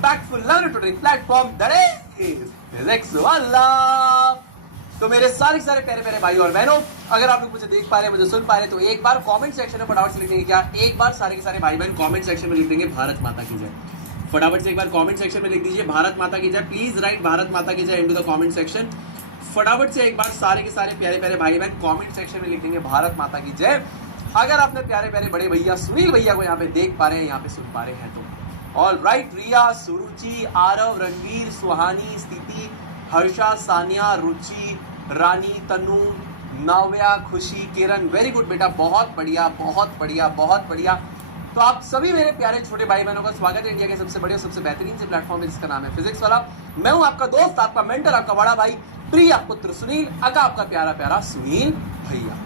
impactful learner tutoring platform that is Physics वाला। तो मेरे सारे प्यारे प्यारे भाई और बहनों, अगर आप लोग मुझे देख पा रहे हैं, मुझे सुन पा रहे हैं, तो एक बार कमेंट सेक्शन में फटाफट से लिख देंगे। क्या एक बार सारे के सारे भाई बहन कमेंट सेक्शन में लिख देंगे भारत माता की जय। फटाफट से एक बार कमेंट सेक्शन में लिख दीजिए भारत माता की जय। प्लीज राइट भारत माता की जय इनटू द कमेंट सेक्शन। फटाफट से एक बार सारे के सारे प्यारे प्यारे भाई बहन कमेंट सेक्शन में लिख देंगे भारत माता की जय। अगर आपने प्यारे प्यारे बड़े भैया सुनील भैया को यहाँ पे देख पा रहे हैं, यहाँ पे सुन पा रहे हैं तो ऑल राइट। रिया, सुरुचि, आरव, रणवीर, सुहानी, स्थिति, हर्षा, सानिया, रुचि, रानी, तनु, नाव्या, खुशी, किरण, वेरी गुड बेटा, बहुत बढ़िया बहुत बढ़िया बहुत बढ़िया। तो आप सभी मेरे प्यारे छोटे भाई बहनों का स्वागत है इंडिया के सबसे बड़े और सबसे बेहतरीन से प्लेटफॉर्म जिसका नाम है फिजिक्स वाला। मैं हूं आपका दोस्त, आपका मेंटर, आपका बड़ा भाई प्रिया पुत्र सुनील, अका आपका प्यारा प्यारा सुनील भैया।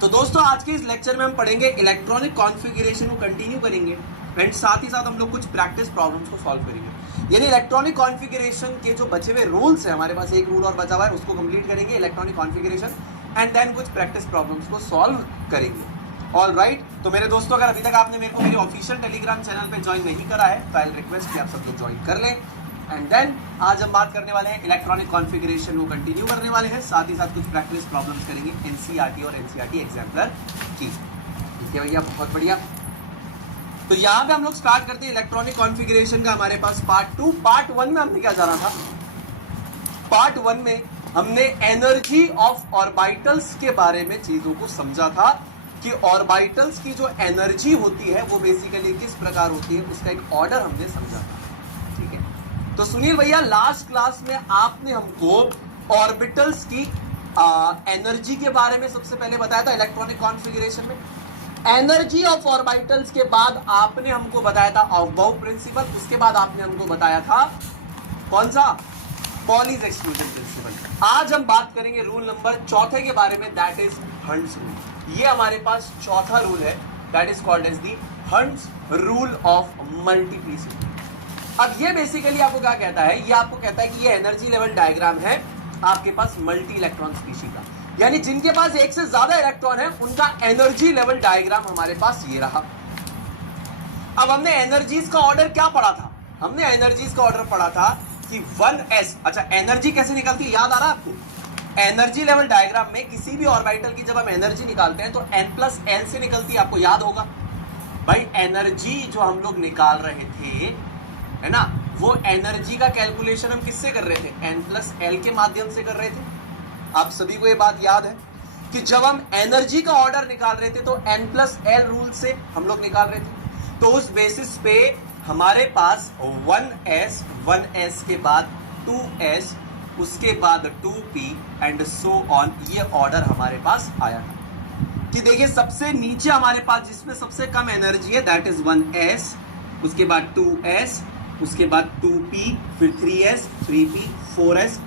तो दोस्तों आज के इस लेक्चर में हम पढ़ेंगे इलेक्ट्रॉनिक कॉन्फ़िगरेशन को कंटिन्यू करेंगे एंड साथ ही साथ हम लोग कुछ प्रैक्टिस प्रॉब्लम्स को सॉल्व करेंगे। यानी इलेक्ट्रॉनिक कॉन्फ़िगरेशन के जो बचे हुए रूल्स हैं, हमारे पास एक रूल और बचा हुआ है, उसको कंप्लीट करेंगे इलेक्ट्रॉनिक कॉन्फ़िगरेशन एंड देन कुछ प्रैक्टिस प्रॉब्लम्स को सॉल्व करेंगे। All right. तो मेरे दोस्तों, अगर अभी तक आपने मेरे को मेरे ऑफिशियल टेलीग्राम चैनल पे ज्वाइन नहीं करा है तो आई रिक्वेस्ट कि आप सब लोग ज्वाइन कर लें। एंड देन आज हम बात करने वाले हैं इलेक्ट्रॉनिक कॉन्फ़िगरेशन को कंटिन्यू करने वाले हैं, साथ ही साथ कुछ प्रैक्टिस प्रॉब्लम्स करेंगे एनसीईआरटी और एनसीईआरटी एग्जाम्पलर की। ठीक है भैया, बहुत बढ़िया। तो यहाँ पे हम लोग स्टार्ट करते हैं इलेक्ट्रॉनिक कॉन्फ़िगरेशन का। हमारे पास पार्ट 2, पार्ट 1 में हमने क्या जाना था? पार्ट 1 में हमने एनर्जी ऑफ ऑर्बिटल्स के बारे में चीजों को समझा था कि ऑर्बिटल्स की जो एनर्जी होती है वो बेसिकली किस प्रकार होती है, उसका एक ऑर्डर हमने समझा था। ठीक है, तो सुनील भैया लास्ट क्लास में आपने हमको ऑर्बिटल्स की एनर्जी के बारे में सबसे पहले बताया था इलेक्ट्रॉनिक कॉन्फ़िगरेशन में। एनर्जी ऑफ ऑर्बिटल्स के बाद आपने हमको बताया था अफबाउ प्रिंसिपल, उसके बाद आपने हमको बताया था कौन सा? Pauli's exclusion principle. आज हम बात करेंगे रूल नंबर 4 के बारे में, दैट इज हंट्स रूल। ये हमारे पास चौथा रूल है, that is called as the Hund's rule of multiplicity. अब ये बेसिकली आपको क्या कहता है? ये आपको कहता है कि ये एनर्जी लेवल डायग्राम है आपके पास मल्टी इलेक्ट्रॉन स्पीशीज का, यानी जिनके पास एक से ज्यादा इलेक्ट्रॉन है उनका एनर्जी लेवल डायग्राम हमारे पास ये रहा। अब हमने एनर्जीज का ऑर्डर क्या पढ़ा था? हमने एनर्जीज का ऑर्डर पढ़ा था कि 1s। अच्छा, एनर्जी कैसे निकलती है याद आ रहा है आपको? एनर्जी लेवल डायग्राम में किसी भी ऑर्बिटल की जब हम एनर्जी निकालते हैं तो n+l से निकलती है, आपको याद होगा भाई। एनर्जी जो हम लोग निकाल रहे थे, है ना, वो एनर्जी का कैलकुलेशन हम किससे कर रहे थे? n+l के माध्यम से कर रहे थे। आप सभी को ये बात याद है कि जब हम एनर्जी का ऑर्डर निकाल रहे थे तो n+l रूल से हम लोग निकाल रहे थे। तो उस बेसिस पे हमारे पास 1s के बाद 2s, उसके बाद 2p एंड सो ऑन, ये ऑर्डर हमारे पास आया था कि देखिए सबसे नीचे हमारे पास जिसमें सबसे कम एनर्जी है दैट इज 1s, उसके बाद 2s, उसके बाद 2p, फिर 3s, 3p, 4s,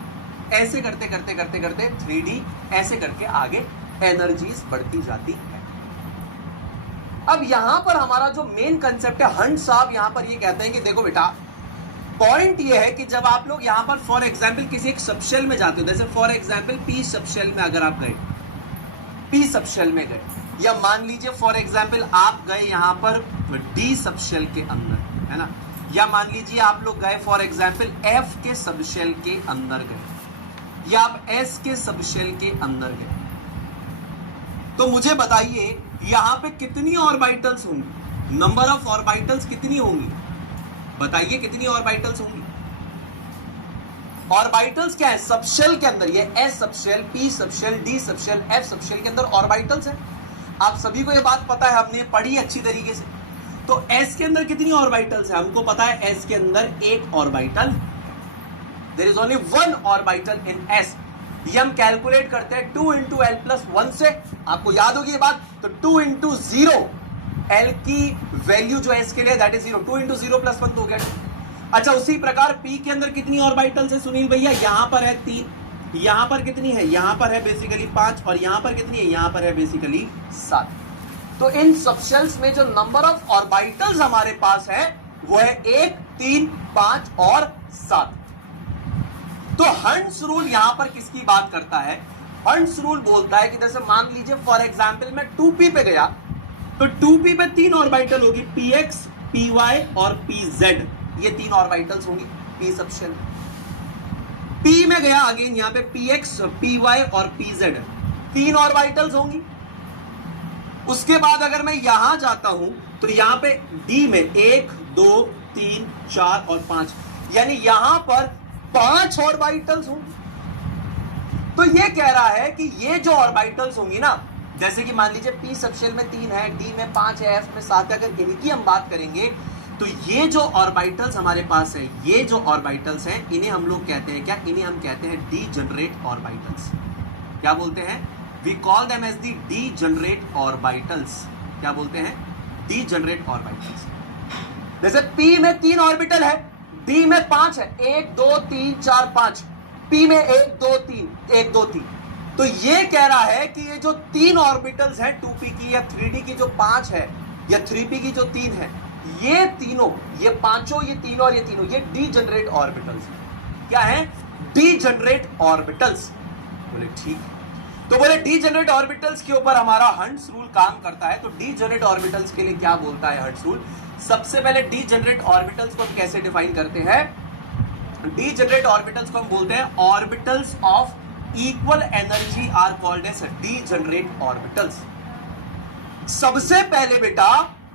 ऐसे करते करते करते करते 3d, ऐसे करके आगे एनर्जीज बढ़ती जाती है। अब यहां पर हमारा जो मेन कंसेप्ट है, हंट साहब यहां पर ये कहते हैं कि देखो बेटा, पॉइंट ये है कि जब आप लोग यहां पर फॉर एग्जांपल किसी एक सबशेल में जाते हो, जैसे फॉर एग्जांपल पी सबशेल में अगर आप गए, पी सबशेल में गए, या मान लीजिए फॉर एग्जांपल आप गए यहां पर डी सबशेल के अंदर, है ना, या मान लीजिए आप लोग गए फॉर एग्जांपल एफ के सबशेल के अंदर गए, या आप एस के सबशेल के अंदर गए, तो मुझे बताइए यहां पे कितनी ऑर्बिटल्स होंगी? नंबर ऑफ ऑर्बिटल्स कितनी होंगी? बताइए कितनी ऑर्बिटल्स होंगी? ऑर्बिटल्स क्या है सबशेल के अंदर? ये S subshell, P subshell, D subshell, F subshell के अंदर ऑर्बिटल्स है। आप सभी को ये बात पता है, हमने पढ़ी अच्छी तरीके से। तो एस के अंदर कितनी ऑर्बिटल्स है? हमको पता है एस के अंदर एक orbital, there is only one orbital in s. ये हम कैलकुलेट करते हैं 2 × l+1 से, आपको याद होगी ये बात। तो 2 × 0, l की वैल्यू जो है इसके लिए दैट इज 0, 2 × 0+1 तो हो गया। अच्छा, उसी प्रकार p के अंदर कितनी ऑर्बिटल्स है सुनील भैया? यहां पर है 3, यहां पर कितनी है? यहां पर है बेसिकली 5, और यहां पर कितनी है? यहां पर है बेसिकली 7। तो इन सबशेल्स में जो नंबर ऑफ ऑर्बिटल्स हमारे पास है वो है 1, 3, 5 और 7। तो हंट्स रूल यहां पर किसकी बात करता है? हंट्स रूल बोलता है कि जैसे मान लीजिए फॉर एग्जांपल मैं 2p पे गया, तो 2p पे 3 ऑर्बिटल होगी, px, py और pz। ये 3 ऑर्बिटल्स होंगी पी सब शेल। पी में गया अगेन, यहां पे px, py और pz 3 ऑर्बिटल्स होंगी। उसके बाद अगर मैं यहां जाता हूं तो यहां पे d में 1 2 3 4 और 5, यानी यहां पर 5 ऑर्बिटल्स होंगी। तो ये कह रहा है कि ये जो ऑर्बिटल्स होंगी ना, जैसे कि मान लीजिए पी सबशेल में 3 है, डी में 5 है, एफ में 7 है, अगर इनकी हम बात करेंगे तो ये जो ऑर्बिटल्स हमारे पास है, ये जो ऑर्बिटल्स हैं, इन्हें हम लोग कहते हैं क्या? इन्हें हम कहते हैं डीजनरेट ऑर्बिटल्स। क्या बोलते हैं? We call them as the degenerate orbitals. क्या बोलते हैं? Degenerate orbitals. जैसे पी में 3 ऑर्बिटल है, डी में 5 है, 1 2 3 4 5, पी में 1 2 3 1 2 3। तो ये कह रहा है कि ये जो 3 ऑर्बिटल्स हैं 2p की या 3d की जो 5 है या 3p की जो 3 है, ये तीनों, ये पांचों, ये तीनों और ये तीनों, ये डीजनरेट ऑर्बिटल्स। क्या है? Degenerate orbitals. बोले ठीक। तो बोले डीजनरेट ऑर्बिटल्स के ऊपर हमारा हंट्स रूल काम करता है। तो डीजनरेट ऑर्बिटल्स के लिए क्या बोलता है हंट्स रूल? सबसे पहले डीजनरेट ऑर्बिटल्स को हम कैसे डिफाइन करते हैं? डीजनरेट ऑर्बिटल्स को हम बोलते हैं orbitals of equal energy are called as degenerate orbitals. सबसे पहले बेटा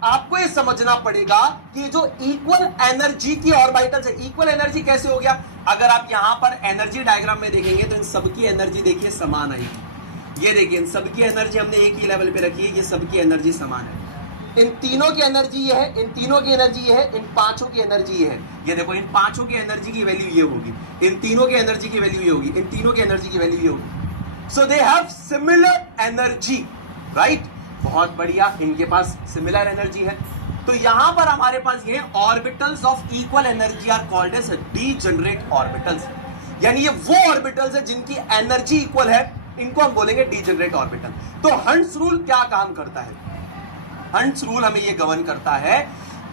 आपको ये समझना पड़ेगा कि जो इक्वल एनर्जी की ऑर्बिटल्स है, इक्वल एनर्जी कैसे हो गया? अगर आप यहां पर एनर्जी डायग्राम में देखेंगे तो इन सबकी एनर्जी देखिए समान आएगी। ये देखिए इन सबकी एनर्जी हमने एक ही लेवल पे रखी है, ये सबकी एनर्जी समान है। इन तीनों की एनर्जी ये है, इन तीनों की एनर्जी ये है, इन पांचों की एनर्जी ये है। ये देखो इन पांचों की एनर्जी की वैल्यू ये होगी, इन तीनों की एनर्जी की वैल्यू ये होगी, इन तीनों की एनर्जी की वैल्यू ये होगी। So they have similar energy, right? बहुत बढ़िया, इनके पास सिमिलर एनर्जी है। तो यहां पर हमारे पास ये orbitals of equal energy are called as degenerate orbitals. यानी ये वो ऑर्बिटल्स है जिनकी एनर्जी इक्वल है, इनको हम बोलेंगे डीजनरेट ऑर्बिटल। तो हंट्स रूल क्या काम करता है? हंट्स रूल हमें ये गवर्न करता है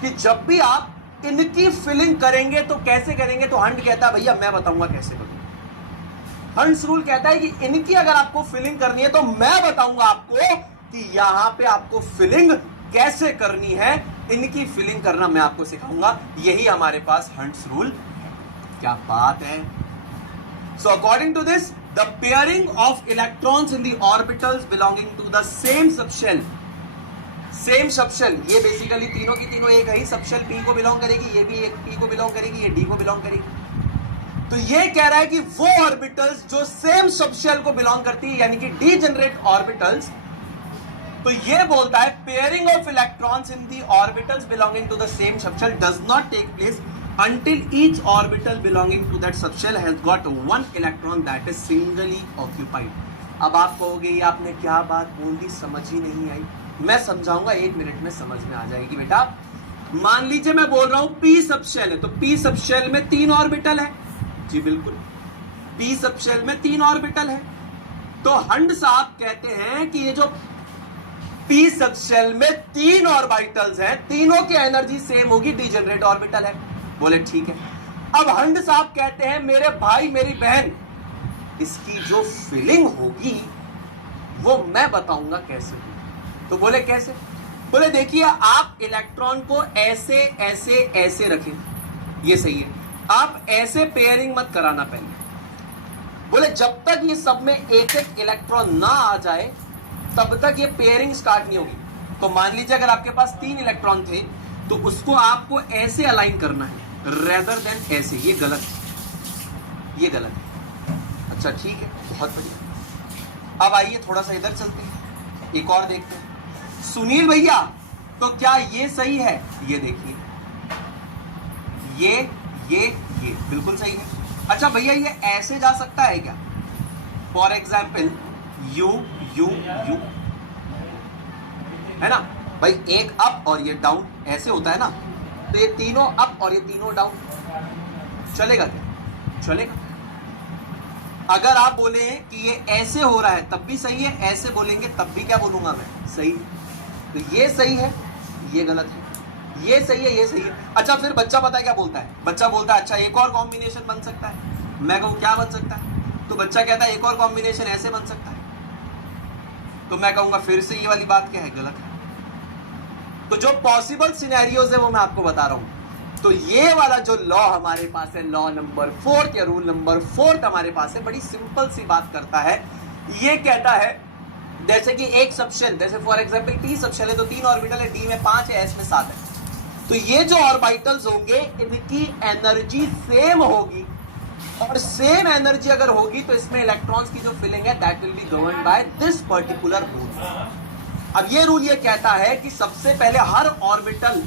कि जब भी आप इनकी फिलिंग करेंगे तो कैसे करेंगे? तो हंट कहता है भैया मैं बताऊंगा कैसे करूंगा। हंट्स रूल कहता है कि इनकी अगर आपको फिलिंग करनी है तो मैं बताऊंगा आपको कि यहां पे आपको फिलिंग कैसे करनी है, इनकी फिलिंग करना मैं आपको सिखाऊंगा। यही हमारे पास हंट्स रूल। क्या बात है! So according to this the pairing of electrons in the orbitals belonging to the same subshell, same subshell, ये बेसिकली तीनों की तीनों एक ही सबशेल पी को बिलोंग करेगी, ये भी एक पी को बिलोंग करेगी, ये डी को बिलोंग करेगी। तो ये कह रहा है कि वो ऑर्बिटल्स जो सेम सबशेल को बिलोंग करती है, यानी कि डीजनरेट ऑर्बिटल्स, तो ये बोलता है pairing of electrons in the orbitals belonging to the same subshell does not take place until each orbital belonging to that subshell has got one electron that is singly occupied। अब आप कहोगे ये आपने क्या बात बोल दी, समझ ही नहीं आई। मैं समझाऊंगा, 1 मिनट में समझ में आ जाएगी बेटा। मान लीजिए मैं बोल रहा हूं पी सबशेल है, तो पी सबशेल में 3 ऑर्बिटल है। जी बिल्कुल, पी सबशेल में 3 ऑर्बिटल है। तो हंट साहब कहते हैं कि ये जो पी सबशेल में 3 ऑर्बिटल्स हैं, तीनों की एनर्जी सेम होगी, डीजनरेट ऑर्बिटल है। बोले ठीक है। अब हंट साहब कहते हैं मेरे भाई मेरी बहन, इसकी जो फिलिंग होगी वो मैं बताऊंगा कैसे होगी। तो बोले कैसे? बोले देखिए आप इलेक्ट्रॉन को ऐसे ऐसे ऐसे रखें, ये सही है। आप ऐसे पेयरिंग मत कराना पहले। बोले जब तक ये सब में एक एक इलेक्ट्रॉन ना आ जाए तब तक ये पेयरिंग स्टार्ट नहीं होगी। तो मान लीजिए अगर आपके पास 3 इलेक्ट्रॉन थे तो उसको आपको ऐसे अलाइन करना है रेदर देन ऐसे। ये गलत है, ये गलत है। अच्छा ठीक है, बहुत बढ़िया। अब आइए थोड़ा सा इधर चलते हैं, एक और देखते हैं। सुनील भैया तो क्या ये सही है? ये देखिए, ये बिल्कुल सही है। अच्छा भैया ये ऐसे जा सकता है क्या? For example you you you, है ना भाई, एक अप और ये डाउन, ऐसे होता है ना। तो ये तीनों अप और ये तीनों डाउन, चलेगा क्या? चलेगा। अगर आप बोले कि ये ऐसे हो रहा है तब भी सही है, ऐसे बोलेंगे तब भी क्या बोलूंगा मैं? सही। तो ये सही है, ये गलत है, ये सही है, ये सही है। अच्छा फिर बच्चा पता है क्या बोलता है? बच्चा बोलता है अच्छा एक और कॉम्बिनेशन बन सकता है। मैं कहूँ क्या बन सकता है? तो बच्चा कहता है एक और कॉम्बिनेशन ऐसे बन सकता है। तो मैं कहूंगा फिर से ये वाली बात क्या है? गलत है। तो जो पॉसिबल सिनेरियोज है वो मैं आपको बता रहा हूं। तो ये वाला जो लॉ हमारे पास है, लॉ नंबर 4 या रूल नंबर 4 हमारे पास है, बड़ी सिंपल सी बात करता है। ये कहता है जैसे कि एक सबशेल, जैसे फॉर एग्जांपल p सबशेल है तो 3 ऑर्बिटल है, d में 5 है, s में 7 है, तो ये जो ऑर्बिटल्स होंगे इनकी एनर्जी सेम होगी, और सेम एनर्जी अगर होगी तो इसमें इलेक्ट्रॉन्स की जो फिलिंग है that will be governed by this particular rule. अब ये रूल ये कहता है कि सबसे पहले हर ऑर्बिटल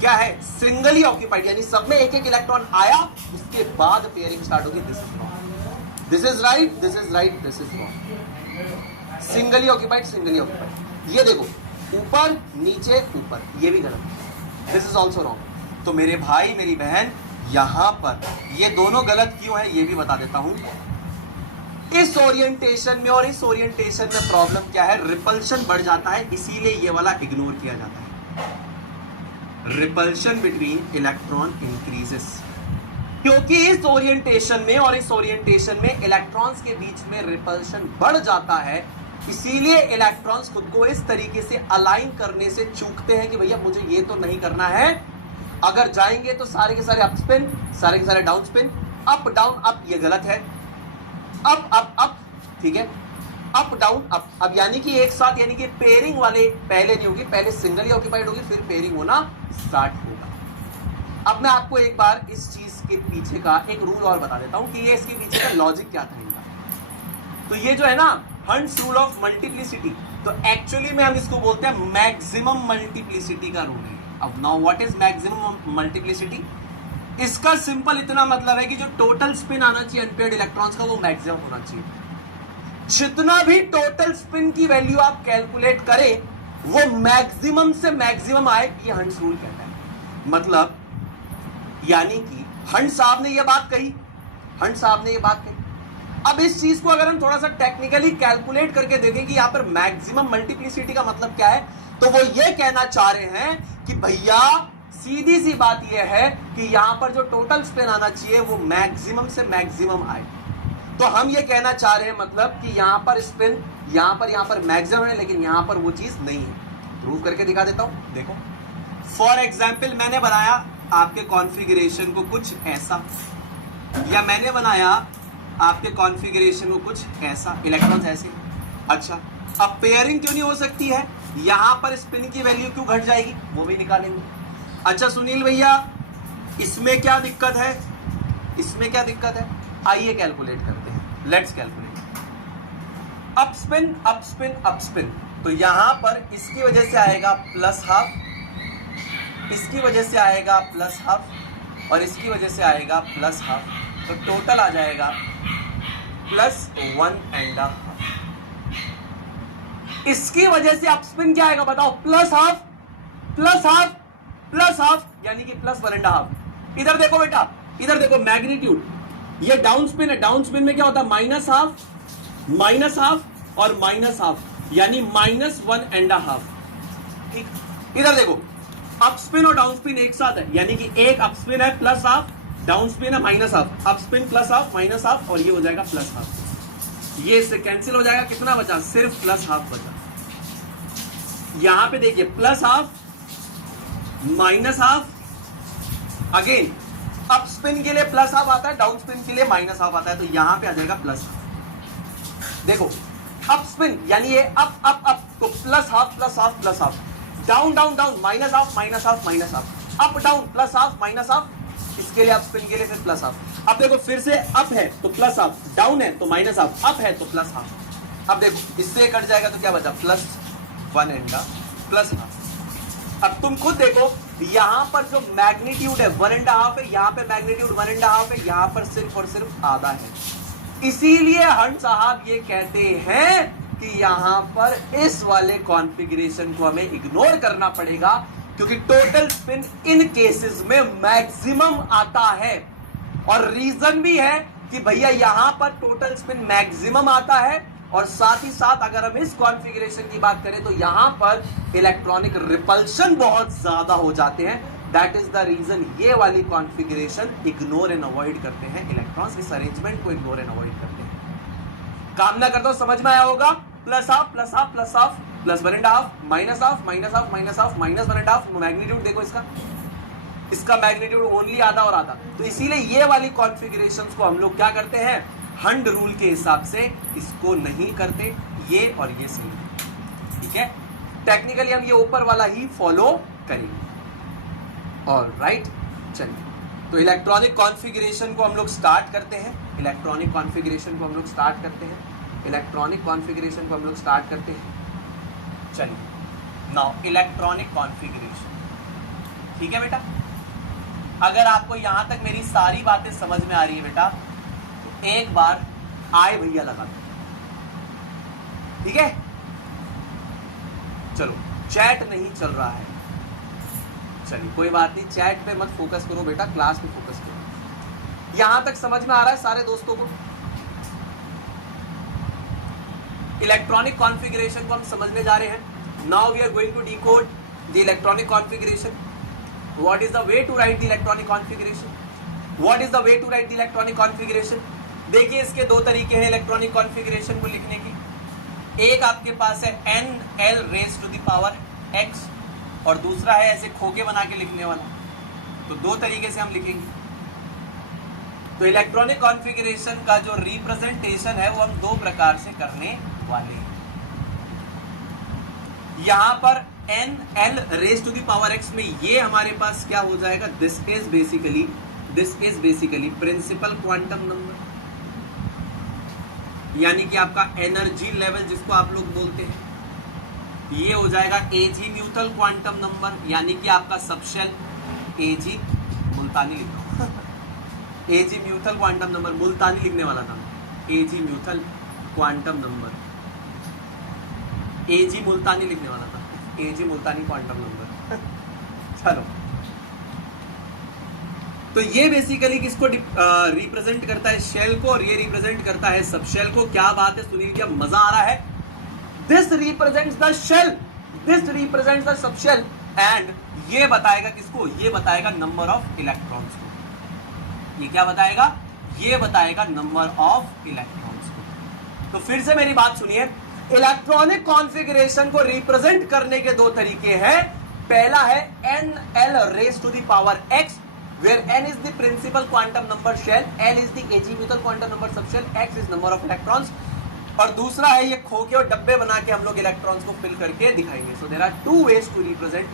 क्या है, सिंगली ऑक्यूपाइड, यानी सब में एक एक इलेक्ट्रॉन आया, उसके बाद पेयरिंग स्टार्ट होगी। This is wrong, this is right, this is right, this is wrong. Singly occupied, singly occupied, ये देखो ऊपर नीचे ऊपर, ये भी गलत, दिस इज ऑल्सो रॉन्ग। तो मेरे भाई मेरी बहन, यहां पर ये दोनों गलत क्यों है ये भी बता देता हूं। इस ओरिएंटेशन में और इस ओरिएंटेशन में प्रॉब्लम क्या है, रिपल्शन बढ़ जाता है, इसीलिए ये वाला इग्नोर किया जाता है। रिपल्शन बिटवीन इलेक्ट्रॉन इंक्रीजेस, क्योंकि इस ओरिएंटेशन में और इस ओरिएंटेशन में इलेक्ट्रॉन्स के बीच में रिपल्शन बढ़ जाता है, इसीलिए इलेक्ट्रॉन्स खुद को इस तरीके से अलाइन करने से चूकते हैं कि भैया मुझे ये तो नहीं करना है। अगर जाएंगे तो सारे के सारे अप स्पिन, सारे के सारे down spin, up down up, ये गलत है, अप अप अप, ठीक है, अप डाउन अप। अब यानी कि एक साथ, यानी कि पेयरिंग वाले पहले नहीं होगी, पहले सिंगली ऑक्यूपाइड होगी, फिर पेयरिंग होना स्टार्ट होगा। अब मैं आपको एक बार इस चीज के पीछे का एक रूल और बता देता हूं कि ये इसके पीछे का लॉजिक क्या था इनका। तो ये जो है ना हंट्स रूल ऑफ मल्टीप्लिसिटी, तो एक्चुअली में हम इसको बोलते हैं मैक्सिमम मल्टीप्लिसिटी का रूल है। अब now what is maximum multiplicity, इसका सिंपल इतना मतलब है कि जो टोटल स्पिन आना चाहिए अनपेयर्ड इलेक्ट्रॉन्स का वो मैक्सिमम होना चाहिए। जितना भी टोटल स्पिन की वैल्यू आप कैलकुलेट करें वो मैक्सिमम से मैक्सिमम आए, ये हंट्स रूल कहता है। मतलब यानी कि हंट साहब ने ये बात कही, हंट साहब ने ये बात कही। अब इस चीज को अगर हम थोड़ा सा टेक्निकली कैलकुलेट करके देखें कि यहां पर मैक्सिमम मल्टीप्लिसिटी का मतलब क्या है, तो वो ये कहना चाह रहे हैं कि भैया सीधी सी बात यह है कि यहां पर जो टोटल स्पिन आना चाहिए वो मैक्सिमम से मैक्सिमम आए। तो हम ये कहना चाह रहे हैं मतलब कि यहां पर स्पिन यहां पर मैक्सिमम है, लेकिन यहां पर वो चीज नहीं है। प्रूव करके दिखा देता हूं, देखो फॉर एग्जाम्पल मैंने बनाया आपके कॉन्फ़िगरेशन को कुछ ऐसा, या मैंने बनाया आपके कॉन्फ़िगरेशन को कुछ ऐसा, इलेक्ट्रॉन्स ऐसे। अच्छा, अब पेयरिंग क्यों नहीं हो सकती है, यहां पर स्पिन की वैल्यू क्यों घट जाएगी, वो भी निकालेंगे। अच्छा सुनील भैया, इसमें क्या दिक्कत है, इसमें क्या दिक्कत है, आइए कैलकुलेट करते हैं, let's calculate. Up spin up spin up spin, तो यहां पर इसकी वजह से आएगा प्लस हाफ, इसकी वजह से आएगा प्लस हाफ, और इसकी वजह से आएगा प्लस हाफ, तो टोटल आ जाएगा प्लस 1.5। इसकी वजह से अप स्पिन क्या आएगा बताओ, plus half plus half plus half, यानी कि प्लस 1.5। इधर देखो बेटा, इधर देखो मैग्नीट्यूड, ये डाउन स्पिन है, डाउन स्पिन में क्या होता है माइनस हाफ और माइनस हाफ, यानी माइनस 1.5। ठीक, इधर देखो अप स्पिन और डाउन स्पिन एक साथ है, यानी कि एक अप स्पिन है प्लस हाफ, डाउन स्पिन है minus half, up spin plus half minus half, और ये हो जाएगा प्लस हाफ। ये इससे कैंसिल हो जाएगा, कितना बचा, सिर्फ प्लस हाफ बचा। यहां पे देखिए plus half minus half, again up spin के लिए प्लस हाफ आता है, डाउन स्पिन के लिए माइनस हाफ आता है, तो यहां पे आ जाएगा प्लस हाफ। देखो अप स्पिन यानी ये अप अप अप, तो plus half plus half plus half, down down down minus half minus half minus half, up down plus half minus half, इसके लिए अप स्पिन के लिए फिर प्लस हाफ। अब देखो फिर से अप है तो प्लस हाफ, डाउन है तो माइनस हाफ, अप है तो प्लस हाफ। अब देखो इससे कट जाएगा तो क्या बचा, प्लस 1.5 प्लस हाफ। अब तुम खुद देखो यहां पर जो मैग्नीट्यूड है 1.5 है, यहां पे मैग्नीट्यूड 1.5 है, यहां पर सिर्फ और सिर्फ आधा है। इसीलिए हंट साहब ये कहते हैं कि यहां पर इस वाले कॉन्फ़िगरेशन को हमें इग्नोर करना पड़ेगा, क्योंकि टोटल स्पिन इन केसेस में मैक्सिमम आता है। और रीजन भी है कि भैया यहां पर टोटल स्पिन मैक्सिमम आता है, और साथ ही साथ अगर हम इस कॉन्फ़िगरेशन की बात करें तो यहां पर इलेक्ट्रॉनिक रिपल्शन बहुत ज्यादा हो जाते हैं। दैट इज द रीजन ये वाली कॉन्फ़िगरेशन इग्नोर एंड अवॉइड करते हैं, इलेक्ट्रॉन्स इस अरेंजमेंट को इग्नोर एंड अवॉइड करते हैं। कामना करता हूं समझ में आया होगा। Plus half plus half plus half plus 1.5 minus half minus half minus half minus 1.5, magnitude देखो इसका, इसका मैग्नीट्यूड ओनली आधा और आधा। तो इसीलिए ये वाली कॉन्फ़िगरेशंस को हम लोग क्या करते हैं, हंड रूल के हिसाब से इसको नहीं करते, ये और ये सही है, ठीक है। टेक्निकली हम ये ऊपर वाला ही फॉलो करेंगे। और राइट, चलिए तो इलेक्ट्रॉनिक कॉन्फ़िगरेशन को हम लोग स्टार्ट करते हैं, इलेक्ट्रॉनिक कॉन्फ़िगरेशन को हम लोग स्टार्ट करते हैं, इलेक्ट्रॉनिक कॉन्फ़िगरेशन को हम लोग स्टार्ट करते हैं। चलिए नाउ इलेक्ट्रॉनिक कॉन्फ़िगरेशन, ठीक है बेटा। अगर आपको यहां तक मेरी सारी बातें समझ में आ रही है बेटा, तो एक बार आए भैया लगा दो, ठीक है। चलो चैट नहीं चल रहा है, चलिए कोई बात नहीं, चैट पे मत फोकस करो बेटा, क्लास पे फोकस करो। यहां तक समझ में आ रहा है सारे दोस्तों को? इलेक्ट्रॉनिक कॉन्फ़िगरेशन को हम समझने जा रहे हैं। Now we are going to decode the electronic configuration. What is the way to write the electronic configuration? What is the way to write the electronic configuration? देखिए इसके दो तरीके हैं इलेक्ट्रॉनिक कॉन्फ़िगरेशन को लिखने की। एक आपके पास है NL raise to the power x और दूसरा है ऐसे खोके बना के लिखने वाला। तो दो तरीके से हम लिखेंगे। तो इलेक्ट्रॉनिक कॉन्फ़िगरेशन का जो रिप्रेजेंटेशन है वो हम दो प्रकार से करने वाले हैं। यहां पर NL raise to the power x में ये हमारे पास क्या हो जाएगा, this is basically principal quantum number, यानी कि आपका एनर्जी लेवल जिसको आप लोग बोलते हैं। ये हो जाएगा एजीम्यूथल क्वांटम नंबर, यानी कि आपका सबशेल एजी मुल्तानी लिख दो एजीम्यूथल क्वांटम नंबर, मुल्तानी लिखने वाला था, एजीम्यूथल क्वांटम नंबर, एजी मुल्तानी लिखने वाला था, एजी मुल्तानी क्वांटम नंबर। चलो तो ये बेसिकली किसको रिप्रेजेंट करता है, शेल को, और ये रिप्रेजेंट करता है सब शेल को। क्या बात है सुनील, क्या मजा आ रहा है। This represents the shell, this represents the sub shell, and ये बताएगा किसको, ये बताएगा नंबर ऑफ इलेक्ट्रॉन्स को। ये क्या बताएगा, ये बताएगा नंबर ऑफ इलेक्ट्रॉन्स को। तो फिर से मेरी बात सुनिए, इलेक्ट्रॉनिक कॉन्फ़िगरेशन को रिप्रेजेंट करने के दो तरीके हैं। पहला है NL raise to the power x, where n is the principal quantum number shell, L is the azimuthal quantum number subshell, x is number of electrons। और दूसरा है ये खोके और डब्बे बना के हम लोग इलेक्ट्रॉन्स को फिल करके दिखाएंगे। So there are two ways to represent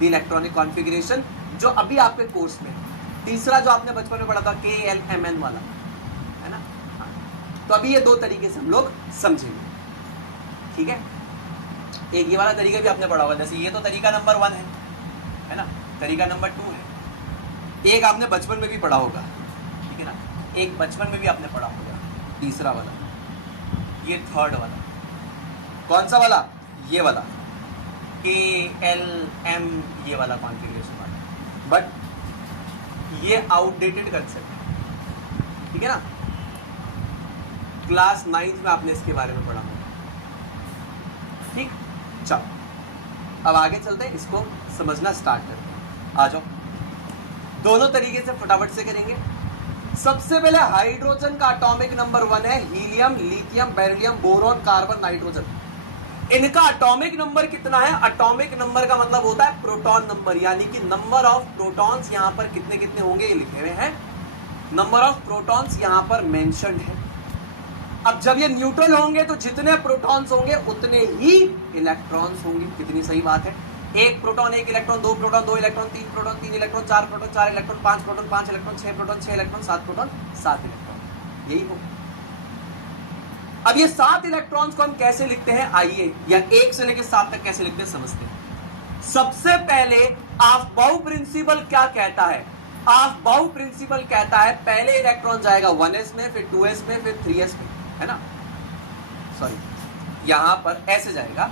the electronic configuration, जो अभी आपके कोर्स में। तीसरा जो आपने बचपन में पढ़ा था KLMN वाला, है ना। तो अभी ये दो तरीके से हम लोग समझेंगे, ठीक है। एक ये वाला तरीका भी आपने पढ़ा होगा, जैसे ये तो तरीका नंबर 1 है ना, तरीका नंबर 2 है। एक आपने बचपन में भी पढ़ा होगा, ठीक है ना, एक बचपन में भी आपने पढ़ा होगा, तीसरा वाला, ये थर्ड वाला। कौन सा वाला, ये वाला KLM, ये वाला कॉन्फ़िगरेशन वाला। बट ये आउटडेटेड कंसेप्ट है, ठीक है ना। क्लास 9th में आपने इसके बारे में पढ़ा होगा, ठीक। चलो अब आगे चलते हैं, इसको समझना स्टार्ट करते हैं। आ जाओ, दोनों तरीके से फटाफट से करेंगे। सबसे पहले हाइड्रोजन का एटॉमिक नंबर 1 है, helium, lithium, beryllium, boron, carbon, nitrogen. इनका एटॉमिक नंबर कितना है, एटॉमिक नंबर का मतलब होता है प्रोटॉन नंबर, यानी कि नंबर ऑफ प्रोटॉन्स यहाँ पर कितने कितने होंगे ये लिखे हुए हैं, नंबर ऑफ प्रोटॉन्स यहाँ पर मेंशन्ड है। अब जब ये न्यूट्रल होंगे तो जितने प्रोटॉन्स होंगे उतने ही इलेक्ट्रॉन्स होंगे। कितनी सही बात है, एक प्रोटॉन एक इलेक्ट्रॉन, दो प्रोटॉन दो इलेक्ट्रॉन, तीन प्रोटॉन तीन इलेक्ट्रॉन, चार प्रोटॉन चार इलेक्ट्रॉन, पांच प्रोटॉन पांच इलेक्ट्रॉन, छह प्रोटॉन छह इलेक्ट्रॉन, सात प्रोटॉन सात इलेक्ट्रॉन, यही हो। अब ये 7 इलेक्ट्रॉन्स को हम कैसे लिखते हैं, आइए, या 1 से लेकर 7 तक कैसे लिखते हैं समझते हैं। सबसे पहले ऑफ-बाउ प्रिंसिपल क्या कहता है, ऑफ-बाउ प्रिंसिपल कहता है पहले इलेक्ट्रॉन जाएगा 1s में, फिर 2s में, फिर 3s में, है ना। सॉरी, यहां पर ऐसे जाएगा,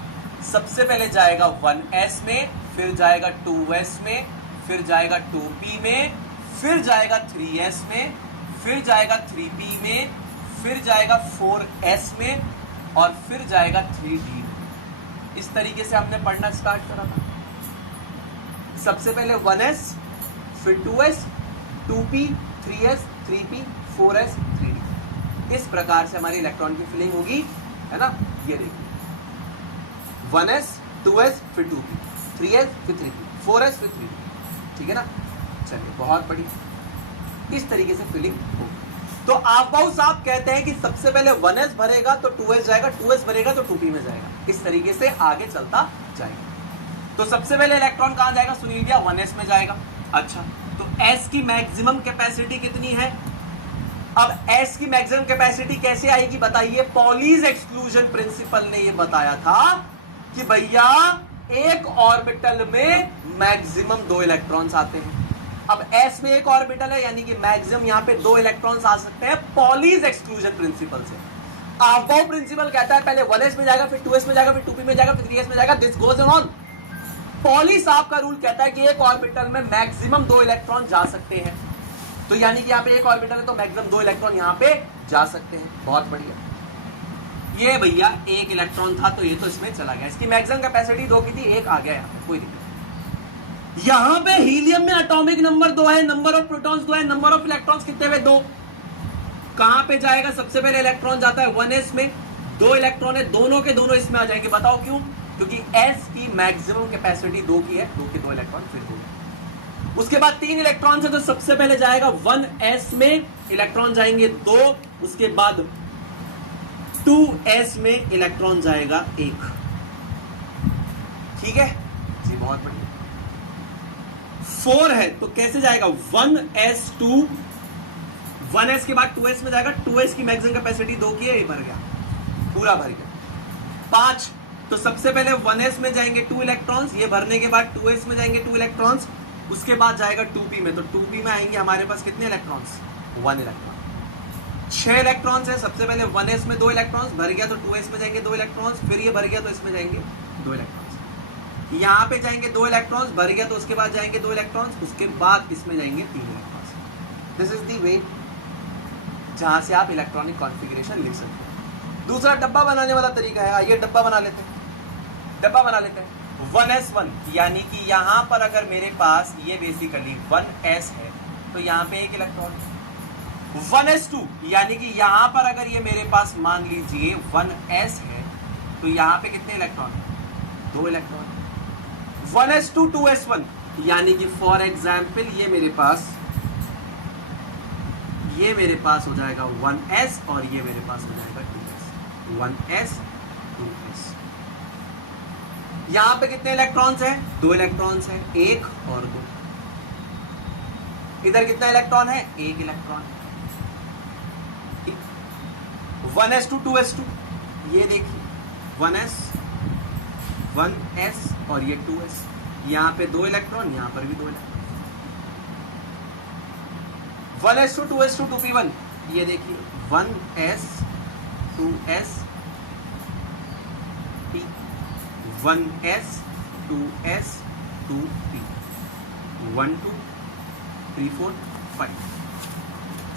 सबसे पहले जाएगा 1s में, फिर जाएगा 2s में, फिर जाएगा 2p में, फिर जाएगा 3s में, फिर जाएगा 3p में, फिर जाएगा 4s में, और फिर जाएगा 3d में। इस तरीके से हमने पढ़ना स्टार्ट करा था। सबसे पहले 1s, फिर 2s, 2p, 3s, 3p, 4s, 3d। इस प्रकार से हमारी इलेक्ट्रॉन की फिलिंग होगी, है ना। ये देखिए 1s, 2s, फिर 2p, 3s, फिर 3p, 4s, फिर 3d, ठीक है ना। चलिए बहुत बढ़िया, इस तरीके से फिलिंग होगी। तो आफबाऊ साहब कहते हैं कि सबसे पहले 1s भरेगा तो 2s जाएगा, 2s भरेगा तो 2p में जाएगा, इस तरीके से आगे चलता जाएगा। तो सबसे पहले इलेक्ट्रॉन कहां जाएगा सुनील भैया? 1s में जाएगा। अच्छा, तो s की मैक्सिमम कैपेसिटी कितनी है? अब s की मैक्सिमम कैपेसिटी कैसे आएगी बताइए? पॉलीज एक्सक्लूजन प्रिंसिपल ने यह बताया था कि भैया एक ऑर्बिटल में मैक्सिमम 2 इलेक्ट्रॉन्स आते हैं। अब s में एक ऑर्बिटल है, यानी कि मैक्सिमम यहां पे 2 इलेक्ट्रॉन्स आ सकते हैं पॉलीज एक्सक्लूजन प्रिंसिपल से। आफबाऊ प्रिंसिपल कहता है पहले 1s में जाएगा, फिर 2s में जाएगा, फिर 2p में जाएगा, फिर 3s में जाएगा, दिस गोज ऑन। पॉली साहब का रूल कहता है कि एक ऑर्बिटल में मैक्सिमम 2 इलेक्ट्रॉन जा सकते हैं। तो यानी कि यहां पे एक ऑर्बिटल है तो मैक्सिमम 2 इलेक्ट्रॉन यहां पे जा सकते हैं। बहुत बढ़िया। ये भैया एक इलेक्ट्रॉन था तो ये तो इसमें चला गया, इसकी मैक्सिमम कैपेसिटी 2 की थी, एक आ गया यहां पे, कोई दिक्कत नहीं। यहां पे हीलियम में एटॉमिक नंबर 2 है, नंबर ऑफ प्रोटॉन्स 2 है, नंबर ऑफ इलेक्ट्रॉन्स कितने हुए? 2। कहां पे जाएगा? सबसे पहले इलेक्ट्रॉन जाता है 1s में, 2 इलेक्ट्रॉन है, दोनों के दोनों इसमें आ जाएंगे। बताओ क्यों? क्योंकि s की मैक्सिमम कैपेसिटी 2 की है, 2 के 2 इलेक्ट्रॉन फिर 2। उसके बाद 3 इलेक्ट्रॉन है तो सबसे पहले जाएगा 1s में, इलेक्ट्रॉन जाएंगे 2, उसके बाद 2s में इलेक्ट्रॉन जाएगा 1। ठीक है जी, बहुत बढ़िया। 4 है तो कैसे जाएगा? 1s2, 1s के बाद 2s में जाएगा, 2s की मैक्सिमम कैपेसिटी 2 की है, ये भर गया, पूरा भर गया। 5 तो सबसे पहले 1s में जाएंगे 2 इलेक्ट्रॉन्स, ये भरने के बाद 2s में जाएंगे 2 इलेक्ट्रॉन्स, उसके बाद जाएगा 2p में, तो 2p में आएंगे हमारे पास कितने इलेक्ट्रॉन्स? 1 इलेक्ट्रॉन। 6 इलेक्ट्रॉन्स है, सबसे पहले 1s में 2 इलेक्ट्रॉन्स, भर गया तो 2s में जाएंगे 2 इलेक्ट्रॉन्स, फिर ये भर गया तो इसमें जाएंगे 2 इलेक्ट्रॉन्स, यहां पे जाएंगे 2 इलेक्ट्रॉन्स, भर गया तो उसके बाद जाएंगे 2 इलेक्ट्रॉन्स, उसके बाद इसमें जाएंगे 3 electrons. This is the way जहां से आप इलेक्ट्रॉनिक कॉन्फ़िगरेशन लिख सकते हैं। दूसरा डब्बा बनाने वाला तरीका है, आइए डब्बा बना लेते हैं। डब्बा बना लेते हैं 1s1, यानी कि यहां पर अगर मेरे पास ये बेसिकली 1s है तो यहां पे 1 इलेक्ट्रॉन। 1s2 यानी कि यहां पर अगर ये मेरे पास मान लीजिए 1s है तो यहां पे कितने इलेक्ट्रॉन? 2 इलेक्ट्रॉन। 1s2 2s1 यानी कि फॉर एग्जाम्पल ये मेरे पास हो जाएगा 1s और ये मेरे पास हो जाएगा 2s। 1s 2s। यहां पे कितने इलेक्ट्रॉन्स हैं? 2 इलेक्ट्रॉन्स हैं, 1 और 2। इधर कितना इलेक्ट्रॉन है? 1 इलेक्ट्रॉन। 1s2 2s2, ये देखिए 1s 1s और ये 2s, यहां पे 2 इलेक्ट्रॉन, यहां पर भी 2 इलेक्ट्रॉन। 1s2 2s2 2p1, ये देखिए 1s 2s p, 1s 2s 2p, 1 2 3 4 5।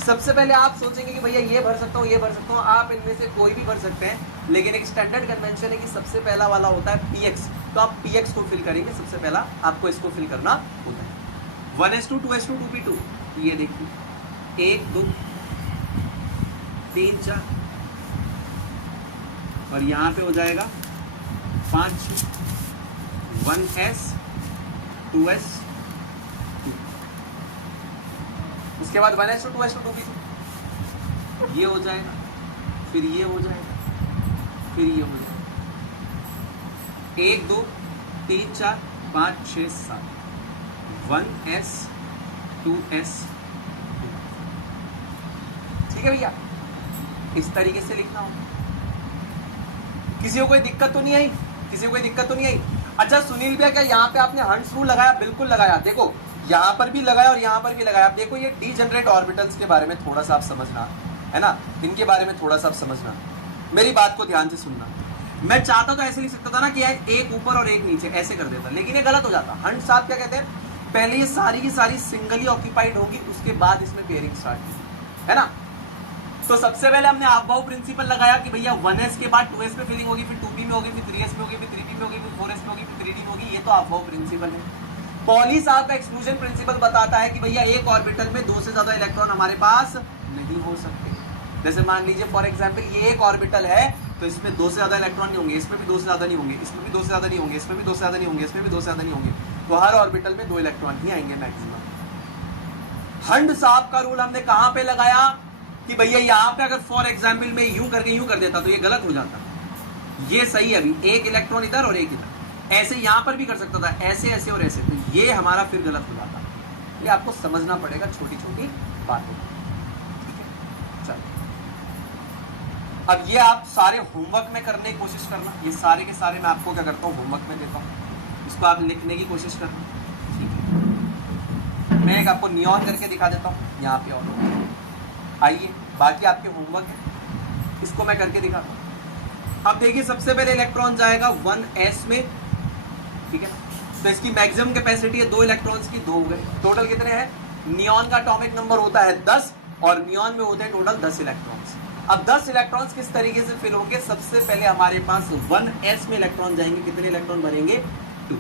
सबसे पहले आप सोचेंगे कि भैया ये भर सकता हूँ, ये भर सकता हूँ, आप इनमें से कोई भी भर सकते हैं, लेकिन एक स्टैंडर्ड कन्वेंशन है कि सबसे पहला वाला होता है px, तो आप px को फिल करेंगे, सबसे पहला आपको इसको फिल करना होता है। 1s2 2s2 2p2, ये देखिए 1 2 3 4 और यहाँ पे हो जाएगा 5 6, 1s 2s 2, उसके बाद 1s2 2s2 2p2, ये हो जाएगा, फिर ये हो जाएगा, फिर ये हो जाएगा, 1 2 3 4 5 6 7, 1s 2s 2। ठीक है भैया, इस तरीके से लिखना होगा। किसी को कोई दिक्कत तो नहीं आई? किसी को कोई दिक्कत तो नहीं आई? अच्छा सुनील भैया, क्या यहाँ पे आपने हंट्स रूल लगाया? बिल्कुल लगाया। देखो यहाँ पर भी लगाया और यहाँ पर भी लगाया। आप देखो ये डीजेनरेट ऑर्बिटल्स के बारे में थोड़ा सा आप समझना है ना, इनके बारे में थोड़ा सा आप समझना, मेरी बात को ध्यान से सुनना। मैं चाहता तो ऐसे लिख सकता था ना कि एक ऊपर और एक नीचे, ऐसे कर देता, लेकिन ये गलत हो जाता। हंट साहब क्या कहते हैं, पहले ये सारी की सारी सिंगली ऑक्यूपाइड होगी, उसके बाद इसमें पेयरिंग स्टार्ट होगी, है ना। तो सबसे पहले हमने आफबाऊ प्रिंसिपल लगाया कि भैया 1s के बाद 2s पे फिलिंग होगी, फिर 2p में होगी, फिर 3s में होगी, फिर 3p में होगी, फिर 4s में होगी, फिर 3d में होगी। ये तो आफबाऊ प्रिंसिपल है। पॉली साहब का एक्सक्लूजन प्रिंसिपल बताता है कि भैया एक ऑर्बिटल में 2 से ज्यादा इलेक्ट्रॉन हमारे पास नहीं हो सकते। जैसे मान लीजिए फॉर एग्जाम्पल ये एक ऑर्बिटल है तो इसमें 2 से ज्यादा इलेक्ट्रॉन नहीं होंगे, इसमें भी 2 से ज्यादा नहीं होंगे, इसमें भी 2 से ज्यादा नहीं होंगे, इसमें भी 2 से ज्यादा नहीं होंगे, इसमें भी 2 से ज्यादा नहीं होंगे, तो हर ऑर्बिटल में 2 इलेक्ट्रॉन ही आएंगे मैक्सिमम। हंड साहब का रूल हमने कहां पे लगाया कि भैया यहां पे अगर फॉर एग्जाम्पल में यूं करके यूं कर देता तो ये गलत हो जाता, ये सही है, अभी एक इलेक्ट्रॉन इधर और एक इधर, ऐसे यहां पर भी कर सकता था, ऐसे ऐसे और ऐसे, तो ये हमारा फिर गलत हो जाता। ये आपको समझना पड़ेगा छोटी छोटी बातें, ठीक है। चलो अब ये आप सारे होमवर्क में करने की कोशिश करना, ये सारे के सारे मैं आपको क्या करता हूँ होमवर्क में देता हूँ, इसको आप लिखने की कोशिश करना, ठीक है। मैं एक आपको नियॉन करके दिखा देता हूँ यहाँ पे, और आइए बाकी आपके होमवर्क है, इसको मैं करके दिखाता हूँ। अब देखिए सबसे पहले इलेक्ट्रॉन जाएगा 1s में, ठीक है, तो इसकी मैक्सिमम कैपेसिटी है 2 इलेक्ट्रॉन्स की, 2 हो गए, टोटल कितने हैं, नियॉन का एटॉमिक नंबर होता है 10 और नियॉन में होते हैं टोटल 10 इलेक्ट्रॉन्स। अब 10 इलेक्ट्रॉन्स किस तरीके से फिल होंगे, सबसे पहले हमारे पास 1s में इलेक्ट्रॉन जाएंगे, कितने इलेक्ट्रॉन भरेंगे 2,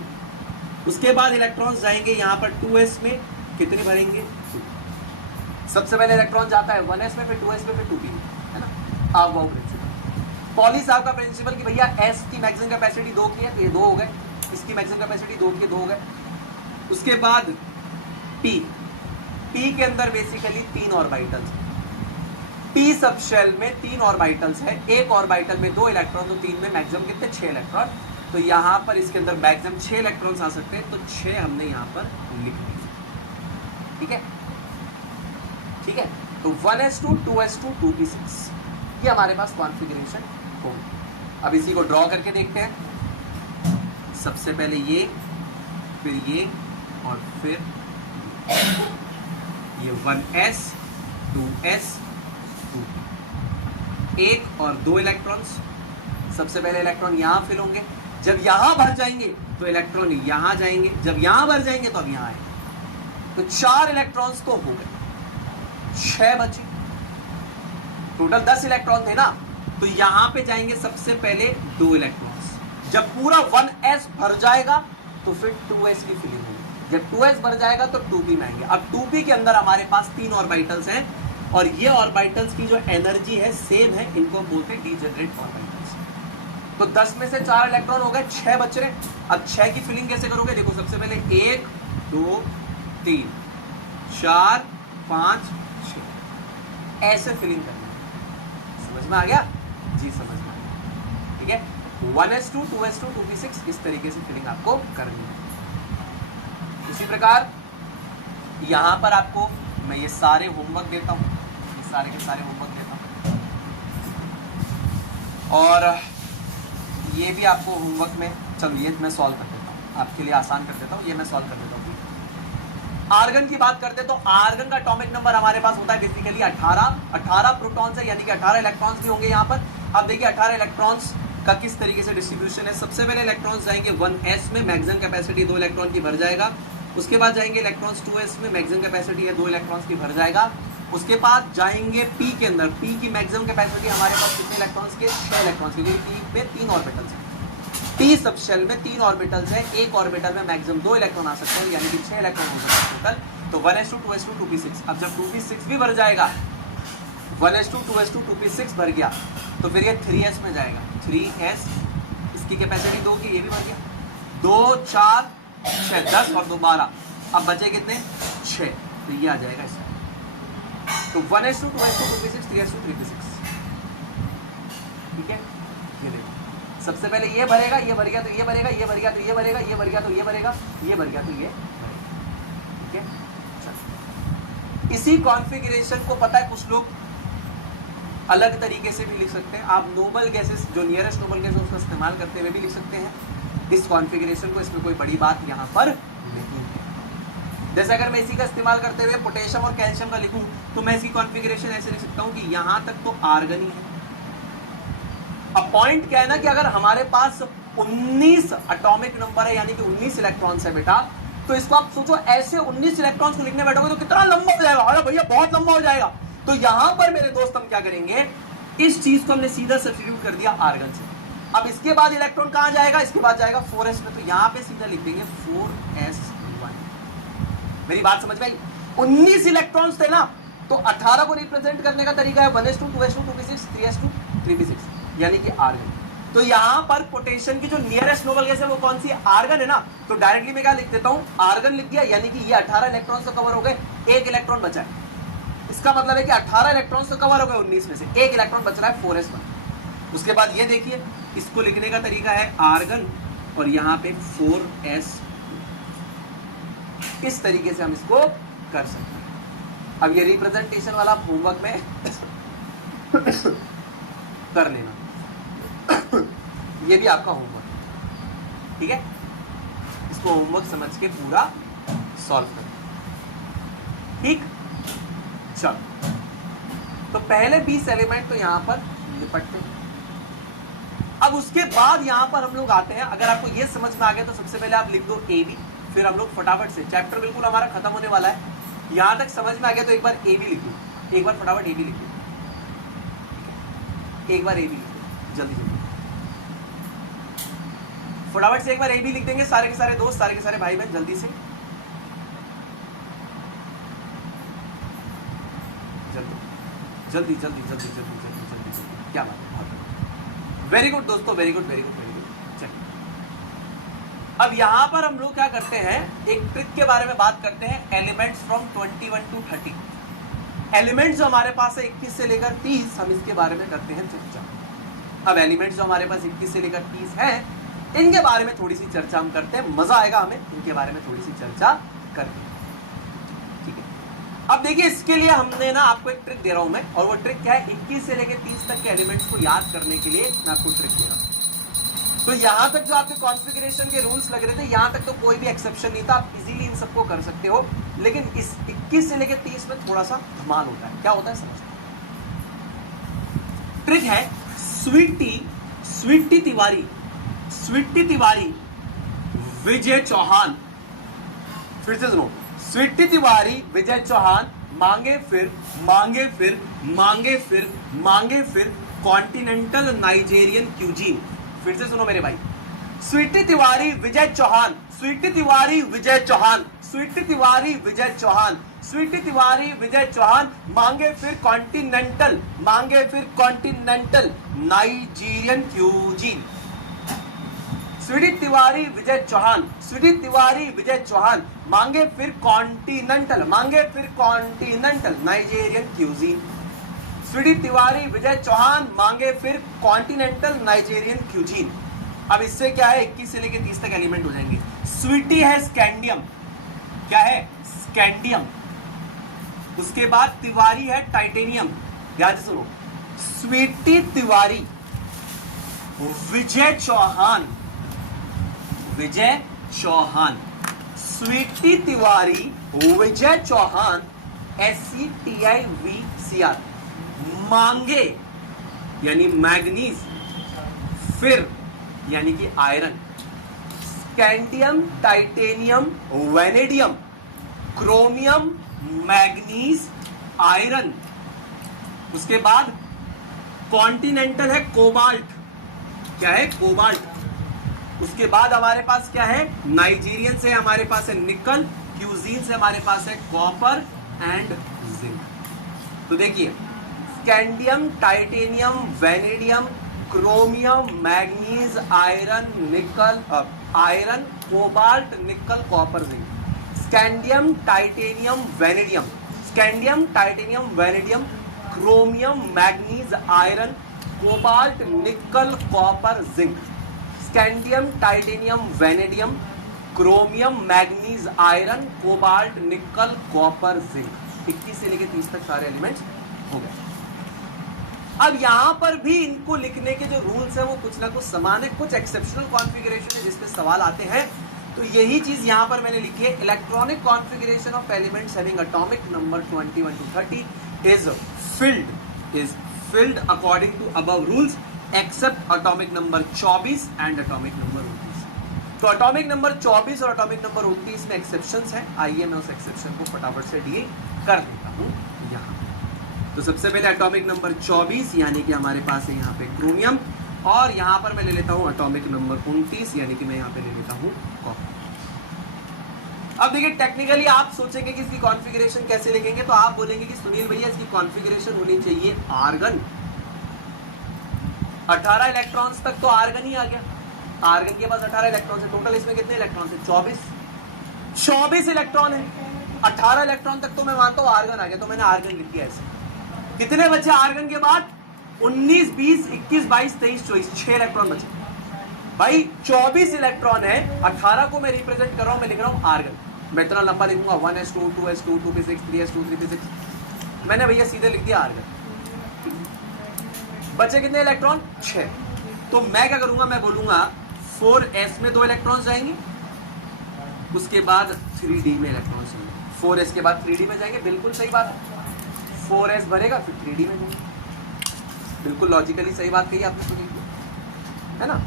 उसके बाद इलेक्ट्रॉन्स जाएंगे यहाँ पर 2s में, कितने भरेंगे 2, सबसे पहले इलेक्ट्रॉन जाता है 1s में, फिर 2s में, फिर 2p में, है ना। अब वो प्रिंसिपल पॉली साहब का प्रिंसिपल कि भैया s की मैक्सिमम कैपेसिटी 2 की है तो ये 2 हो गए, इसकी मैक्सिमम कैपेसिटी 2 की 2 हो गए, उसके बाद p के अंदर basically 3 orbitals, p sub shell में 3 ऑर्बिटल्स है, एक ऑर्बिटल में 2 इलेक्ट्रॉन, तो 3 में मैक्सिमम कितने 6 इलेक्ट्रॉन, तो यहाँ पर इसके अंदर मैक्सिमम 6 इलेक्ट्रॉन्स आ सकते हैं, तो 6 हमने यहाँ पर लिख दिए, ठीक है, ठीक है। तो 1s2 2s2 2p6 ये हमारे पास कॉन्फ़िगरेशन होगी। अब इसी को ड्रॉ करके देखते हैं, सबसे पहले ये, फिर ये, और फिर ये 1s 2s 2p, 1 और 2 इलेक्ट्रॉन्स, सबसे पहले इलेक्ट्रॉन यहां फिल होंगे, जब यहां भर जाएंगे तो इलेक्ट्रॉन यहां जाएंगे, जब यहां भर जाएंगे तो अब यहां आएंगे, तो 4 इलेक्ट्रॉन्स तो हो गए, 6 बचे, टोटल 10 इलेक्ट्रॉन थे ना, तो यहां पे जाएंगे सबसे पहले 2 इलेक्ट्रॉन्स, जब पूरा 1s भर जाएगा तो फिर 2s की फिलिंग होगी, जब 2s भर जाएगा तो 2p में आएंगे। अब 2p के अंदर हमारे पास 3 ऑर्बिटल्स हैं, और ये ऑर्बिटल्स की जो एनर्जी है सेम है, इनको बोलते हैं डीजेनरेट ऑर्बिटल्स। तो 10 में से 4 इलेक्ट्रॉन हो गए, 6 बच रहे। अब 6 की फिलिंग कैसे करोगे, देखो सबसे पहले 1 2 3 4 5 6 ऐसे फिलिंग करना है, समझ में आ गया जी, समझ में आ गया, ठीक है। 1s2 2s2 2p6 इस तरीके से फिलिंग आपको करनी है। उसी प्रकार यहां पर आपको मैं ये सारे होमवर्क देता हूं, ये सारे के सारे होमवर्क देता हूं, और ये भी आपको होमवर्क में, चलो ये मैं सॉल्व कर देता हूँ, आपके लिए आसान कर देता हूँ, ये मैं सॉल्व कर देता हूँ। आर्गन की बात करते तो आर्गन का एटॉमिक नंबर हमारे पास होता है बेसिकली 18 प्रोटॉन्स है, यानी कि 18 इलेक्ट्रॉन्स भी होंगे यहाँ पर। अब देखिए 18 इलेक्ट्रॉन्स का किस तरीके से डिस्ट्रीब्यूशन है, सबसे पहले इलेक्ट्रॉन्स जाएंगे 1s में, मैक्सिमम कैपेसिटी 2 इलेक्ट्रॉन की भर जाएगा, उसके बाद जाएंगे इलेक्ट्रॉन्स 2s में, मैक्सिमम कैपेसिटी है 2 इलेक्ट्रॉन्स की भर जाएगा, उसके बाद जाएंगे p के अंदर, p की मैक्सिमम कैपेसिटी हमारे पास कितने इलेक्ट्रॉन्स के 6 इलेक्ट्रॉन्स की, क्योंकि p में 3 ऑर्बिटल्स हैं, p सब शेल में 3 ऑर्बिटल्स है, एक ऑर्बिटल में मैक्सिमम 2 इलेक्ट्रॉन आ सकते हैं, यानी कि 6 इलेक्ट्रॉन हो सकते हैं टोटल, तो 1s2 2s2 2p6। अब जब 2p6 भी भर जाएगा, 1s2 2s2 2p6 भर गया, तो फिर ये 3s में जाएगा, 3s इसकी कैपेसिटी 2 की, ये भी भर गया, 2 4 6 10 और 2 12, अब बचे कितने 6, तो ये आ जाएगा इसमें, तो 1s2 2s2 2p6 3s2 3p6, ठीक है। ये देखो सबसे पहले ये भरेगा, ये भर गया तो ये भरेगा, ये भर गया तो ये भरेगा, ये भर गया तो ये भरेगा, ये भर गया तो ये भरेगा, ठीक है। इसी कॉन्फ़िगरेशन को पता है कुछ लोग अलग तरीके से भी लिख सकते हैं, आप नोबल गैसेस जो नियरेस्ट नोबल गैस उसका इस्तेमाल करते हुए भी लिख सकते हैं इस कॉन्फ़िगरेशन को, इसमें कोई बड़ी बात यहाँ पर नहीं है। जैसे अगर मैं इसी का इस्तेमाल करते हुए पोटेशियम और कैल्शियम का लिखूं, तो मैं इसकी कॉन्फ़िगरेशन ऐसे लिख सकता हूँ कि यहाँ तक तो आर्गन ही है। अब पॉइंट क्या है ना कि अगर हमारे पास 19 एटॉमिक नंबर है, यानी कि 19 इलेक्ट्रॉन्स है बेटा, तो इसको आप सोचो ऐसे 19 इलेक्ट्रॉन्स को लिखने बैठोगे तो कितना लंबा हो जाएगा, अरे भैया बहुत लंबा हो जाएगा। तो यहां पर मेरे दोस्त हम क्या करेंगे, इस चीज को हमने सीधा सब्स्टिट्यूट कर दिया आर्गन से। अब इसके बाद इलेक्ट्रॉन कहां जाएगा, इसके बाद जाएगा 4s में, तो यहां पे सीधा लिख देंगे 4s1। मेरी बात समझ में आई? 19 इलेक्ट्रॉन्स थे ना, तो 18 को रिप्रेजेंट करने का तरीका है 1s2 2s2 2p6 3s2 3p6, यानी कि आर्गन। तो यहां पर पोटेंशियल की जो नियरेस्ट नोबल गैस है वो कौन सी है? आर्गन है ना। तो डायरेक्टली मैं क्या लिख देता हूं, आर्गन लिख दिया, यानी कि ये 18 इलेक्ट्रॉन तो कवर हो गए, एक इलेक्ट्रॉन बचा है। इसका मतलब है कि 18 इलेक्ट्रॉन तो कवर हो गए 19 में से, एक इलेक्ट्रॉन बच रहा है 4s1। उसके बाद ये देखिए, इसको लिखने का तरीका है आर्गन और यहां पे 4s, इस तरीके से हम इसको कर सकते हैं। अब ये रिप्रेजेंटेशन वाला होमवर्क में कर लेना, ये भी आपका होमवर्क, ठीक है। इसको होमवर्क समझ के पूरा सॉल्व करें, ठीक। चलो, तो पहले 20 एलिमेंट तो यहां पर निपटते हैं। अब उसके बाद यहां पर हम लोग आते हैं, अगर आपको ये समझ में आ गया तो सबसे पहले आप लिख दो ए बी, फिर हम लोग फटाफट से, चैप्टर बिल्कुल हमारा खत्म होने वाला है, यहां तक समझ में आ गया तो एक बार ए बी लिख दो, एक बार फटाफट ए बी लिख दो, एक बार ए बी लिख दो, जल्दी जल्दी फटाफट से एक बार ए बी लिख देंगे सारे के सारे दोस्त, सारे के सारे भाई बहन, जल्दी से जल्दी जल्दी जल्दी जल्दी जल्दी जल्दी जल्दी, क्या बात है, वेरी गुड दोस्तों, very good very good very good. चलिए, अब यहां पर हम लोग क्या करते हैं, एक ट्रिक के बारे में बात करते हैं, एलिमेंट्स फ्रॉम 21 to 30। एलिमेंट्स जो हमारे पास है 21 से लेकर 30, हम इसके बारे में करते हैं चर्चा। अब एलिमेंट्स जो हमारे पास 21 से लेकर 30 हैं, इनके बारे में थोड़ी सी चर्चा हम करते हैं, मजा आएगा हमें इनके बारे में थोड़ी सी चर्चा करके, ठीक है। अब देखिए, इसके लिए हमने ना आपको एक ट्रिक दे रहा हूं मैं, और वो ट्रिक क्या है, 21 से लेकर 30 तक के एलिमेंट्स को याद करने के लिए मैं आपको ट्रिक दे रहा हूं। तो यहां तक जो आपके कॉन्फ़िगरेशन के रूल्स लग रहे थे, यहां तक तो कोई भी एक्सेप्शन नहीं था, आप इजीली इन सबको कर सकते हो। लेकिन इस 21 से लेकर 30 में थोड़ा सा धमाल होता है। क्या होता है समझते हैं। ट्रिक है स्वीटी तिवारी विजय चौहान, फिर से सुनो, स्वीटी तिवारी विजय चौहान मांगे फिर कॉन्टिनेंटल नाइजेरियन क्यूजीन। फिर से सुनो मेरे भाई, स्वीटी तिवारी विजय चौहान मांगे फिर continental Nigerian cuisine. Sweety Tiwari Vijay Chauhan मांगे फिर continental Nigerian cuisine. Sweety Tiwari Vijay Chauhan मांगे फिर कॉन्टिनेंटल नाइजीरियन क्यूजीन। अब इससे क्या है, 21 से लेकर 30 तक एलिमेंट हो जाएंगे। स्वीटी है स्कैंडियम, क्या है, स्कैंडियम। उसके बाद तिवारी है टाइटेनियम, ध्यान से सुनो, स्वीटी तिवारी विजय चौहान, स्वीटी तिवारी विजय चौहान, SCTIVCR, मांगे यानी मैग्नीज, फिर यानी कि iron, scandium, titanium, vanadium, chromium, manganese, iron. उसके बाद कॉन्टिनेंटल है कोबाल्ट, क्या है, कोबाल्ट। उसके बाद हमारे पास क्या है, नाइजीरियन से हमारे पास है निकल, क्यूजीन से हमारे पास है कॉपर एंड जिंक। तो देखिए, scandium, titanium, vanadium, chromium, manganese, iron, cobalt, nickel, copper, zinc. Scandium, titanium, vanadium, chromium, manganese, iron, cobalt, nickel, copper, zinc. Scandium, titanium, vanadium, chromium, manganese, iron, cobalt, nickel, copper, zinc. 21 से लेकर 30 तक सारे elements हो गए। अब यहां पर भी इनको लिखने के जो रूल्स हैं वो कुछ ना कुछ समान है, कुछ एक्सेप्शनल कॉन्फ़िगरेशन है जिसपे सवाल आते हैं। तो यही चीज यहां पर मैंने लिखी है, electronic configuration of elements having atomic number 21 to 30 is filled according to above rules except atomic number 24 and atomic number 29। तो एटॉमिक नंबर 24 और एटॉमिक नंबर 29 में एक्सेप्शंस हैं। आइए मैं उस एक्सेप्शन को फटाफट से डील कर देता हूं यहाँ। तो सबसे पहले एटॉमिक नंबर 24 यानी कि हमारे पास है यहाँ पे क्रोमियम, और यहाँ पर मैं ले लेता हूँ एटॉमिक नंबर 29 यानी कि मैं यहाँ पे ले लेता हूँ कॉपर। अब देखिए, टेक्निकली आप सोचेंगे कि इसकी कॉन्फ़िगरेशन कैसे लिखेंगे, तो आप बोलेंगे कि सुनील भैया इसकी कॉन्फ़िगरेशन होनी चाहिए आर्गन, 18 इलेक्ट्रॉन्स तक तो आर्गन ही आ गया, आर्गन के पास 18 इलेक्ट्रॉन है, टोटल इसमें कितने इलेक्ट्रॉन है? 24 इलेक्ट्रॉन है। 18 इलेक्ट्रॉन तक तो मैं मानता हूं आर्गन आ गया, तो मैंने आर्गन लिख दिया ऐसे। कितने बचे आर्गन के बाद? 19, 20, 21, 22, 23, 24, 6 इलेक्ट्रॉन बचे भाई। 24 इलेक्ट्रॉन है, 18 को मैं रिप्रेजेंट कर रहा हूं, मैं लिख रहा हूं आर्गन। मैं इतना लंबा लिखूंगा 1s2 2s2 2p6 3s2 3p6, मैंने भैया सीधे लिख दिया आर्गन। बचे कितने इलेक्ट्रॉन? 6। तो मैं क्या करूंगा, मैं बोलूंगा 4s में 2 इलेक्ट्रॉन जाएंगे, उसके बाद 3d में इलेक्ट्रॉन जाएंगे, 4s के बाद 3d में जाएंगे। बिल्कुल सही बात है, 4s भरेगा फिर 3d में जाएंगे, बिल्कुल लॉजिकली सही बात कही आपने, सुनी है ना।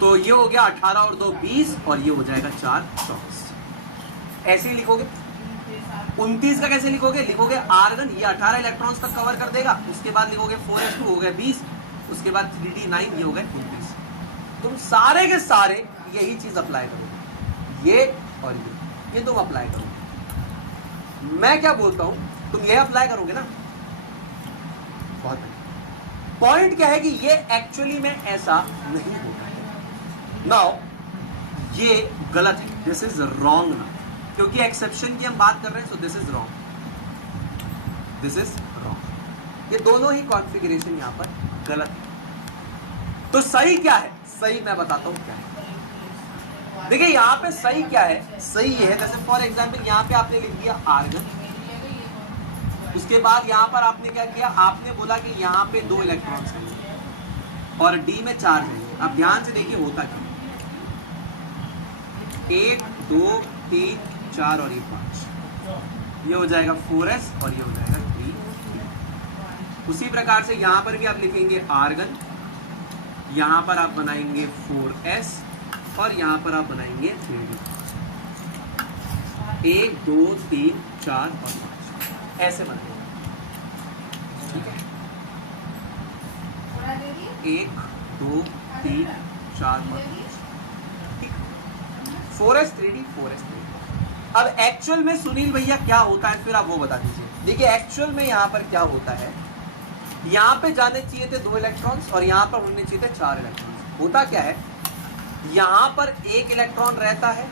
तो ये हो गया 18 और 2 20, और ये हो जाएगा 4 24। ऐसे ही लिखोगे। 29 का कैसे लिखोगे? लिखोगे आर्गन, ये 18 इलेक्ट्रॉन्स तक कवर कर देगा, उसके बाद लिखोगे 4s2 हो गए 20, उसके बाद 3d 9, ये हो गए 29। तुम सारे के सारे यही चीज अप्लाई करोगे, ये और ये तुम अप्लाई करोगे। मैं क्या बोलता हूं, तुम ये अप्लाई करोगे ना, बहुत बढ़िया। पॉइंट क्या है कि ये एक्चुअली में ऐसा नहीं होता है। नाउ ये गलत है, दिस इज रॉन्ग ना, क्योंकि एक्सेप्शन की हम बात कर रहे हैं, so this is wrong, this is wrong. ये दोनों ही कॉन्फ़िगरेशन यहां पर गलत है। तो सही क्या है? सही मैं बताता हूं क्या है। देखिए यहां पे सही क्या है, सही ये है, जैसे फॉर एग्जांपल यहां पे आपने लिख दिया आर्गन, उसके बाद यहां पर आपने क्या किया, आपने बोला कि यहां पे 2 इलेक्ट्रॉन्स हैं और डी में 4 हैं। अब ध्यान से देखिए होता क्या, 1 2 3 4 और ये 5, ये हो जाएगा 4s और ये हो जाएगा 3। उसी प्रकार से यहां पर भी आप लिखेंगे आर्गन, यहां पर आप बनाएंगे 4s और यहां पर आप बनाएंगे 3d। 1 2 3 4 और 5 ऐसे बनाएंगे, ठीक है। 1 2 3 4 और 5, ठीक। 4s 3d 4s 3d। अब एक्चुअल में सुनील भैया क्या होता है, फिर आप वो बता दीजिए। देखिए एक्चुअल में यहां पर क्या होता है, यहां पे जाने चाहिए थे 2 इलेक्ट्रॉन्स और यहां पर होने चाहिए थे 4 इलेक्ट्रॉन्स। होता क्या है, यहां पर 1 इलेक्ट्रॉन रहता है,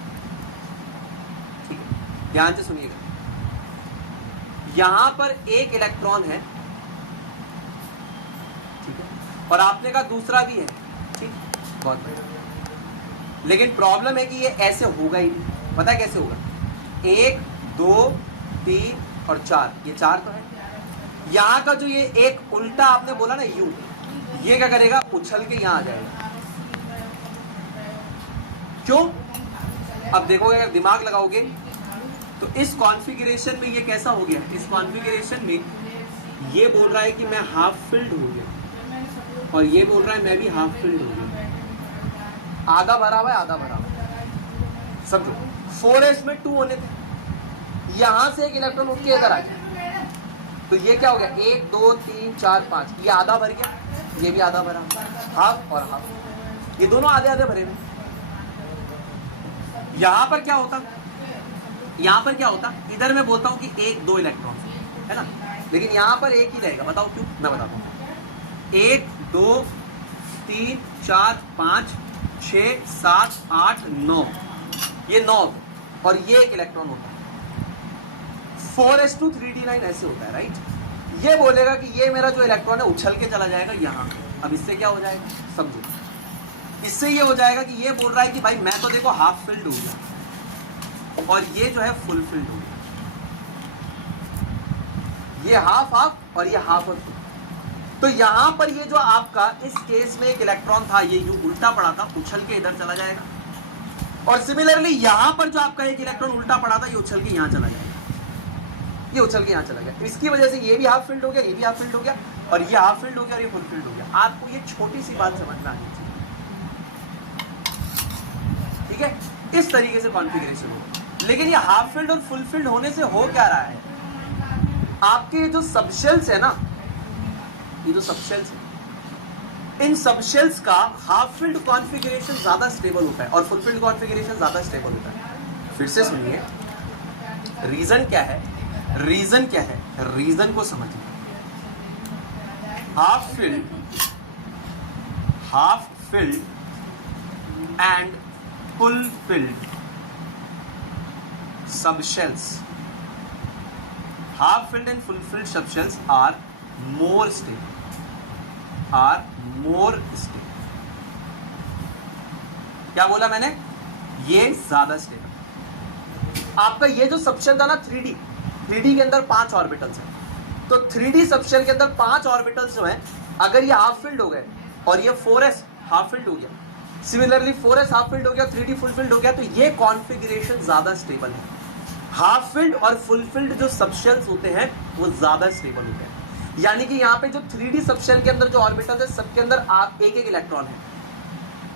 ठीक है, ध्यान से सुनिएगा। यहां पर 1 इलेक्ट्रॉन है, ठीक है, और आपने कहा दूसरा भी है, ठीक, बहुत बढ़िया। लेकिन प्रॉब्लम है कि ये ऐसे होगा ही नहीं। पता है कैसे होगा? 1 2 3 और 4, ये 4 तो है। यहां का जो ये एक उल्टा आपने बोला ना यू, ये क्या करेगा, उछल के यहां आ जाएगा। क्यों? अब देखोगे, अगर दिमाग लगाओगे तो इस कॉन्फ़िगरेशन में ये कैसा हो गया, इस कॉन्फ़िगरेशन में ये बोल रहा है कि मैं हाफ फिल्ड हो गया और ये बोल रहा है मैं भी हाफ फिल्ड हो गया। आधा भरा हुआ है, आधा भरा हुआ है, समझो। 4s में 2 होने थे, यहां से 1 इलेक्ट्रॉन उठ के इधर आ गया, तो ये क्या हो गया, 1 2 3 4 5, ये आधा भर गया, ये भी आधा भरा, हाफ और हाफ, ये दोनों आधे आधे भरे हुए। यहां पर क्या होता, यहां पर क्या होता, इधर मैं बोलता हूं कि 1 2 इलेक्ट्रॉन है ना, लेकिन यहां पर 1 ही रहेगा। बताओ क्यों? मैं बताता हूं। 1 2 3 4 5 6 7 8 9, ये 9 और ये 1 इलेक्ट्रॉन होता है। 4s2 3d9 ऐसे होता है, राइट। ये बोलेगा कि ये मेरा जो इलेक्ट्रॉन है उछल के चला जाएगा यहाँ। अब इससे क्या हो जाएगा, समझो। इससे ये हो जाएगा कि ये बोल रहा है कि भाई मैं तो देखो हाफ फिल्ड हो गया और ये जो है फुल फिल्ड हो गया, ये हाफ हाफ और ये हाफ और फुल। तो यहां पर ये जो आपका इस केस में 1 इलेक्ट्रॉन था, ये यू उल्टा पड़ा था, उछल के इधर चला जाएगा। और सिमिलरली यहां पर जो आपका 1 इलेक्ट्रॉन उल्टा पड़ा था, ये उछल के यहां चला जाएगा, ये उछल के यहां चला गया। इसकी वजह से ये भी हाफ फील्ड हो गया, ये भी हाफ फील्ड हो गया, और ये हाफ फील्ड हो गया और ये फुल फील्ड हो गया। आपको ये छोटी सी बात समझ में आनी चाहिए, ठीक है। इस तरीके से कॉन्फ़िगरेशन होगा। लेकिन ये हाफ फील्ड और फुल फील्ड होने से हो क्या रहा है, आपके जो सबशेल्स है ना, ये जो सबशेल्स है, इन सबशेल्स का हाफ फील्ड कॉन्फ़िगरेशन ज्यादा स्टेबल होता है और फुल फील्ड कॉन्फ़िगरेशन ज्यादा स्टेबल होता है। फिर से सुनिए, रीजन क्या है, रीजन क्या है, रीजन को समझिए। Half field half filled and fulfilled subshells, half filled and fulfilled subshells are more stable. क्या बोला मैंने? ये ज्यादा स्टेबल। आपका ये जो सबशेल था ना 3D के अंदर 5 ऑर्बिटल्स हैं, तो 3D सबशेल के अंदर 5 ऑर्बिटल्स जो हैं, अगर ये हाफ फिल्ड हो गए और ये 4s हाफ फिल्ड हो गया, सिमिलरली 4s हाफ फिल्ड हो गया, 3D फुल फिल्ड हो गया, तो ये कॉन्फ़िगरेशन ज्यादा स्टेबल है। हाफ फिल्ड और फुल फिल्ड जो सबशेल्स होते हैं वो ज्यादा स्टेबल होते हैं। यानी कि यहाँ पे जो 3D सबशेल के अंदर जो ऑर्बिटल्स है, सबके अंदर एक इलेक्ट्रॉन है।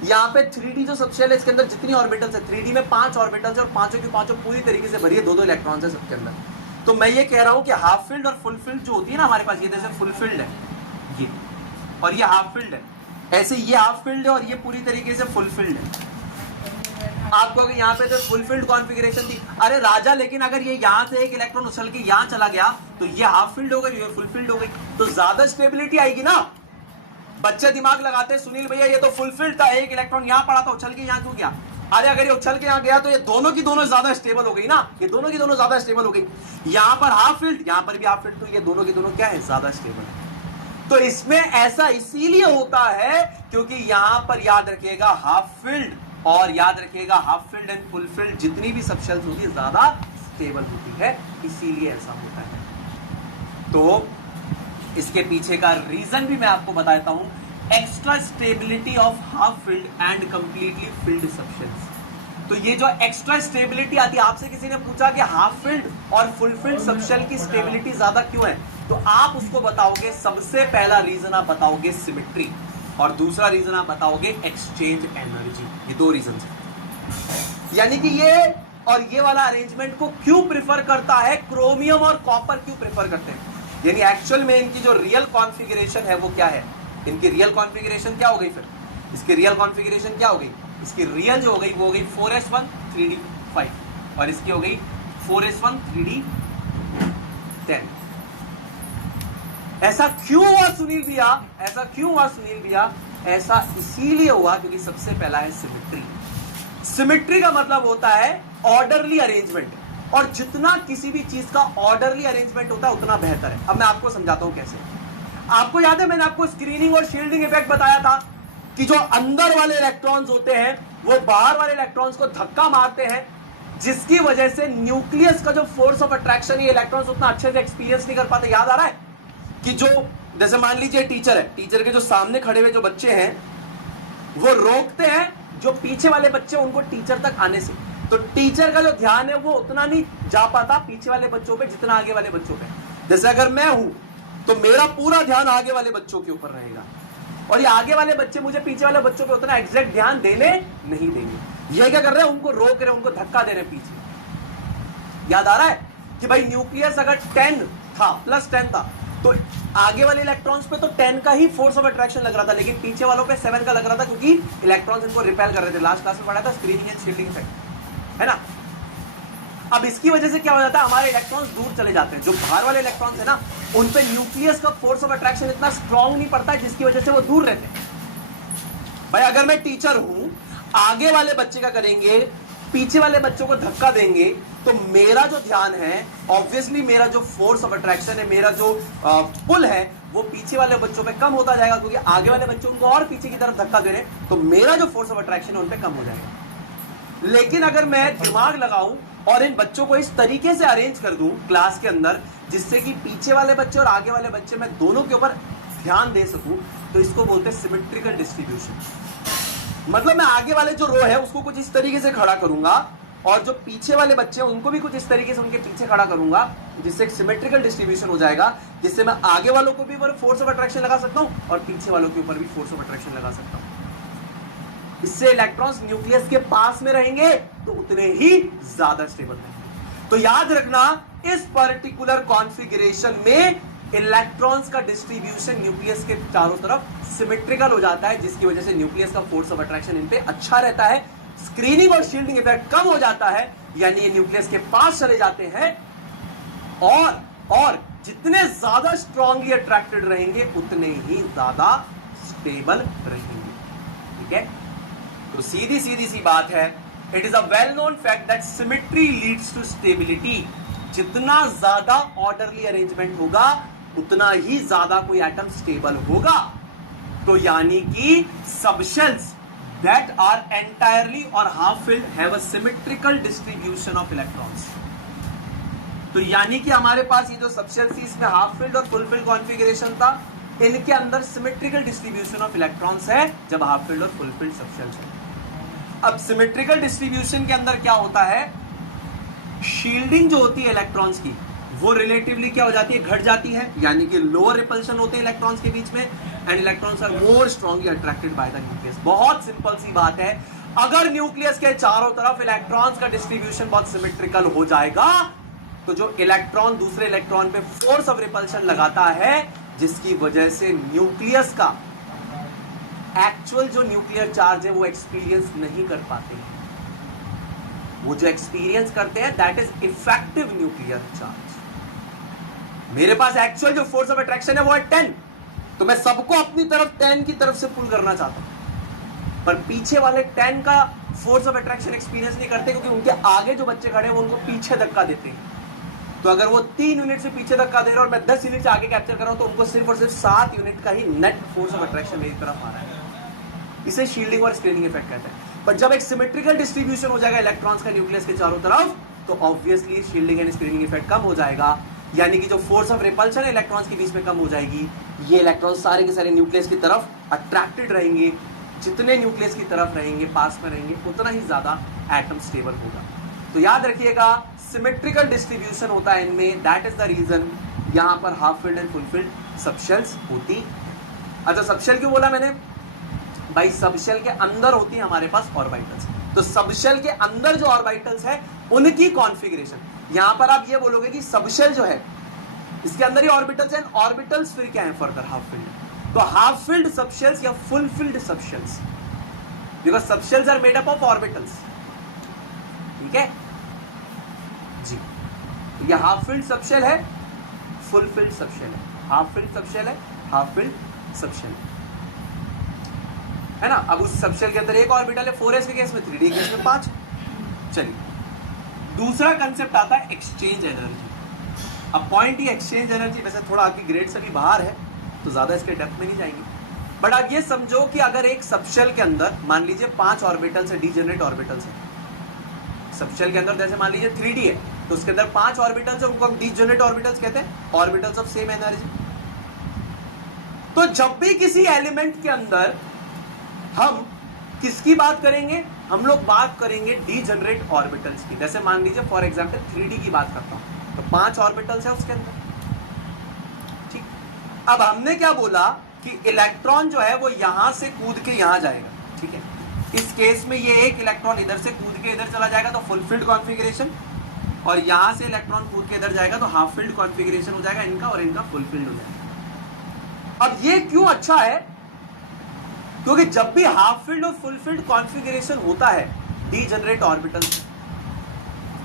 यहाँ पे 3D जो सबशेल है, इसके अंदर जितनी ऑर्बिटल्स है, 3D में 5 ऑर्बिटल्स है और पांचों की पांचों पूरी तरीके से भरी है, 2-2 इलेक्ट्रॉन्स है सबके अंदर। तो मैं ये कह रहा हूं कि हाफ फिल्ड और फुल फिल्ड जो होती है ना हमारे पास, ये जैसे फुल फिल्ड है ये, और ये हाफ फिल्ड है, ऐसे ये हाफ फिल्ड है और ये पूरी तरीके से फुल फिल्ड है। आपको अगर यहाँ पे तो फुल फिल्ड कॉन्फ़िगरेशन थी, अरे राजा, लेकिन अगर ये यहाँ से एक इलेक्ट्रॉन उछल के यहाँ चला गया तो ये हाफ फिल्ड हो गई, ये फुल फिल्ड हो गई, तो ज्यादा स्टेबिलिटी आएगी ना। बच्चे दिमाग लगाते हैं, सुनील भैया ये तो फुल फिल्ड था, एक इलेक्ट्रॉन यहाँ पड़ा था, उछल के यहाँ क्यों गया? अरे अगर ये उछल के यहाँ गया तो ये दोनों की दोनों ज्यादा स्टेबल हो गई ना, ये दोनों की दोनों ज्यादा स्टेबल हो गई। यहाँ पर हाफ फिल्ड, यहाँ पर भी हाफ फिल्ड, तो ये दोनों की दोनों क्या है? ज्यादा स्टेबल है। तो इसमें ऐसा इसीलिए होता है क्योंकि यहाँ पर याद रखिएगा हाफ फिल्ड और याद रखिएगा half filled and full field जितनी भी सबशेल्स होती है ज्यादा स्टेबल होती है, इसीलिए ऐसा होता है। तो इसके पीछे का रीजन भी मैं आपको बताता हूं, extra stability of half filled and completely filled subshells. तो ये जो एक्स्ट्रा स्टेबिलिटी आती है, आपसे किसी ने पूछा कि हाफ फिल्ड और फुल फिल्ड सबशेल की स्टेबिलिटी ज्यादा क्यों है, तो आप उसको बताओगे, सबसे पहला रीजन आप बताओगे सिमेट्री, और दूसरा रीजन आप बताओगे एक्सचेंज एनर्जी। ये 2 रीजन है। यानी कि ये और ये वाला अरेंजमेंट को क्यों प्रिफर करता है, क्रोमियम और कॉपर क्यों प्रिफर करते हैं, यानी एक्चुअल में इनकी जो रियल कॉन्फ़िगरेशन है वो क्या है, इनकी रियल कॉन्फ़िगरेशन क्या हो गई, फिर इसकी रियल कॉन्फ़िगरेशन क्या हो गई, इसकी रियल जो हो गई वो हो गई 4s1 3d5 और इसकी हो गई 4s1 3d 10। ऐसा क्यों हुआ सुनील भैया, ऐसा क्यों हुआ सुनील भैया? ऐसा इसीलिए हुआ क्योंकि सबसे पहला है सिमेट्री। सिमेट्री का मतलब होता है ऑर्डरली अरेंजमेंट, और जितना किसी भी चीज का ऑर्डरली अरेंजमेंट होता है उतना बेहतर है। अब मैं आपको समझाता हूं कैसे। आपको याद है मैंने आपको स्क्रीनिंग और शील्डिंग इफेक्ट बताया था कि जो अंदर वाले इलेक्ट्रॉन्स होते हैं वो बाहर वाले इलेक्ट्रॉन्स को धक्का मारते हैं, जिसकी वजह से न्यूक्लियस का जो फोर्स ऑफ अट्रैक्शन ये इलेक्ट्रॉन्स उतना अच्छे से एक्सपीरियंस नहीं कर पाते। याद आ रहा है कि जो जैसे मान लीजिए टीचर है, टीचर के जो सामने खड़े हुए जो बच्चे हैं वो रोकते हैं जो पीछे वाले बच्चे उनको टीचर तक आने से, तो टीचर का जो ध्यान है वो उतना नहीं जा पाता पीछे वाले बच्चों पे जितना आगे वाले बच्चों पे। जैसे अगर मैं हूं तो मेरा पूरा ध्यान आगे वाले बच्चों के ऊपर रहेगा, और ये आगे वाले बच्चे मुझे पीछे वाले बच्चों पे उतना एग्जैक्ट ध्यान देने नहीं देंगे। ये क्या कर रहे हैं, उनको रोक रहे हैं, उनको धक्का दे रहे हैं पीछे। याद आ रहा है कि भाई न्यूक्लियस अगर 10 था प्लस 10 था तो आगे वाले इलेक्ट्रॉन्स पे तो 10 का ही फोर्स ऑफ अट्रैक्शन लग रहा था, लेकिन पीछे वालों पे 7 का लग रहा था क्योंकि इलेक्ट्रॉन्स इनको रिपेल कर रहे थे। लास्ट क्लास में पढ़ा था स्क्रीनिंग एंड शील्डिंग इफेक्ट, है ना। अब इसकी वजह से क्या हो जाता है, हमारे इलेक्ट्रॉन्स दूर चले जाते हैं। जो बाहर वाले इलेक्ट्रॉन्स है ना उन पे न्यूक्लियस का फोर्स ऑफ अट्रैक्शन इतना स्ट्रांग नहीं पड़ता है, जिसकी वजह से वो दूर रहते हैं। भाई अगर मैं टीचर हूं, आगे वाले बच्चे का करेंगे, पीछे वाले बच्चों को धक्का देंगे, तो मेरा जो ध्यान है ऑब्वियसली मेरा जो फोर्स ऑफ अट्रैक्शन है, मेरा जो पुल है वो पीछे वाले बच्चों पे कम होता जाएगा, क्योंकि आगे वाले बच्चे उनको और पीछे की तरफ धक्का दे रहे हैं, तो मेरा जो फोर्स ऑफ अट्रैक्शन है उन पे कम हो जाएगा। लेकिन अगर मैं दिमाग लगाऊं और इन बच्चों को इस तरीके से अरेंज कर दूं क्लास के अंदर जिससे कि पीछे वाले बच्चे और आगे वाले बच्चे मैं दोनों के ऊपर ध्यान दे सकूं, तो इसको बोलते हैं सिमेट्रिकल डिस्ट्रीब्यूशन। मतलब मैं आगे वाले जो रो है उसको कुछ इस तरीके से खड़ा करूंगा और जो पीछे वाले बच्चे हैं उनको भी कुछ इस तरीके से उनके पीछे खड़ा करूंगा, जिससे एक सिमेट्रिकल डिस्ट्रीब्यूशन हो जाएगा, जिससे मैं आगे वालों को भी फोर्स ऑफ अट्रैक्शन लगा सकता हूं और पीछे वालों के ऊपर भी फोर्स ऑफ अट्रैक्शन लगा सकता हूं। इससे इलेक्ट्रॉन्स न्यूक्लियस के पास में रहेंगे तो उतने ही ज्यादा स्टेबल रहेंगे। तो याद रखना इस पर्टिकुलर कॉन्फ़िगरेशन में इलेक्ट्रॉन्स का डिस्ट्रीब्यूशन न्यूक्लियस के चारों तरफ सिमेट्रिकल हो जाता है, जिसकी वजह से न्यूक्लियस का फोर्स ऑफ अट्रैक्शन इन पे अच्छा रहता है, स्क्रीनिंग और शील्डिंग इफेक्ट कम हो जाता है, यानी ये न्यूक्लियस के पास चले जाते हैं और जितने ज्यादा स्ट्रांगली अट्रैक्टेड रहेंगे उतने ही ज्यादा स्टेबल रहेंगे। ठीक है, तो सीधी सीधी सी बात है, it is a well known fact that symmetry leads to stability. जितना ज्यादा ऑर्डरली अरेंजमेंट होगा उतना ही ज्यादा कोई एटम स्टेबल होगा। तो यानी कि subshells that are entirely or half filled have a symmetrical distribution of electrons। तो यानी कि हमारे पास ये जो सबशेल्स थी इसमें हाफ फिल्ड और फुल फिल्ड कॉन्फ़िगरेशन था, इनके अंदर सिमेट्रिकल डिस्ट्रीब्यूशन ऑफ इलेक्ट्रॉन्स है जब हाफ फिल्ड और फुल फिल्ड सबशेल्स है। अब सिमेट्रिकल डिस्ट्रीब्यूशन के अंदर क्या होता है, शील्डिंग जो होती है इलेक्ट्रॉन्स की वो रिलेटिवली क्या हो जाती है, घट जाती है, यानी कि लोअर रिपल्शन होते हैं इलेक्ट्रॉन्स के बीच में, and electrons are more strongly attracted by the nucleus. बहुत सिंपल सी बात है, अगर न्यूक्लियस के चारों तरफ इलेक्ट्रॉन्स का डिस्ट्रीब्यूशन बहुत सिमेट्रिकल हो जाएगा तो जो इलेक्ट्रॉन दूसरे इलेक्ट्रॉन पे फोर्स ऑफ रिपल्शन लगाता है, जिसकी वजह से न्यूक्लियस का एक्चुअल जो न्यूक्लियर चार्ज है वो एक्सपीरियंस नहीं कर पाते हैं। वो जो एक्सपीरियंस करते हैं that is effective nuclear charge. मेरे पास एक्चुअल जो फोर्स ऑफ अट्रैक्शन है वो है 10, तो मैं सबको अपनी तरफ 10 की तरफ से पुल करना चाहता हूं, पर पीछे वाले 10 का फोर्स ऑफ अट्रैक्शन एक्सपीरियंस नहीं करते क्योंकि उनके आगे जो बच्चे खड़े हैं वो उनको पीछे धक्का देते हैं। तो अगर वो 3 यूनिट से पीछे धक्का दे रहे और मैं 10 यूनिट से आगे कैप्चर कर रहा हूं तो उनको सिर्फ और सिर्फ 7 यूनिट का ही नेट फोर्स ऑफ अट्रैक्शन मेरी तरफ आ रहा है। इसे शील्डिंग और स्क्रीनिंग इफेक्ट कहते हैं। पर जब एक सिमेट्रिकल डिस्ट्रीब्यूशन हो जाएगा इलेक्ट्रॉन्स का न्यूक्लियस के चारों तरफ, तो obviously shielding and screening effect कम हो जाएगा, यानी कि जो फोर्स ऑफ रिपल्शन है इलेक्ट्रॉन्स के बीच में कम हो जाएगी। ये इलेक्ट्रॉन्स सारे के सारे न्यूक्लियस की तरफ अट्रैक्टेड रहेंगे, जितने न्यूक्लियस की तरफ रहेंगे, पास में रहेंगे, उतना ही ज्यादा एटम स्टेबल होगा। तो याद रखिएगा सिमेट्रिकल डिस्ट्रीब्यूशन होता है इनमें, दैट इज द रीजन यहां पर half filled and full filled subshells होती। अच्छा, सबशेल क्यों बोला मैंने भाई? सबशेल के अंदर होती है हमारे पास ऑर्बिटल्स, तो सबशेल के अंदर जो ऑर्बिटल्स है उनकी कॉन्फ़िगरेशन, यहां पर आप ये बोलोगे कि सबशेल जो है इसके अंदर ही ऑर्बिटल्स हैं, ऑर्बिटल्स फिर क्या है फर्दर हाफ फिल्ड। तो हाफ फिल्ड सबशेल्स या full filled subshells, because subshells are made up of orbitals, ठीक है जी। तो ये हाफ फिल्ड सबशेल है, फुल फिल्ड सबशेल है, हाफ फिल्ड सबशेल है, हाफ फिल्ड सबशेल है ना। अब उस सबशेल के अंदर एक ऑर्बिटल है 4s के केस में, 3d के केस में 5। चलिए, दूसरा कंसेप्ट आता है एक्सचेंज एनर्जी। अब पॉइंट ये एक्सचेंज एनर्जी वैसे थोड़ा आपकी ग्रेड से भी बाहर है तो ज्यादा इसके डेप्थ में नहीं जाएंगे, बट आप ये समझो कि अगर एक सबशेल के अंदर मान लीजिए 5 ऑर्बिटल्स है, डीजेनरेट ऑर्बिटल्स है। सबशेल के अंदर जैसे मान लीजिए 3d है तो उसके अंदर 5 ऑर्बिटल्स है, उनको हम डीजेनरेट ऑर्बिटल्स कहते हैं, ऑर्बिटल्स ऑफ सेम एनर्जी। तो जब भी किसी एलिमेंट के अंदर हम किसकी बात करेंगे, हम लोग बात करेंगे डीजेनरेट ऑर्बिटल्स की। जैसे मान लीजिए फॉर एग्जांपल 3d की बात करता हूं तो 5 ऑर्बिटल्स है उसके अंदर, ठीक। अब हमने क्या बोला कि इलेक्ट्रॉन जो है वो यहां से कूद के यहां जाएगा, ठीक है। इस केस में ये एक इलेक्ट्रॉन इधर से कूद के इधर चला जाएगा तो फुल फिल्ड कॉन्फ़िगरेशन, और यहां से इलेक्ट्रॉन कूद के इधर जाएगा तो हाफ फिल्ड कॉन्फ़िगरेशन हो जाएगा इनका, और इनका फुल फिल्ड हो जाएगा। अब ये क्यों अच्छा है? क्योंकि जब भी हाफ फील्ड और फुल फील्ड कॉन्फ़िगरेशन होता है डीजेनरेट ऑर्बिटल्स,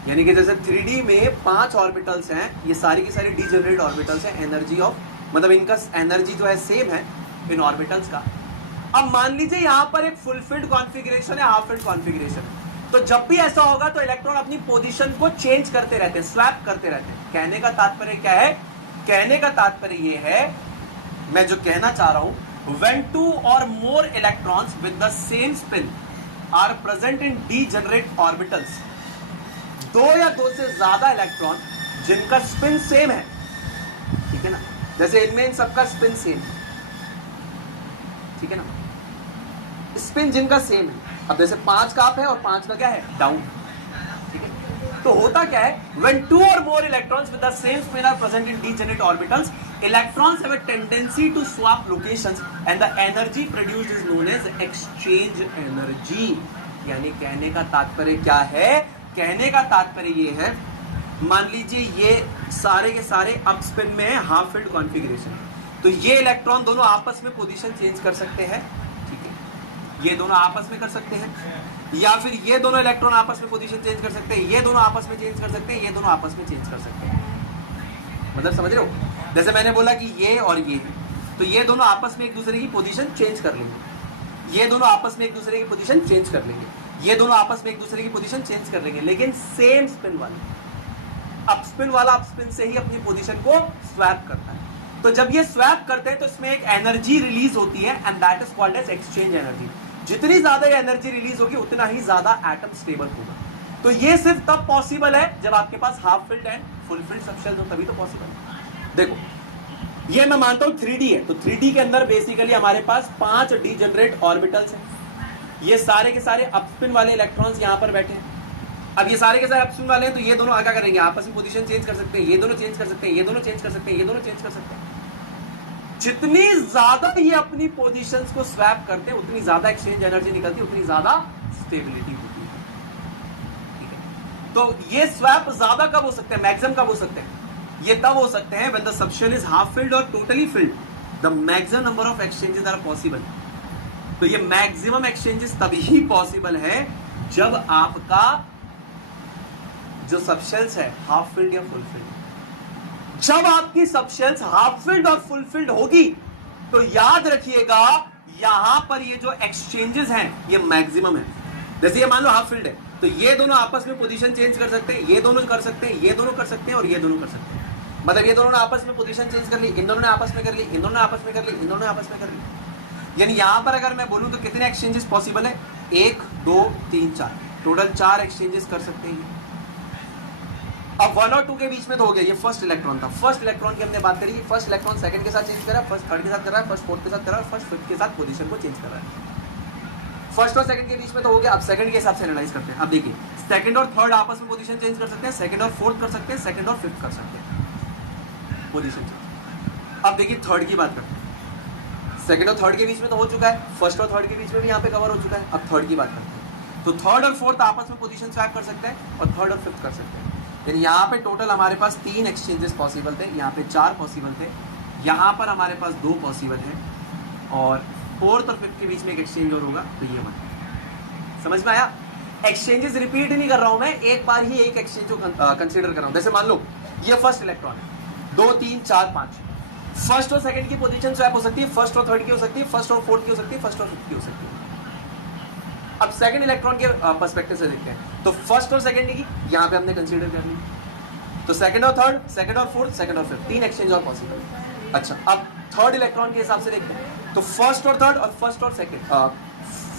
यानी कि जैसे 3d में 5 ऑर्बिटल्स हैं, ये सारी की सारी डीजेनरेट ऑर्बिटल्स हैं, एनर्जी ऑफ मतलब इनका एनर्जी जो है सेम है इन ऑर्बिटल्स का। अब मान लीजिए यहां पर एक फुल फील्ड कॉन्फ़िगरेशन है, हाफ फील्ड कॉन्फ़िगरेशन है, तो जब भी ऐसा होगा तो इलेक्ट्रॉन अपनी पोजीशन को चेंज करते रहते हैं, स्वैप करते रहते हैं। कहने का तात्पर्य क्या है? कहने का तात्पर्य ये है, मैं जो कहना चाह रहा हूं, when 2 or more electrons with the same spin are present in degenerate orbitals, 2 या 2 से ज्यादा इलेक्ट्रॉन जिनका स्पिन सेम है, ठीक है ना, जैसे इनमें इन सबका स्पिन सेम है, ठीक है ना, स्पिन जिनका सेम है। अब जैसे 5 का अप है और 5 का क्या है, डाउन, ठीक है। तो होता क्या है, when 2 or more electrons with the same spin are present in degenerate orbitals, electrons have a tendency to swap locations and the energy produced is known as exchange energy। यानी कहने का तात्पर्य क्या है? कहने का तात्पर्य ये है, मान लीजिए ये सारे के सारे अप स्पिन में है, हाफ फील्ड कॉन्फ़िगरेशन, तो ये इलेक्ट्रॉन दोनों आपस में पोजीशन चेंज कर सकते हैं, ठीक है, ये दोनों आपस में कर सकते हैं, या फिर ये दोनों इलेक्ट्रॉन आपस में पोजीशन चेंज कर सकते हैं, ये दोनों आपस में चेंज कर सकते हैं, ये दोनों आपस में चेंज कर सकते हैं। मतलब समझ रहे हो? जैसे मैंने बोला कि ये और ये, तो ये दोनों आपस में एक दूसरे की पोजीशन चेंज कर लेंगे। ये दोनों आपस में एक दूसरे की पोजीशन चेंज कर लेंगे, ये दोनों आपस में एक दूसरे की पोजीशन चेंज कर लेंगे, लेकिन सेम स्पिन वाले, अपस्पिन वाला अपस्पिन से ही अपनी पोजीशन को स्वैप करता है। तो जब ये स्वैप करते हैं तो इसमें एक एनर्जी रिलीज होती है and that is called as exchange energy. जितनी ज्यादा एनर्जी रिलीज होगी उतना ही ज्यादा एटम स्टेबल होगा। तो ये सिर्फ तब पॉसिबल है जब आपके पास half filled and full filled subshells हो, तभी तो पॉसिबल है। देखो ये मैं मानता हूं 3D है, तो 3D के अंदर बेसिकली हमारे पास 5 डीजनरेट ऑर्बिटल्स हैं। ये सारे के सारे अपस्पिन वाले इलेक्ट्रॉन्स यहां पर बैठे हैं। अब ये सारे के सारे अपस्पिन वाले हैं, तो ये दोनों क्या करेंगे, आपस में पोजीशन चेंज कर सकते हैं, ये दोनों चेंज कर सकते हैं, ये दोनों चेंज कर सकते हैं, ये दोनों चेंज कर सकते हैं। जितनी ज्यादा ये अपनी पोजीशंस को स्वैप करते हैं उतनी ज्यादा एक्सचेंज एनर्जी निकलती है, उतनी ज्यादा स्टेबिलिटी होती है। ठीक है, तो ये स्वैप ज्यादा कब हो सकते हैं, मैक्सिमम कब हो सकते हैं, ये तब हो सकते हैं when the subshell is half filled or totally filled, the maximum number of exchanges are possible. तो ये मैक्सिमम एक्सचेंजेस तभी पॉसिबल है जब आपका जो सबशेल्स है हाफ फिल्ड या फुल फिल्ड। जब आपकी सबशेल्स हाफ फिल्ड और फुल फिल्ड होगी तो याद रखिएगा यहां पर ये जो एक्सचेंजेस हैं ये मैक्सिमम है। जैसे ये मान लो हाफ फिल्ड है, तो ये दोनों आपस में पोजीशन चेंज कर सकते हैं, ये दोनों कर सकते हैं, ये दोनों कर सकते हैं और ये दोनों कर सकते हैं। मतलब ये दोनों ने आपस में पोजीशन चेंज कर ली, इन दोनों ने आपस में कर ली, इन दोनों ने आपस में कर ली, इन दोनों ने आपस में कर ली। यानी यहां पर अगर मैं बोलूं तो कितने एक्सचेंजेस पॉसिबल है, 1 2 3 4, टोटल 4 एक्सचेंजेस कर सकते हैं। अब 1 और 2 के बीच में तो हो गया, ये फर्स्ट इलेक्ट्रॉन था, फर्स्ट इलेक्ट्रॉन की हमने बात करी, फर्स्ट इलेक्ट्रॉन सेकंड के साथ चेंज कर रहा है, फर्स्ट थर्ड के साथ कर रहा है, फर्स्ट फोर्थ के साथ कर रहा है, फर्स्ट फिफ्थ के साथ पोजीशन को चेंज कर रहा है। फर्स्ट और सेकंड के बीच में तो हो गया। अब सेकंड के हिसाब से एनालाइज करते हैं। अब देखिए सेकंड और थर्ड आपस में पोजीशन चेंज कर सकते हैं, सेकंड और फोर्थ कर सकते हैं, सेकंड और फिफ्थ कर सकते हैं पोजीशन चेंज। अब देखिए थर्ड की बात करते हैं। सेकंड और थर्ड के बीच में तो हो चुका है, फर्स्ट और थर्ड के बीच में भी यहाँ पे कवर हो चुका है। अब थर्ड की बात करते हैं, तो थर्ड और फोर्थ आपस में पोजीशन स्वैप कर सकते हैं और थर्ड और फिफ्थ कर सकते हैं। यानी यहाँ पे टोटल हमारे पास 3 एक्सचेंजेस पॉसिबल थे, यहाँ पे 4 पॉसिबल थे, यहाँ पर हमारे पास 2 पॉसिबल है और फोर्थ और फिफ्थ के बीच में एक एक्सचेंज और होगा। तो ये मान समझ में आया। एक्सचेंजेस रिपीट नहीं कर रहा हूं मैं, एक बार ही एक एक्सचेंज को कंसीडर कर रहा हूं। जैसे मान लो ये फर्स्ट इलेक्ट्रॉन है, 2 3 4 5, फर्स्ट और सेकंड की पोजीशन स्वैप हो सकती है, फर्स्ट और थर्ड की हो सकती है, फर्स्ट और फोर्थ की हो सकती है, फर्स्ट और फिफ्थ की हो सकती है। अब सेकंड इलेक्ट्रॉन के पर्सपेक्टिव से देखते हैं, तो फर्स्ट और सेकंड की यहां पे हमने कंसीडर कर ली, तो सेकंड और थर्ड, सेकंड और फोर्थ, सेकंड और फिफ्थ, 3 एक्सचेंज और पॉसिबल। अच्छा अब थर्ड इलेक्ट्रॉन के हिसाब से देखते हैं, तो फर्स्ट और थर्ड और फर्स्ट और सेकंड,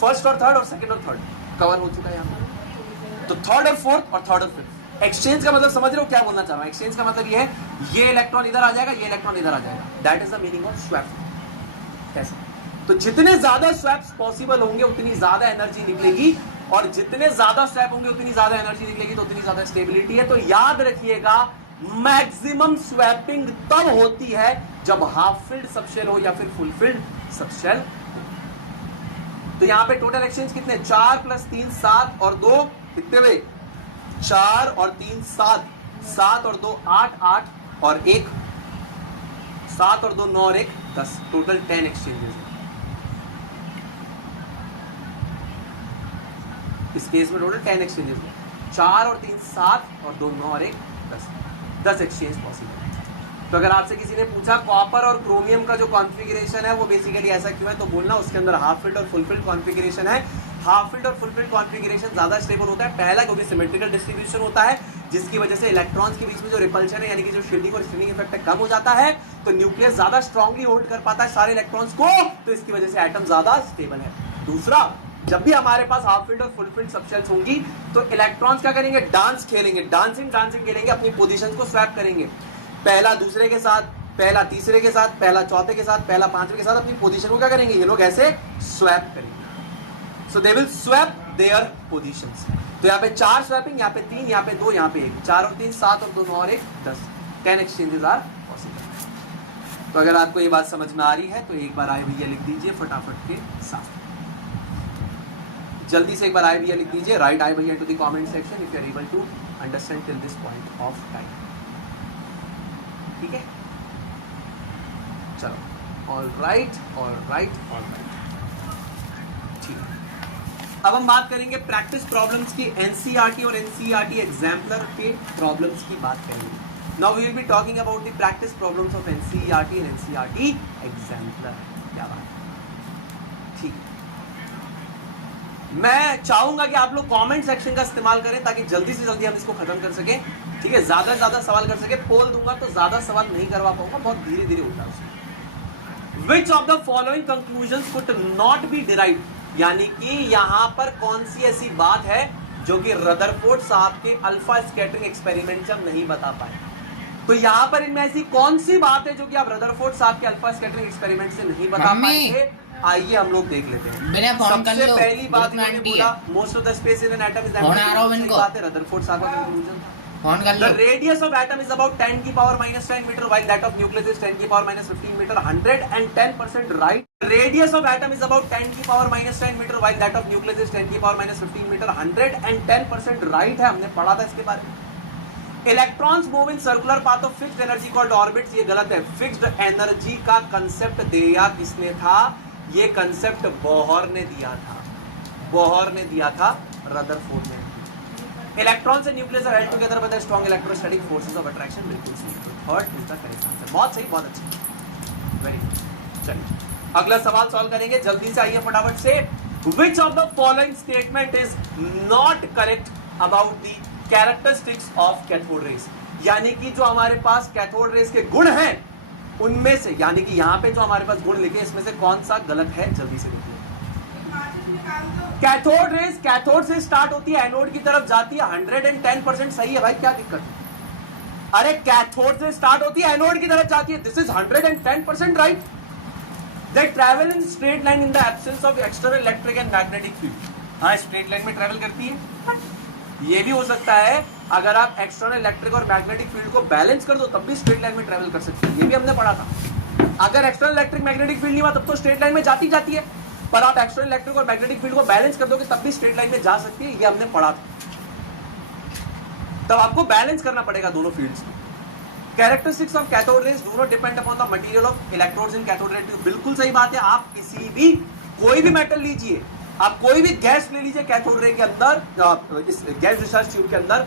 फर्स्ट और थर्ड और सेकंड और थर्ड कवर हो चुका है यहाँ पर। तो थर्ड और फोर्थ और थर्ड और फिफ्थ। एक्सचेंज का मतलब समझ रहे हो क्या बोलना चाह रहा हूं? एक्सचेंज का मतलब ये है, ये इलेक्ट्रॉन इधर आ जाएगा, ये इलेक्ट्रॉन इधर आ जाएगा, that is the meaning of swap. कैसे? तो जितने ज्यादा स्वैप्स पॉसिबल होंगे उतनी ज्यादा एनर्जी निकलेगी, और जितने ज्यादा स्वैप होंगे उतनी ज्यादा एनर्जी निकलेगी, तो उतनी ज्यादा स्टेबिलिटी है। तो याद रखिएगा मैक्सिमम स्वैपिंग तब होती है जब हाफ फिल्ड सबशेल हो या फिर फुल फिल्ड सबशेल हो। तो यहां पे टोटल एक्सचेंज कितने, 4 + 3 7 और 2 कितने हुए, 4 और 3 7, 7 और 2 8 8 और 1 7 और 2 9 और 1 10, टोटल 10 एक्सचेंजेस है। इस केस में टोटल 10 एक्सचेंजेस है, 4 और 3 7 और 2 9 और 1 10 एक्सचेंज पॉसिबल है। तो अगर आपसे किसी ने पूछा कॉपर और क्रोमियम का जो कॉन्फ़िगरेशन है वो बेसिकली ऐसा क्यों है, तो बोलना उसके अंदर हाफ फिल्ड और फुल फिल्ड कॉन्फ़िगरेशन है। हाफ फिल्ड और फुल फिल्ड कॉन्फ़िगरेशन ज्यादा स्टेबल होता है, पहला क्योंकि सिमेट्रिकल डिस्ट्रीब्यूशन होता है, जिसकी वजह से इलेक्ट्रॉन्स के बीच में जो रिपल्शन है यानी कि जो शील्डिंग और स्ट्रिंगिंग इफेक्ट है कम हो जाता है, तो न्यूक्लियस ज्यादा स्ट्रांगली होल्ड कर पाता है सारे इलेक्ट्रॉन्स को, तो इसकी वजह से एटम ज्यादा स्टेबल है। दूसरा, जब भी हमारे पास हाफ फिल्ड और फुल फिल्ड सबशेल्स होंगी तो इलेक्ट्रॉन्स क्या करेंगे, डांस खेलेंगे, डांसिंग खेलेंगे, अपनी पोजीशंस को स्वैप करेंगे, पहला दूसरे के साथ, पहला तीसरे के साथ, पहला चौथे के साथ, पहला पांचवें के साथ अपनी पोजीशन को क्या करेंगे, ये लोग ऐसे स्वैप करेंगे। So they will swap their positions. तो यहाँ पे 4 स्वैपिंग, यहाँ पे 3, यहाँ पे 2, यहाँ पे 1, 4 और 3 7 और 2 9 और 1 10, 10 एक्सचेंजेस आर पॉसिबल। तो अगर आपको ये बात समझ में आ रही है तो एक बार आए भैया लिख दीजिए फटाफट के साथ, जल्दी से एक बार आए भैया लिख दीजिए, राइट आए भैया to the comment section if you are able to understand till this point of time. ठीक है, चलो, ऑल राइट ठीक है। अब हम बात करेंगे प्रैक्टिस प्रॉब्लम्स की, एनसीईआरटी और एनसीईआरटी एग्जाम्पलर के प्रॉब्लम्स की बात करेंगे। Now we will be talking about the practice problems of NCERT and NCERT exemplar. क्या बात, ठीक है। मैं चाहूंगा कि आप लोग कमेंट सेक्शन का इस्तेमाल करें ताकि जल्दी से जल्दी हम इसको खत्म कर सकें, ठीक है, ज्यादा से ज्यादा सवाल कर सके। पोल दूंगा तो ज्यादा सवाल नहीं करवा पाऊंगा, बहुत धीरे धीरे होता है। विच of the following conclusions could not be derived, यानी कि यहां पर कौन सी ऐसी बात है जो कि रदरफोर्ड साहब के अल्फा स्कैटरिंग एक्सपेरिमेंट से हम नहीं बता पाए। तो यहां पर इनमें ऐसी कौन सी बात है जो कि आप रदरफोर्ड साहब के अल्फा स्कैटरिंग एक्सपेरिमेंट से नहीं बता पाए? आइए हम लोग देख लेते हैं। सबसे पहली बात इन्होंने बोला most of the space in an atom is empty. बात है रदरफोर्ड साहब का conclusion. The radius of atom is about 10 की power minus 10 meter, while that of nucleus is 10 की power minus 15 meter. 110% right. Radius of atom is about 10 की power minus 10 meter, while that of nucleus is 10 की power minus 15 meter. 110% right है, हमने पढ़ा था इसके बारे में। Electrons move in circular path of fixed energy called orbits. ये गलत है। Fixed energy का concept दिया किसने था? ये concept बोहर ने दिया था। बोहर ने दिया था, रदरफोर्ड ने। इलेक्ट्रॉन से nucleus are held together by the strong electrostatic forces of attraction. बिल्कुल सही, third is the correct answer. बहुत सही, बहुत अच्छा, वेरी गुड। चलिए अगला सवाल सॉल्व करेंगे, जल्दी से आइए फटाफट से। Which of the following statement is not correct about the characteristics of cathode raise, यानी कि जो हमारे पास कैथोड रेज के गुण हैं उनमें से, यानी कि यहाँ पे जो हमारे पास गुण लिखे इसमें से कौन सा गलत है? जल्दी से लिखिए। कैथोड रेज कैथोड से स्टार्ट होती है, एनोड की तरफ जाती है। 110% सही है भाई, क्या दिक्कत है? अरे कैथोड से स्टार्ट होती है, एनोड की तरफ जाती है। This is 110% right. They travel in straight line in the absence of external electric and magnetic field. हाँ, स्ट्रेट लाइन में ट्रैवल करती है। ये भी हो सकता है अगर आप एक्सटर्नल इलेक्ट्रिक और मैग्नेटिक फील्ड को बैलेंस कर दो तब भी स्ट्रेट लाइन में ट्रैवल कर सकती है। ये भी हमने पढ़ा था। अगर एक्सटर्नल इलेक्ट्रिक मैग्नेटिक फील्ड नहीं हुआ तब तो स्ट्रेट लाइन में जाती है, पर आप एक्सटर्नल इलेक्ट्रिक और मैग्नेटिक फील्ड को बैलेंस कर दोगे तब भी स्ट्रेट लाइन में जा सकती है। ये हमने पढ़ा था। तब आपको बैलेंस करना पड़ेगा दोनों fields. Characteristics of cathode raise do not depend upon the material of electrodes in cathode ray tube. बिल्कुल सही बात है। आप किसी भी कोई भी मेटल लीजिए, आप कोई भी गैस ले लीजिए कैथोड रे के अंदर, इस गैस डिस्चार्ज ट्यूब के अंदर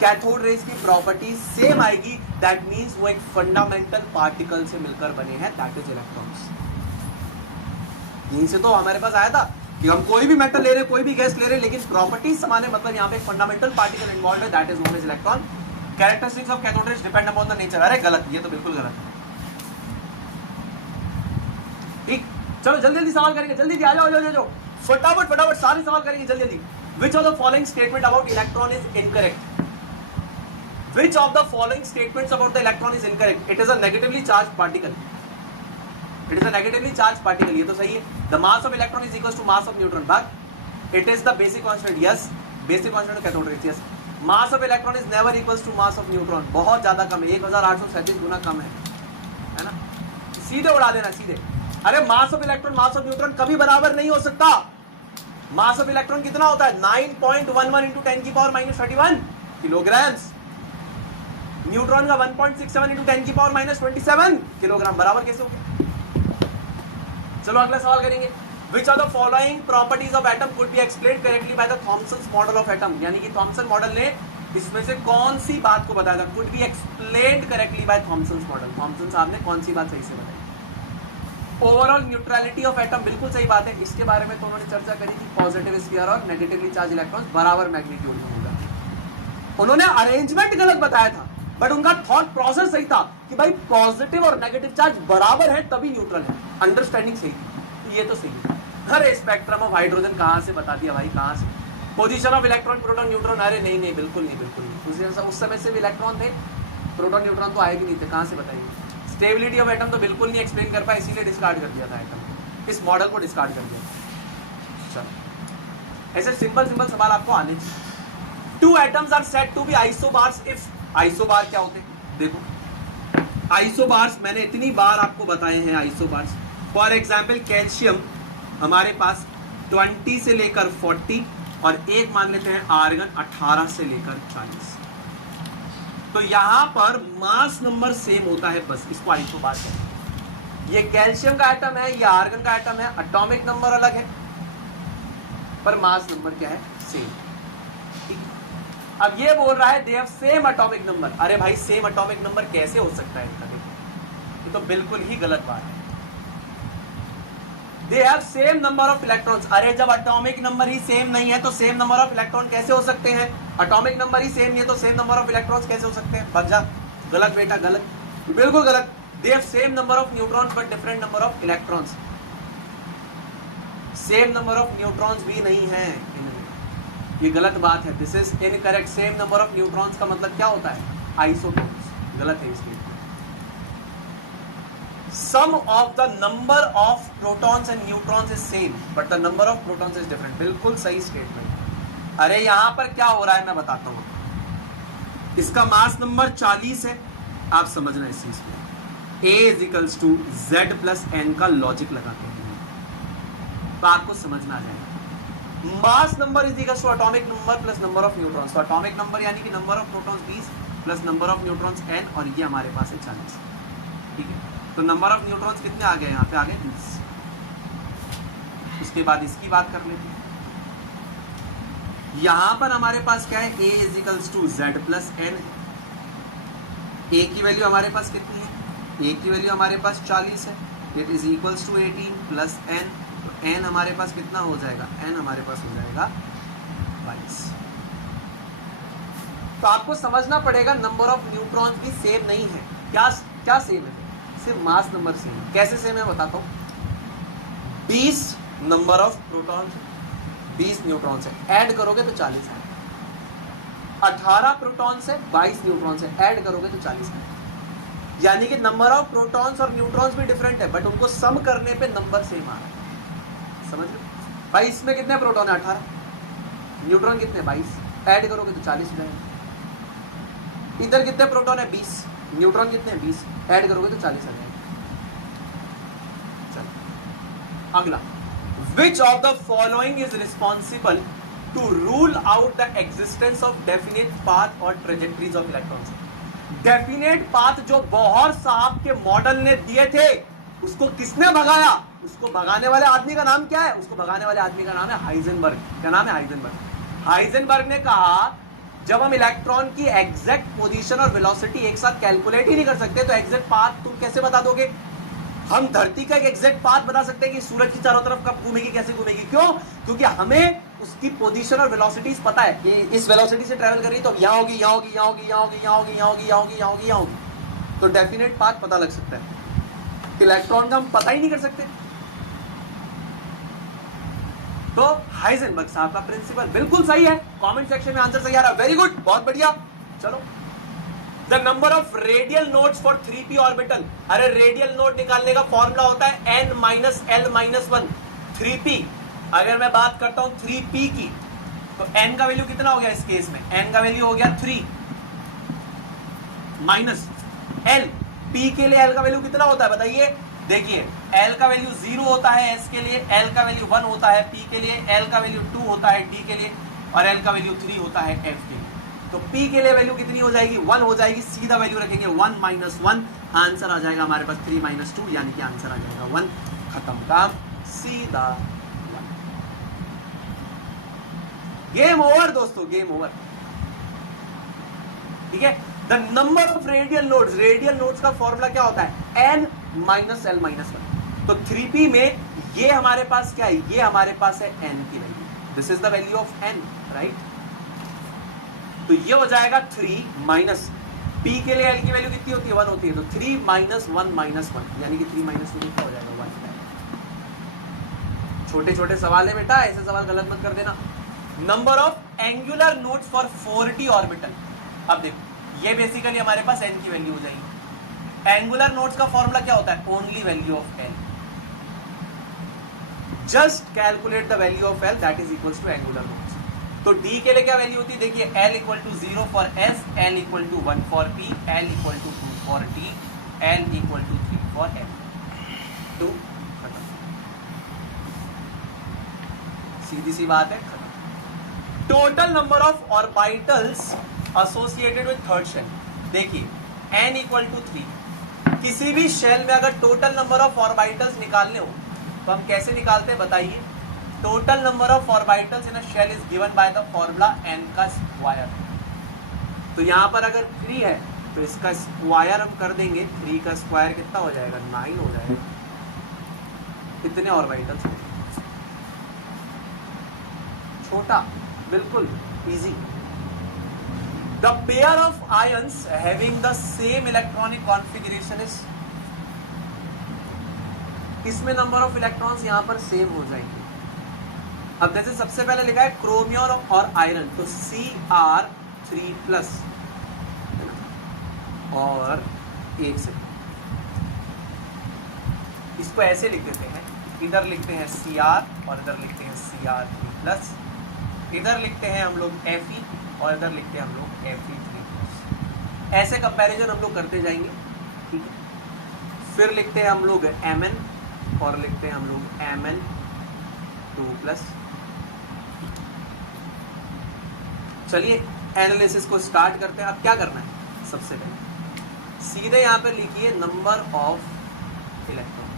कैथोड रेज की प्रॉपर्टी सेम आएगी। दैट मींस वो एक फंडामेंटल पार्टिकल से मिलकर बने हैं, दैट इज इलेक्ट्रॉन्स। यहीं से तो हमारे पास आया था कि हम कोई भी मेटल ले रहे, कोई भी गैस ले रहे, लेकिन प्रॉपर्टीज समान है, मतलब यहाँ पे एक फंडामेंटल पार्टिकल इन्वॉल्व है, that is known as electron. Characteristics of cathode rays depend upon the nature. अरे गलत, ये तो बिल्कुल गलत है। ठीक, चलो जल्दी जल्दी सवाल करेंगे, जल्दी आ जाओ फटाफट फटाफट सारे सवाल करेंगे जल्दी जल्दी। विच of the following statement about electron is incorrect? Which of the following statements about the electron is incorrect? It is a negatively charge particle. It is a negatively charged particle. ये तो सही है। The mass of electron is equals to mass of neutron. But it is the basic constant. Yes, basic constant of cathode rays. Yes. Mass of electron is never equals to mass of neutron. बहुत ज्यादा कम है, 1837 गुना कम है ना? सीधे उड़ा देना सीधे। अरे mass of electron mass of neutron कभी बराबर नहीं हो सकता। Mass of electron कितना होता है? 9.11 into 10 की power minus 31 किलोग्राम्स। न्यूट्रॉन का 1.67 into 10 की power minus 27 किलोग्राम। बराबर कैसे हो गया? चलो अगला सवाल करेंगे। Which of the following properties of atom could be explained correctly by the Thomson's model of atom? यानी कि थॉमसन मॉडल ने इसमें से कौन सी बात को बताया था? Could be explained correctly by Thomson's model. Thomson साहब ने कौन सी बात सही से बताई? ओवरऑल न्यूट्रलिटी ऑफ एटम, बिल्कुल सही बात है। इसके बारे में तो उन्होंने चर्चा करी थी। पॉजिटिव स्फीयर और नेगेटिवली चार्ज इलेक्ट्रॉन्स बराबर मैग्नीट्यूड में होगा। उन्होंने अरेंजमेंट गलत बताया था, बट उनका थॉट प्रोसेस सही था कि भाई पॉजिटिव और नेगेटिव चार्ज बराबर है तभी न्यूट्रल है। अंडरस्टैंडिंग सही थी, ये तो सही है। अरे स्पेक्ट्रम ऑफ हाइड्रोजन कहाँ से बता दिया भाई, कहाँ से? Position of electron proton neutron, अरे नहीं बिल्कुल नहीं। उस समय से भी इलेक्ट्रॉन थे, प्रोटॉन न्यूट्रॉन तो आएगी नहीं थे, कहाँ से बताइए? स्टेबिलिटी ऑफ एटम तो बिल्कुल नहीं एक्सप्लेन कर पाए, इसीलिए डिस्कार्ड कर दिया था एटम। इस मॉडल को डिस्कार्ड कर दिया। चलो ऐसे सिंपल सवाल आपको आने चाहिए। 2 atoms are said to be isobars if isobar क्या होते हैं? देखो आइसोबार्स मैंने इतनी बार आपको बताए हैं। आइसोबार्स फॉर एग्जाम्पल कैल्शियम हमारे पास 20 से लेकर 40 और एक मान लेते हैं आर्गन 18 से लेकर 40। तो यहां पर मास नंबर सेम होता है, बस इसको आइसोबार कहते हैं। ये कैल्शियम का एटम है, ये आर्गन का एटम है, एटॉमिक नंबर अलग है पर मास नंबर क्या है? सेम। अब ये बोल रहा है they have same atomic number. अरे भाई सेम एटॉमिक नंबर कैसे हो सकता है इनका? देखो ये तो बिल्कुल ही गलत बात है। They have same number of electrons. अरे जब एटॉमिक नंबर ही सेम नहीं है तो सेम नंबर ऑफ इलेक्ट्रॉन कैसे हो सकते हैं? एटॉमिक नंबर ही सेम नहीं है तो सेम नंबर ऑफ इलेक्ट्रॉन्स कैसे हो सकते हैं? भग जा, गलत बेटा, गलत, बिल्कुल गलत। They have same number of neutrons but different number of electrons. Same number of neutrons भी नहीं है, ये गलत बात है। This is incorrect. Same number of neutrons का मतलब क्या होता है? आइसोटोन्स। गलत है इसलिए। Sum of the number of protons and neutrons is same, but the number of protons is different. बिल्कुल सही स्टेटमेंट। अरे यहां पर क्या हो रहा है मैं बताता हूं। इसका मास नंबर 40 है, आप समझना इस चीज को। A is equals to Z plus N का लॉजिक लगाते हैं तो आपको समझना आ जाएगा। Mass number is equals to atomic number plus number of neutrons. तो एटॉमिक नंबर यानी कि number of protons 20 plus number of neutrons N, और ये हमारे पास है 40। ठीक है, तो नंबर ऑफ न्यूट्रॉन्स कितने आ गए? यहाँ पे आ गए 20। उसके बाद इसकी बात कर लेते हैं। यहां पर हमारे पास क्या है? A is equals to Z plus N। A की वैल्यू हमारे पास कितनी है? A की वैल्यू हमारे पास 40 है। It is equals to 18 plus N। तो N हमारे पास कितना हो जाएगा? N हमारे पास हो जाएगा 22। तो आपको समझना पड़ेगा नंबर ऑफ न्यूट्रॉन्स भी सेम नहीं है। क्या क्या सेम है? सिर्फ मास नंबर सेम है। कैसे सेम है बताता हूं। 20 नंबर ऑफ प्रोटॉन, 20 न्यूट्रॉन से ऐड करोगे तो 40 है। 18 प्रोटॉन से 22 न्यूट्रॉन से ऐड करोगे तो 40 है। यानी कि नंबर ऑफ प्रोटॉन्स और न्यूट्रॉन्स भी डिफरेंट है, बट उनको सम करने पे नंबर सेम आ रहा है। समझ लो भाई, इसमें कितने प्रोटॉन है? 18, न्यूट्रॉन कितने? 22, ऐड करोगे तो 40 हो जाएगा। इधर कितने प्रोटॉन है? 20, न्यूट्रॉन कितने हैं? 20, ऐड करोगे तो 40 आ जाएगा। चलो अगला। Which of the following is responsible to rule out the existence of definite path or trajectories of electrons? Definite path जो बोहर साहब के मॉडल ने दिए थे, उसको किसने भगाया? उसको भगाने वाले आदमी का नाम क्या है? उसको भगाने वाले आदमी का नाम है हाइजेनबर्ग। क्या नाम है? हाइजेनबर्ग। हाइजेनबर्ग ने कहा जब हम इलेक्ट्रॉन की एग्जैक्ट पोजीशन और वेलोसिटी एक साथ कैलकुलेट ही नहीं कर सकते तो एग्जैक्ट पाथ तुम कैसे बता दोगे? हम धरती का एक एग्जैक्ट पाथ बता सकते हैं कि सूरज की चारों तरफ कब घूमेगी, कैसे घूमेगी। क्यों? क्योंकि हमें उसकी पोजीशन और वेलोसिटीज पता है कि इस वेलोसिटी से ट्रैवल कर रही है तो यहाँ होगी, यहाँ होगी, यहाँ होगी, यहाँ होगी, यहाँ होगी, यहाँ होगी, यहाँ होगी, यहाँ होगी, यहाँ होगी। तो डेफिनेट पाथ पता लग सकता है। इलेक्ट्रॉन का हम पता ही नहीं कर सकते। तो हाइजेनबर्ग साहब का प्रिंसिपल बिल्कुल सही है। कमेंट सेक्शन में आंसर सही आ रहा है, वेरी गुड, बहुत बढ़िया। चलो, the number of radial nodes for 3p orbital. अरे रेडियल नोड निकालने का फॉर्मूला होता है n minus l minus 1। 3p, अगर मैं बात करता हूं 3p की, तो n का वैल्यू कितना हो गया इस केस में? n का वैल्यू हो गया 3 माइनस l। p के लिए l का वैल्यू कितना होता है बताइए? देखिए, L का वैल्यू 0 होता है S के लिए, L का वैल्यू 1 होता है P के लिए, L का वैल्यू 2 होता है D के लिए, और L का वैल्यू 3 होता है F के लिए। तो P के लिए वैल्यू कितनी हो जाएगी? 1 हो जाएगी। सीधा वैल्यू रखेंगे 1 माइनस 1, आंसर आ जाएगा हमारे पास 3 माइनस 2, यानी कि आंसर आ जाएगा 1। खत्म काम, सीधा 1। गेम ओवर दोस्तों, गेम ओवर। ठीक है, the number of radial nodes. Radial nodes का फॉर्मूला क्या होता है? n minus l minus 1। तो 3p में ये हमारे पास क्या है? ये हमारे पास है n की value. This is the value of n, right? तो ये हो जाएगा 3 माइनस p के लिए l की वैल्यू कितनी होती है? 1 होती है। तो 3 माइनस 1 माइनस 1, यानी कि 3 माइनस 2 कितना हो जाएगा? 1। छोटे छोटे सवाल है बेटा, ऐसे सवाल गलत मत कर देना। Number of angular nodes for 4d orbital. अब देखो, ये बेसिकली हमारे पास n की वैल्यू हो जाएगी। एंगुलर नोड्स का फॉर्मूला क्या होता है? Only value of l। Just calculate the value of l, that is equals to angular nodes. तो d के लिए क्या वैल्यू होती है? देखिए, l equal to 0 for s, l equal to 1 for p, l equal to 2 for d, l equal to 3 for m। तो खत्म, सीधी सी बात है, खत्म। Total number of orbitals associated with third shell. देखिए, n इक्वल टू 3। किसी भी शेल में अगर टोटल नंबर ऑफ ऑर्बिटल्स निकालने हो तो हम कैसे निकालते हैं बताइए? Total number of orbitals in a shell is given by the formula n का स्क्वायर। तो यहां पर अगर 3 है तो इसका स्क्वायर हम कर देंगे। 3 का स्क्वायर कितना हो जाएगा? 9 हो जाएगा। इतने ऑर्बिटल छोटा, बिल्कुल easy. The pair of ions having the same electronic configuration is, इसमें नंबर ऑफ इलेक्ट्रॉन्स यहां पर सेम हो जाएंगे। अब जैसे सबसे पहले लिखा है क्रोमियम और आयरन, तो Cr3+ और एक से इसको ऐसे लिख देते हैं, इधर लिखते हैं Cr और इधर लिखते हैं Cr3+, इधर लिखते हैं हम लोग Fe और इधर लिखते हैं हम लोग Fe3+। ऐसे कंपैरिजन हम लोग करते जाएंगे, ठीक है। फिर लिखते हैं हम लोग Mn और लिखते हैं हम लोग Mn2+। चलिए एनालिसिस को स्टार्ट करते हैं। अब क्या करना है, सबसे पहले सीधे यहां पर लिखिए नंबर ऑफ इलेक्ट्रॉन,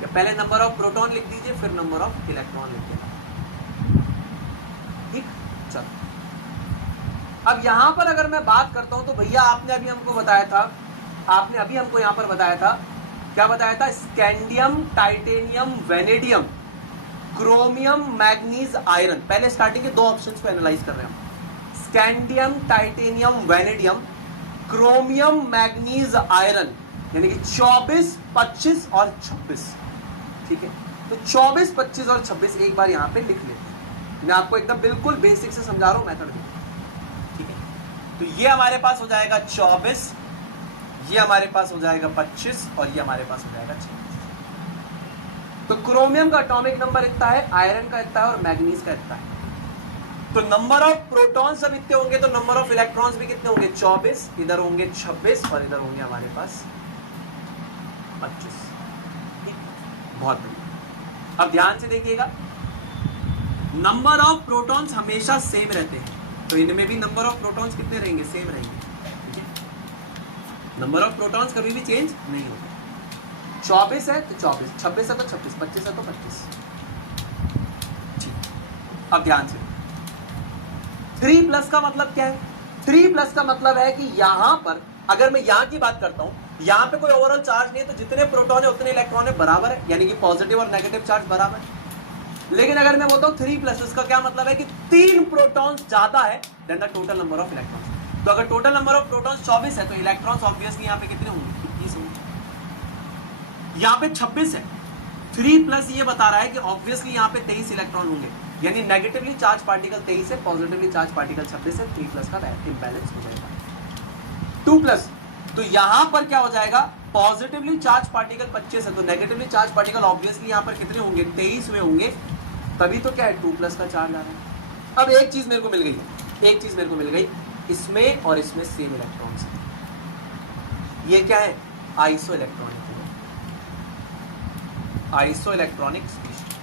या पहले नंबर ऑफ प्रोटॉन लिख दीजिए फिर नंबर ऑफ इलेक्ट्रॉन लिख दीजिए, ठीक। चलो अब यहां पर अगर मैं बात करता हूं तो भैया आपने अभी हमको बताया था, आपने अभी हमको यहां पर बताया था, क्या बताया था, scandium, titanium, vanadium, chromium, manganese, iron. पहले स्टार्टिंग के दो ऑप्शंस को एनालाइज कर रहे हैं हम, scandium, titanium, vanadium, chromium, manganese, iron, यानी कि 24, 25 और 26, ठीक है। तो 24, 25 और 26 एक बार यहां पे लिख लेते हैं। मैं आपको एकदम बिल्कुल बेसिक से समझा रहा हूं मेथड, ठीक है। तो ये हमारे पास हो जाएगा 24, ये हमारे पास हो जाएगा 25 और ये हमारे पास हो जाएगा 26। तो क्रोमियम का एटॉमिक नंबर इतना है, आयरन का इतना है और मैग्नीज का इतना है। तो नंबर ऑफ प्रोटॉन्स जब इतने होंगे तो नंबर ऑफ इलेक्ट्रॉन्स भी कितने होंगे, 24, इधर होंगे 26 और इधर होंगे हमारे पास 25। बहुत बढ़िया। अब ध्यान से देखिएगा, नंबर ऑफ प्रोटॉन्स हमेशा सेम रहते हैं, तो इनमें भी नंबर ऑफ प्रोटॉन्स कितने रहेंगे, सेम रहेंगे, ठीक है। नंबर ऑफ प्रोटॉन्स कभी भी चेंज नहीं होता। 24 है तो 24, 26 है तो 26, 25 है तो 25, ठीक। अब ध्यान से 3+ का मतलब क्या है, 3+ का मतलब है कि यहां पर अगर मैं यहां की बात करता हूं, यहां पे कोई ओवरऑल चार्ज नहीं है, तो जितने प्रोटॉन है उतने इलेक्ट्रॉन है, बराबर है, यानी कि पॉजिटिव और नेगेटिव चार्ज बराबर है। लेकिन अगर मैं बोलता हूं 3+, इसका क्या मतलब है कि 3 प्रोटॉन्स ज्यादा है than the total number of electrons. तो अगर टोटल नंबर ऑफ प्रोटॉन्स 24 है तो इलेक्ट्रॉन्स ऑब्वियसली यहां पे कितने होंगे, 21 होंगे। यहां पे 26 है, 3+ ये बता रहा है कि ऑब्वियसली यहां पे 23 इलेक्ट्रॉन होंगे, यानी नेगेटिवली चार्ज पार्टिकल 23 है, पॉजिटिवली चार्ज पार्टिकल 26 है, 3+ का इंबैलेंस हो जाएगा। 2+, तो यहां पर क्या हो जाएगा, पॉजिटिवली चार्ज पार्टिकल 25 है, तो नेगेटिवली चार्ज पार्टिकल ऑब्वियसली यहां पर कितने होंगे, 23 में होंगे, तभी तो क्या है 2+ का चार्ज आ रहा है। अब एक चीज मेरे को मिल गई है, एक चीज मेरे को मिल गई, इसमें और इसमें सेम इलेक्ट्रॉन्स है। ये क्या है, iso electronic, iso electronic species.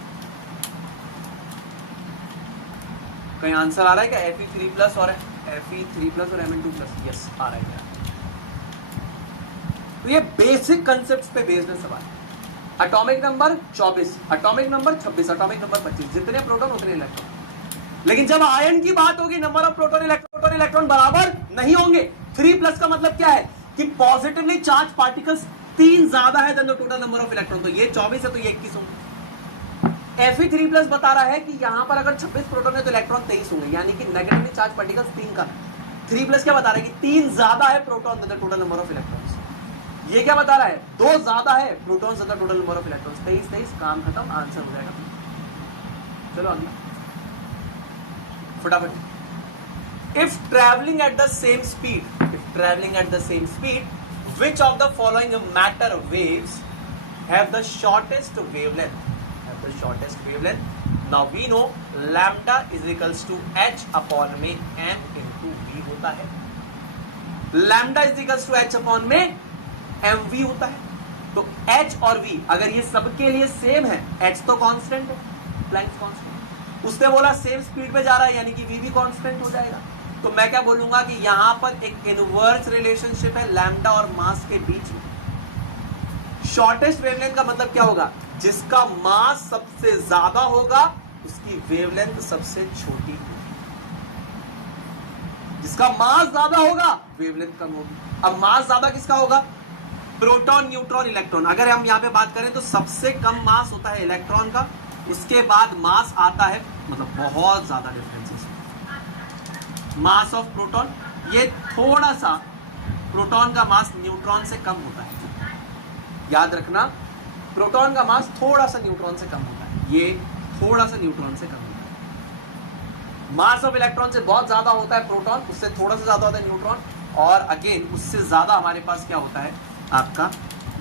कहीं आंसर आ रहा है क्या, Fe3+ और Fe3+ और Mn2+, यस आ रहा है क्या। तो ये बेसिक कंसेप्ट्स पे बेस्ड है सवाल। Atomic number 24, atomic number 26, atomic number 25, जितने प्रोटॉन उतने इलेक्ट्रॉन। लेकिन जब आयन की बात होगी, नंबर ऑफ प्रोटॉन इलेक्ट्रॉन बराबर नहीं होंगे। 3+ का मतलब क्या है कि पॉजिटिवली चार्ज पार्टिकल्स 3 ज्यादा है than the total number of electron. तो ये 24 है तो ये 21 होंगे। Fe3+ बता रहा है कि यहां पर अगर 26 प्रोटॉन है तो इलेक्ट्रॉन 23 होंगे, यानी कि नेगेटिवली चार्ज पार्टिकल्स 3 का। 3+ क्या बता रहा है कि 3 ज्यादा है proton than the total number of electrons. ये क्या बता रहा है, 2 ज्यादा है protons than the total number of electrons. 23, काम खत्म, आंसर हो जाएगा। चलो अगला फटाफट। If travelling at the same speed, which of the following matter waves have the shortest wavelength? Now we know lambda is equals to h upon में m into v होता है। lambda is equals to h upon में mv होता है। तो h और v अगर ये सबके लिए सेम है, h तो कांस्टेंट है, प्लैंक्स कांस्टेंट, उसने बोला सेम स्पीड पे जा रहा है, यानी कि v भी कांस्टेंट हो जाएगा। तो मैं क्या बोलूंगा कि यहां पर एक इनवर्स रिलेशनशिप है लैम्डा और मास के बीच में। शॉर्टेस्ट वेवलेंथ का मतलब क्या होगा, जिसका मास सबसे ज्यादा होगा उसकी वेवलेंथ सबसे छोटी होगी। जिसका मास ज्यादा होगा वेवलेंथ कम होगी। अब मास ज्यादा किसका होगा, प्रोटॉन, न्यूट्रॉन, इलेक्ट्रॉन। अगर हम यहाँ पे बात करें तो सबसे कम मास होता है इलेक्ट्रॉन का, उसके बाद मास आता है, मतलब बहुत ज्यादा डिफरेंसेस। मास ऑफ प्रोटॉन, ये थोड़ा सा प्रोटॉन का मास न्यूट्रॉन से कम होता है, याद रखना, प्रोटॉन का मास थोड़ा सा न्यूट्रॉन से कम होता है, ये थोड़ा सा न्यूट्रॉन से कम होता है। मास ऑफ इलेक्ट्रॉन से बहुत ज्यादा होता है प्रोटॉन, उससे थोड़ा सा ज्यादा होता है न्यूट्रॉन, और अगेन उससे ज्यादा हमारे पास क्या होता है आपका,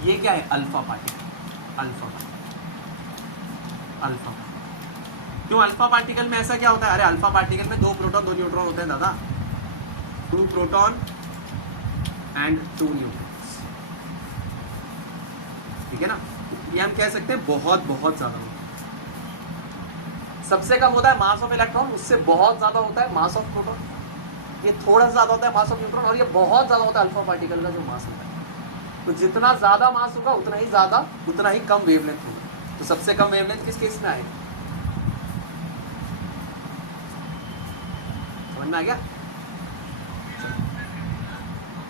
ये क्या है, अल्फा पार्टिकल। अल्फा क्यों अल्फा पार्टिकल में ऐसा क्या होता है? अरे अल्फा पार्टिकल में 2 प्रोटॉन 2 न्यूट्रॉन होते हैं दादा, 2 प्रोटॉन एंड 2 न्यूट्रॉन्स, ठीक है ना। ये हम कह सकते हैं बहुत बहुत ज्यादा होता है। सबसे कम होता है मास ऑफ इलेक्ट्रॉन, उससे बहुत ज्यादा होता है मास ऑफ प्रोटॉन, ये थोड़ा सा ज्यादा होता है मास ऑफ न्यूट्रॉन, और ये बहुत ज्यादा होता है अल्फा पार्टिकल का जो मास होता है। तो जितना ज्यादा मास होगा उतना ही कम वेवलेंथ होगा। तो सबसे कम वेवलेंथ किस केस में आएगी? समझ में आ गया?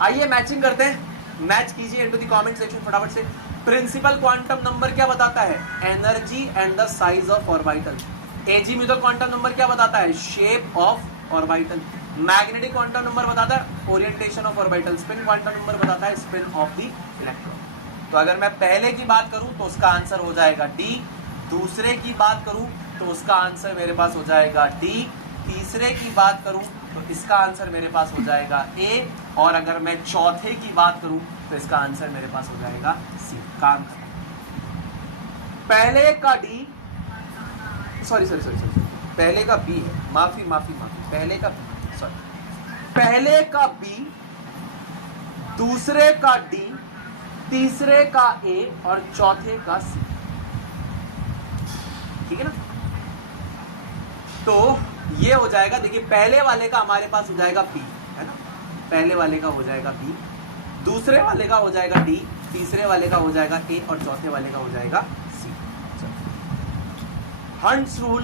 आइए मैचिंग करते हैं, मैच कीजिए इनटू द कमेंट सेक्शन फटाफट से। प्रिंसिपल क्वांटम नंबर क्या बताता है? Energy and the size of orbital. Azimuthal quantum number क्या बताता है? Shape of orbital. Magnetic quantum number बताता है orientation of orbital. Spin quantum number बताता है स्पिन ऑफ द इलेक्ट्रॉन। तो अगर मैं पहले की बात करूं तो उसका आंसर हो जाएगा डी, दूसरे की बात करूं तो उसका आंसर मेरे पास हो जाएगा डी, तीसरे की बात करूं तो इसका आंसर मेरे पास हो जाएगा ए, और अगर मैं चौथे की बात करूं तो इसका आंसर मेरे पास हो जाएगा सी। काम पहले का डी, सॉरी पहले का बी है, माफी पहले का बी, सॉरी पहले का बी, दूसरे का डी, तीसरे का ए और चौथे का सी, ठीक है ना। तो ये हो जाएगा, देखिए पहले वाले का हमारे पास हो जाएगा बी, है ना, पहले वाले का हो जाएगा बी, दूसरे वाले का हो जाएगा डी, तीसरे वाले का हो जाएगा ए और चौथे वाले का हो जाएगा C. Hund's rule,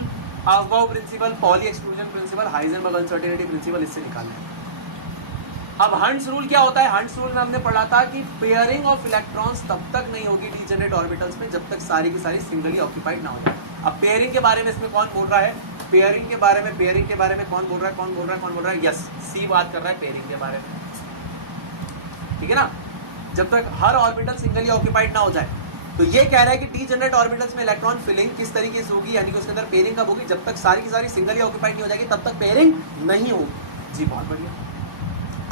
Aufbau principle, Pauli exclusion principle, Heisenberg uncertainty principle, इससे निकालना है। अब हंट्स रूल क्या होता है? हंट्स रूल में हमने पढ़ा था कि पेयरिंग ऑफ इलेक्ट्रॉन्स तब तक नहीं होगी डीजेनरेट ऑर्बिटल्स में जब तक सारी की सारी सिंगली ऑक्यूपाइड ना हो जाए। अब पेयरिंग के बारे में इसमें कौन बोल रहा है? पेयरिंग के बारे में कौन बोल रहा है? यस, सी बात कर रहा है पेयरिंग के बारे में, ठीक है ना। जब तक हर ऑर्बिटल सिंगली ऑक्यूपाइड ना हो जाए। तो ये कह रहा है कि डीजेनरेट ऑर्बिटल्स में इलेक्ट्रॉन फिलिंग किस तरीके से होगी, यानी कि उसके अंदर पेयरिंग कब होगी? जब तक सारी की सारी सिंगली ऑक्यूपाइड नहीं हो जाएगी तब तक पेयरिंग नहीं होगी। जी बहुत बढ़िया।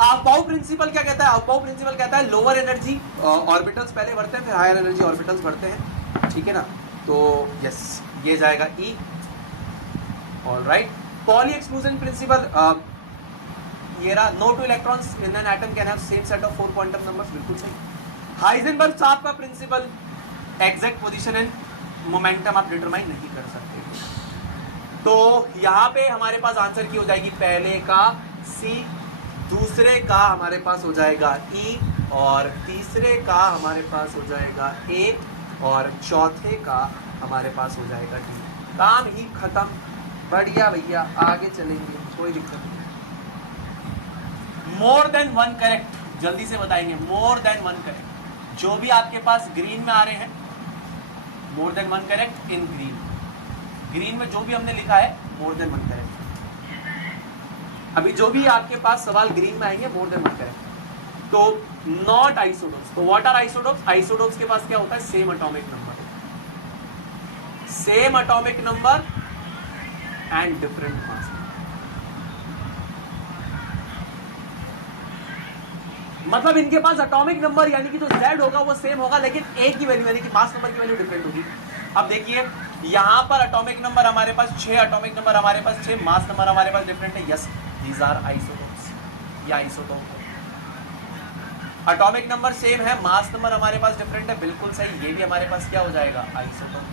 अफबाउ प्रिंसिपल क्या कहता है? अफबाउ प्रिंसिपल कहता है लोअर एनर्जी ऑर्बिटल्स पहले बढ़ते हैं, फिर हायर एनर्जी ऑर्बिटल्स बढ़ते हैं, ठीक है ना। तो यस, ये जाएगा ई। ऑलराइट, पॉली एक्सक्लूजन प्रिंसिपल, ये रहा, no two electrons in an atom can have same set of 4 quantum numbers, बिल्कुल सही। हाइजेनबर्ग साहब का principle, exact position and momentum आप डिटरमाइन नहीं कर सकते। तो यहाँ पे हमारे पास आंसर की हो जाएगी पहले का सी, दूसरे का हमारे पास हो जाएगा ई, और तीसरे का हमारे पास हो जाएगा ए, और चौथे का हमारे पास हो जाएगा डी। काम ही खत्म, बढ़िया भैया, आगे चलेंगे, कोई दिक्कत नहीं। मोर देन वन करेक्ट, जल्दी से बताएंगे, मोर देन वन करेक्ट। जो भी आपके पास ग्रीन में आ रहे हैं, more than one correct in green, green में जो भी हमने लिखा है मोर देन वन करेक्ट। अभी जो भी आपके पास सवाल ग्रीन में आएंगे मोर देन वन करेक्ट। तो नॉट आइसोटोप्स, तो व्हाट आर आइसोटोप्स? आइसोटोप्स के पास क्या होता है? Same atomic number, same atomic number and different mass. मतलब इनके पास एटॉमिक नंबर यानी कि जो Z होगा वो सेम होगा, लेकिन A की वैल्यू यानी कि मास नंबर की वैल्यू डिफरेंट होगी। अब देखिए यहां पर एटॉमिक नंबर हमारे पास 6, एटॉमिक नंबर हमारे पास 6, मास नंबर हमारे पास डिफरेंट है। यस, दीज आर आइसोटोप्स, ये आइसोटोप है। एटॉमिक नंबर सेम है, मास नंबर हमारे पास डिफरेंट है, बिल्कुल सही, ये भी हमारे पास क्या हो जाएगा? आइसोटोप।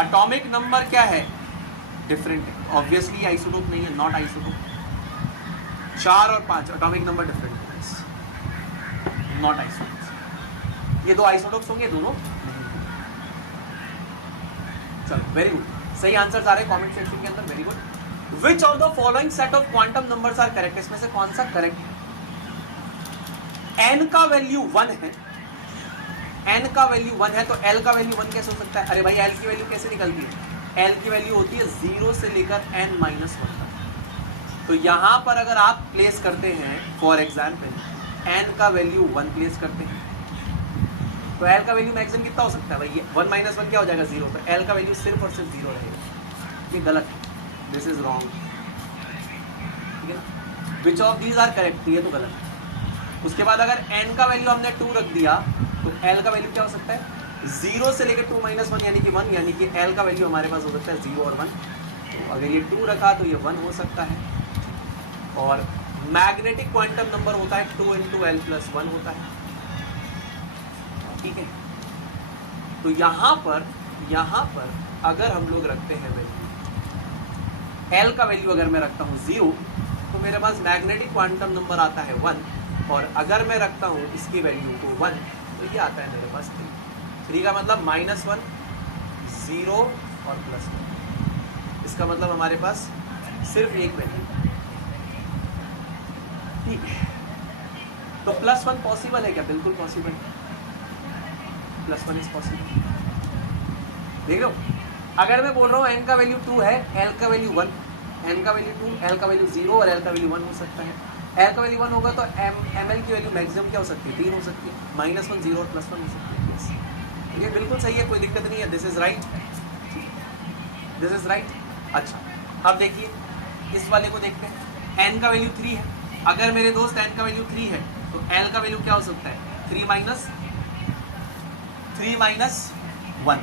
एटॉमिक नंबर क्या है? डिफरेंट है, ऑब्वियसली आइसोटोप नहीं है, नॉट आइसोटोप। 4 और 5 एटॉमिक नंबर डिफरेंट है, नॉट आइसोटोप्स। ये दो आइसोटोप्स होंगे, दोनों चलो, वेरी गुड, सही आंसर आ रहे हैं कमेंट सेक्शन के अंदर, very good. Which of the following set of quantum numbers are correct? इसमें से कौन सा करेक्ट? n का वैल्यू 1 है, n का वैल्यू 1 है, तो l का वैल्यू 1 कैसे हो सकता है? अरे भाई l की वैल्यू कैसे निकलती है? l की वैल्यू होती है 0 से लेकर n माइनस 1 तक। तो यहां पर अगर आप प्लेस करते हैं फॉर एग्जाम्पल n का वैल्यू 1 प्लेस करते हैं, तो l का वैल्यू मैक्सिमम कितना हो सकता है भाई? 1 माइनस 1 क्या हो जाएगा? 0। तो l का वैल्यू सिर्फ और सिर्फ 0 रहेगा। ये गलत है, दिस इज रॉन्ग, ठीक है ना? Which of these are correct? ये तो गलत है। उसके बाद अगर n का वैल्यू हमने 2 रख दिया तो l का वैल्यू क्या हो सकता है? 0 से लेकर 2 माइनस 1 यानी कि 1, यानी कि l का वैल्यू हमारे पास हो सकता है 0 और 1। तो अगर ये 2 रखा तो ये 1 हो सकता है। और मैग्नेटिक क्वांटम नंबर होता है 2 इंटू l प्लस 1 होता है, ठीक है? तो यहाँ पर अगर हम लोग रखते हैं वैल्यू l का वैल्यू अगर मैं रखता हूँ 0 तो मेरे पास मैग्नेटिक क्वांटम नंबर आता है 1, और अगर मैं रखता हूँ इसकी वैल्यू को 1 तो ये आता है मेरे पास 3 का मतलब -1, 0 और +1। इसका मतलब हमारे पास सिर्फ एक वैल्यू, ठीक है? तो +1 पॉसिबल है क्या? बिल्कुल पॉसिबल है, +1 इज पॉसिबल। देख लो, अगर मैं बोल रहा हूँ n का वैल्यू 2 है, l का वैल्यू 1, n का वैल्यू 2, l का वैल्यू 0 और l का वैल्यू 1 हो सकता है। l का वैल्यू 1 होगा तो ml की वैल्यू मैक्सिमम क्या हो सकती है? 3 हो सकती है, -1, 0 और +1 हो सकती है। yes. ये बिल्कुल सही है, कोई दिक्कत नहीं है, this is right, this is right. अच्छा, अब देखिए इस वाले को देखते हैं। n का वैल्यू 3 है, अगर मेरे दोस्त n का वैल्यू 3 है तो l का वैल्यू क्या हो सकता है? 3 माइनस 1,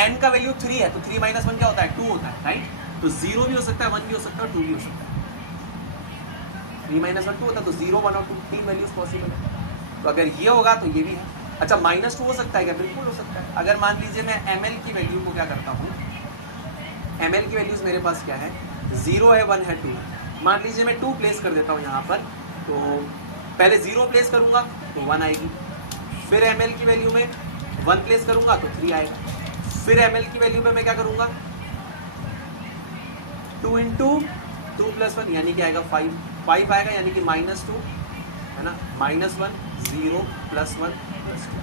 n का वैल्यू 3 है तो 3 माइनस 1 क्या होता है? 2 होता है, राइट? तो 0 भी हो सकता है, 1 भी हो सकता है, 2 भी हो सकता है। 3 माइनस 1 2 होता है, तो 0 1 और 2 3 वैल्यूज पॉसिबल है। तो अगर ये होगा तो ये भी है। अच्छा, -2 हो सकता है क्या? बिल्कुल हो सकता है। अगर मान लीजिए मैं ml की वैल्यू को क्या करता हूँ, ml की वैल्यूज मेरे पास क्या है? 0 है, 1 है, 2 है। मान लीजिए मैं 2 प्लेस कर देता हूँ यहाँ पर, तो पहले 0 प्लेस करूँगा तो 1 आएगी, फिर ml की वैल्यू में 1 प्लेस करूँगा तो 3 आएगा, फिर ml की वैल्यू में मैं क्या करूँगा? 2 इंटू 2 + 1 यानी कि आएगा 5 आएगा, यानी कि -2 है ना, -1 0 +1 +2।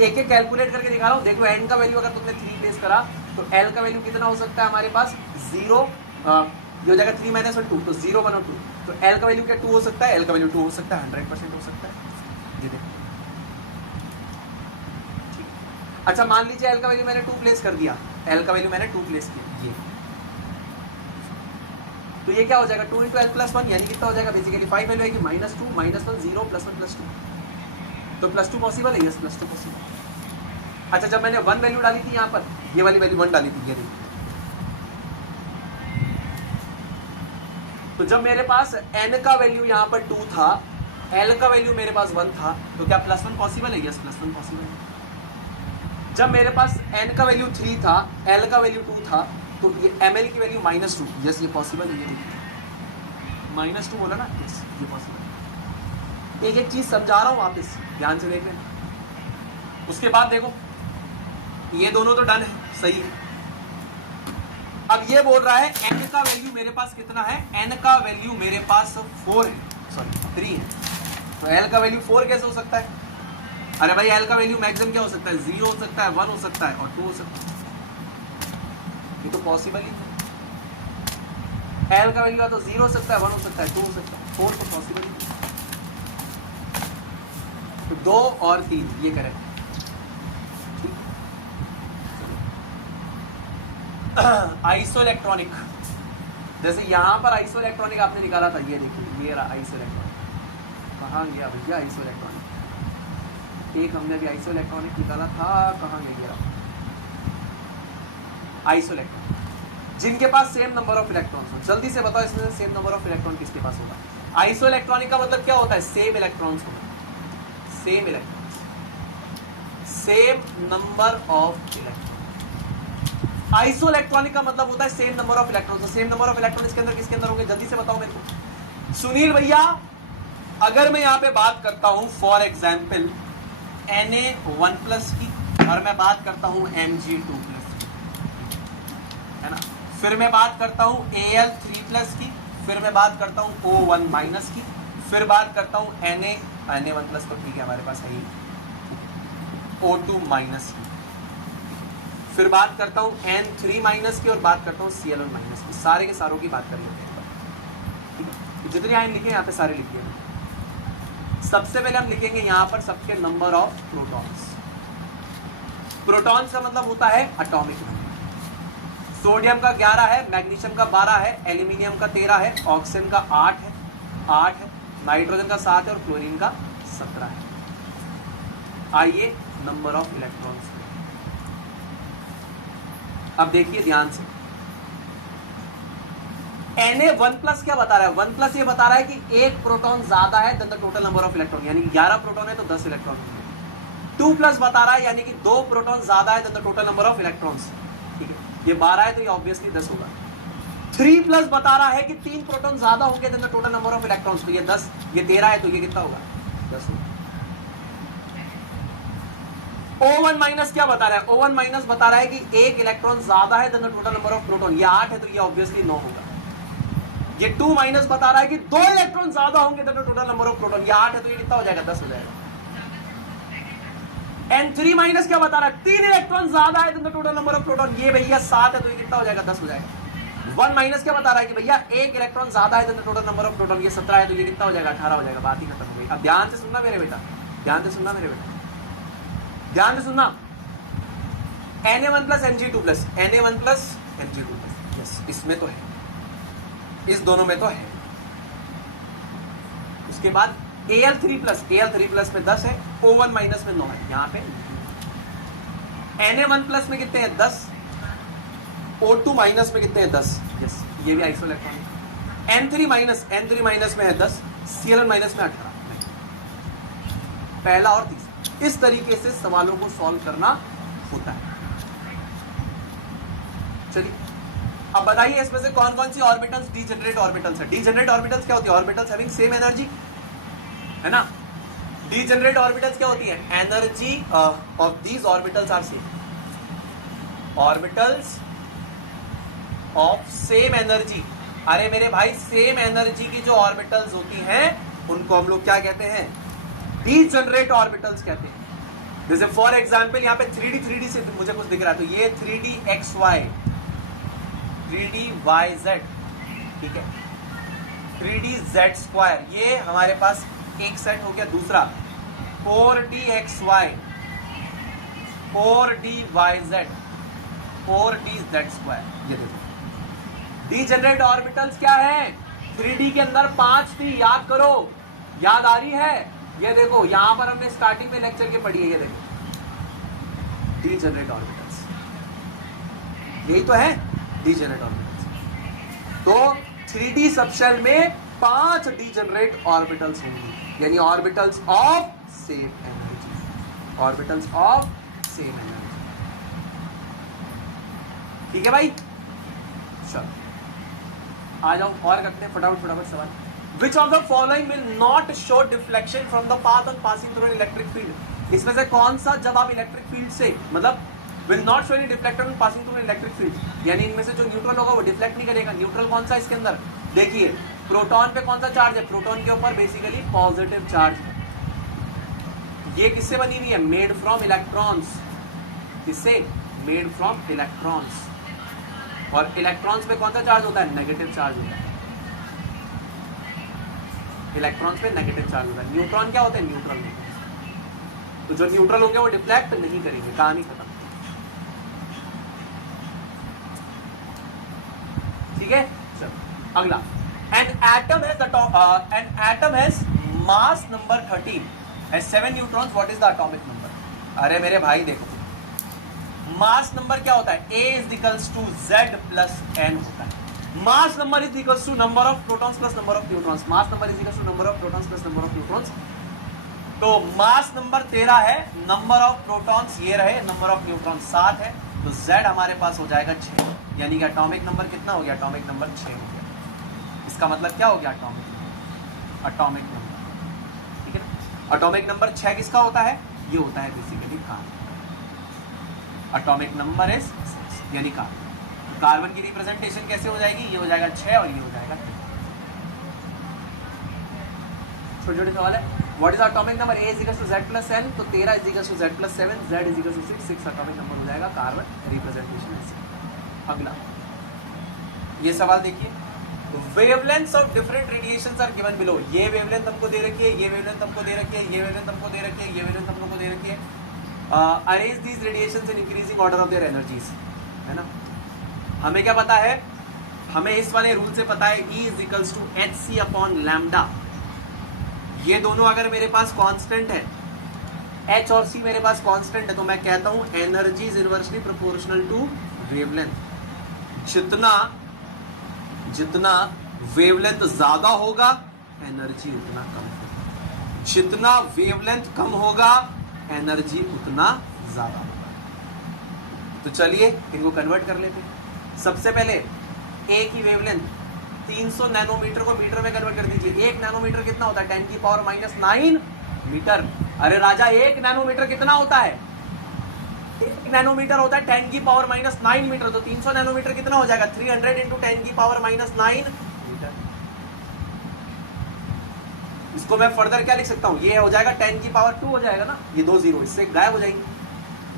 एक एक कैलकुलेट करके दिखा रहा हूँ। देखो n का वैल्यू अगर तुमने 3 प्लेस करा तो l का वैल्यू कितना हो सकता है हमारे पास? 0, ये हो जाएगा 3 - 1 2, तो 0 1 और 2। तो l का वैल्यू क्या 2 हो सकता है? l का वैल्यू 2 हो सकता है, 100% हो सकता है। ये देखो, अच्छा मान लीजिए l का वैल्यू मैंने 2 प्लेस कर दिया, l का वैल्यू मैंने 2 प्लेस किया, ये तो ये क्या हो जाएगा? 2 इंटू l प्लस 1 यानी कितना हो जाएगा? बेसिकली 5 वैल्यू आएगी, -2 -1 0 +1 +2। तो +2 पॉसिबल है, यस +2 पॉसिबल। अच्छा, जब मैंने 1 वैल्यू डाली थी यहाँ पर, ये वाली वैल्यू 1 डाली थी, ये देखिए, तो जब मेरे पास n का वैल्यू यहाँ पर 2 था, l का वैल्यू मेरे पास 1 था, तो क्या +1 पॉसिबल है? यस +1 पॉसिबल है। जब मेरे पास n का वैल्यू 3 था, l का वैल्यू 2 था, तो ये ml की वैल्यू -2, यस ये पॉसिबल है। ये -2 बोला ना, यस ये पॉसिबल। एक एक चीज समझा रहा हूँ, वापस ध्यान से देख लेना। उसके बाद देखो, ये दोनों तो डन है, सही है। अब ये बोल रहा है n का वैल्यू मेरे पास कितना है? n का वैल्यू मेरे पास 4 है, सॉरी 3 है। तो l का वैल्यू 4 कैसे हो सकता है? अरे भाई l का वैल्यू मैक्सिमम क्या हो सकता है? 0 हो सकता है, 1 हो सकता है और 2 हो सकता है। ये तो पॉसिबल ही है। l का वैल्यू तो 0 हो सकता है, 1 हो सकता है, 2 हो सकता है, 4 तो पॉसिबल ही है। तो 2 और 3 ये करेक्ट। आइसोइलेक्ट्रॉनिक, जैसे यहाँ पर आइसोइलेक्ट्रॉनिक आपने निकाला था, ये देखिए ये रहा आइसोइलेक्ट्रॉनिक। कहाँ गया भैया आइसोइलेक्ट्रॉनिक? एक हमने अभी आइसोइलेक्ट्रॉनिक निकाला था, कहाँ गया आइसोइलेक्ट्रॉनिक? जिनके पास सेम नंबर ऑफ इलेक्ट्रॉन्स हो, जल्दी से बताओ इसमें से सेम नंबर ऑफ इलेक्ट्रॉन किसके पास होगा? आइसोइलेक्ट्रॉनिक का मतलब क्या होता है? सेम इलेक्ट्रॉन्स होगा, same electrons, same number of electron. Isoelectronic का मतलब होता है same number of electron. Same number of electron इसके अंदर किसके अंदर होंगे? जल्दी से बताओ मेरे को। सुनील भैया, अगर मैं यहाँ पे बात करता हूं फॉर एग्जाम्पल Na1+ की, और मैं बात करता हूं Mg2+ की, है ना, फिर मैं बात करता हूं Al3+ की, फिर मैं बात करता हूँ O1 माइनस की, फिर बात करता हूँ Na1 प्लस तो ठीक है हमारे पास है ही, O2 माइनस की, फिर बात करता हूँ N3 माइनस की और बात करता हूँ Cl1 माइनस की। सारे के सारों की बात कर लेते हैं, ठीक है। तो जितने आयन लिखे यहाँ पे सारे लिख दिए। सबसे पहले हम लिखेंगे यहाँ पर सबके नंबर ऑफ प्रोटॉन्स। प्रोटॉन्स का मतलब होता है एटॉमिक नंबर। सोडियम का 11 है, मैग्नीशियम का 12 है, एल्यूमिनियम का 13 है, ऑक्सीजन का 8 है, नाइट्रोजन का 7 है और क्लोरीन का 17 है। आइए नंबर ऑफ इलेक्ट्रॉन्स, अब देखिए ध्यान से। Na1 प्लस क्या बता रहा है? 1 प्लस ये बता रहा है कि एक प्रोटॉन ज्यादा है than the total number of electron, यानी 11 प्रोटॉन है तो 10 इलेक्ट्रॉन होंगे। 2 प्लस बता रहा है यानी कि 2 प्रोटॉन ज्यादा है than the total number of electrons, ठीक है, ये 12 है तो ये ऑब्वियसली 10 होगा। 3 प्लस बता रहा है कि 3 प्रोटॉन ज्यादा होंगे than the total number of electrons, तो ये 10, ये 13 है तो ये कितना होगा? 10 होगा। O1 माइनस क्या बता रहा है? O1 माइनस बता रहा है कि एक इलेक्ट्रॉन ज्यादा है than the total number of proton, ये 8 है तो ये ऑब्वियसली 9 होगा। ये 2 माइनस बता रहा है कि 2 इलेक्ट्रॉन ज्यादा होंगे than the total number of proton, ये 8 है तो ये कितना हो जाएगा? 10 हो जाएगा। N3 माइनस क्या बता रहा है? 3 इलेक्ट्रॉन ज्यादा है than the total number of proton, ये भैया 7 है तो ये कितना हो जाएगा? 10 हो जाएगा। 1 माइनस क्या बता रहा है कि भैया एक इलेक्ट्रॉन ज्यादा है than the total number of proton, ये 17 है तो ये कितना हो जाएगा? 18 हो जाएगा। बात ही खत्म हो गई। अब ध्यान से सुनना मेरे बेटा, ध्यान से सुनना मेरे बेटा, ध्यान से सुनना। Na1 plus Mg2 plus, Na1 plus Mg2 plus, yes इसमें तो है, इस दोनों में तो है। उसके बाद Al3 प्लस में 10 है, O1 माइनस में 9 है, यहाँ पे Na1 प्लस में कितने हैं? 10, O2 माइनस में कितने हैं? 10, यस ये भी आइसो इलेक्ट्रॉन है। N3 माइनस में है 10, Cl1 माइनस में 18, पहला और तीसरा। इस तरीके से सवालों को सॉल्व करना होता है। चलिए अब बताइए इसमें से कौन कौन सी ऑर्बिटल्स डीजेनरेट ऑर्बिटल्स है? डीजेनरेट ऑर्बिटल्स क्या होती है? ऑर्बिटल्स हैविंग सेम एनर्जी, है ना। डीजेनरेट ऑर्बिटल्स क्या होती है? Energy of these orbitals are same. Orbitals of same energy, अरे मेरे भाई सेम एनर्जी की जो ऑर्बिटल्स होती हैं उनको हम लोग क्या कहते हैं? डीजेनरेट ऑर्बिटल्स कहते हैं। जैसे फॉर एग्जांपल यहाँ पे 3D से मुझे कुछ दिख रहा है तो ये 3DXY, 3DYZ, ठीक है, 3DZ2, ये हमारे पास एक सेट हो गया। दूसरा 4DXY, 4DYZ, 4DZ2, ये देखो डीजेनरेट ऑर्बिटल्स क्या है? 3D के अंदर 5 थी, याद करो, याद आ रही है? ये देखो यहां पर हमने स्टार्टिंग में लेक्चर के पढ़ी है, ये देखो डीजेनरेट ऑर्बिटल्स, यही तो है डीजेनरेट ऑर्बिटल्स। तो 3D सबशेल में 5 डीजेनरेट ऑर्बिटल्स होंगी, यानी orbitals of same energy, orbitals of same energy, ठीक है भाई। चलो आ जाओ और करते हैं फटाफट सवाल। Which of the following will not show deflection from the path on passing through an electric field? इसमें से कौन सा जब आप इलेक्ट्रिक फील्ड से मतलब will not show any deflection on passing through an electric field, यानी इनमें से जो न्यूट्रल होगा वो डिफ्लेक्ट नहीं करेगा। न्यूट्रल कौन सा इसके अंदर? देखिए प्रोटॉन पे कौन सा चार्ज है? प्रोटॉन के ऊपर बेसिकली पॉजिटिव चार्ज है। ये किससे बनी हुई है? Made from electrons. किससे? Made from electrons. और इलेक्ट्रॉन्स पे कौन सा चार्ज होता है? नेगेटिव चार्ज होता है। इलेक्ट्रॉन्स पे नेगेटिव चार्ज होता है। न्यूट्रॉन क्या होते हैं? न्यूट्रल होते हैं। तो जो न्यूट्रल होंगे वो डिफ्लेक्ट नहीं करेंगे। कहानी खत्म, ठीक है। चलो अगला, an atom has mass number 13 has 7 neutrons, what is the atomic number? अरे मेरे भाई देखो मास नंबर क्या होता है? A is equals to Z plus N होता है। Mass number is equals to number of protons plus number of neutrons. Mass number is equals to number of protons plus number of neutrons. तो mass number 13 है, number of protons ये रहे, number of neutrons 7 है, तो Z हमारे पास हो जाएगा 6, यानी कि एटॉमिक नंबर कितना हो गया? एटॉमिक नंबर 6 हो गया। इसका मतलब क्या हो गया? एटॉमिक नंबर, ठीक है ना। एटॉमिक नंबर 6 किसका होता है? ये होता है basically carbon. Atomic number is 6 यानी कार्बन। कार्बन की रिप्रेजेंटेशन कैसे हो जाएगी? ये हो जाएगा 6 और ये हो जाएगा 3। छोटे छोटे सवाल है। What is atomic number? A is equal to Z plus N, तो 13 is equal to Z plus 7, Z is equal to 6, 6 atomic number हो जाएगा कार्बन रिप्रेजेंटेशन ऐसे। अगला ये सवाल देखिए, wavelengths of different radiations are given below. ये wavelength हमको दे रखी है, ये वेवलेंथ हमको दे रखी है, ये वेवलेंथ हमको दे रखी है, ये वेवलेंथ हमको दे रखी है। Arrange these radiations in increasing order of their energies, है ना। हमें क्या पता है, हमें इस वाले रूल से पता है E is equals to HC upon lambda. ये दोनों अगर मेरे पास कांस्टेंट है, H और C मेरे पास कांस्टेंट है, तो मैं कहता हूं energy is inversely proportional to wavelength. जितना वेवलेंथ ज्यादा होगा एनर्जी उतना कम होगा, जितना वेवलेंथ कम होगा एनर्जी उतना ज्यादा होगा। तो चलिए इनको कन्वर्ट कर लेते हैं। सबसे पहले ए की वेवलेंथ 300 नैनोमीटर को मीटर में कन्वर्ट कर दीजिए। 1 नैनोमीटर कितना होता है? 10 की पावर माइनस 9 मीटर। अरे राजा 1 नैनोमीटर कितना होता है? 1 नैनोमीटर होता है 10 की पावर माइनस 9 मीटर। तो 300 नैनोमीटर कितना हो जाएगा? 300 इंटू 10 की पावर माइनस 9 मीटर। इसको मैं फर्दर क्या लिख सकता हूं? ये हो जाएगा 10 की पावर 2 हो जाएगा ना, ये 2 जीरो इससे गायब हो जाएंगे।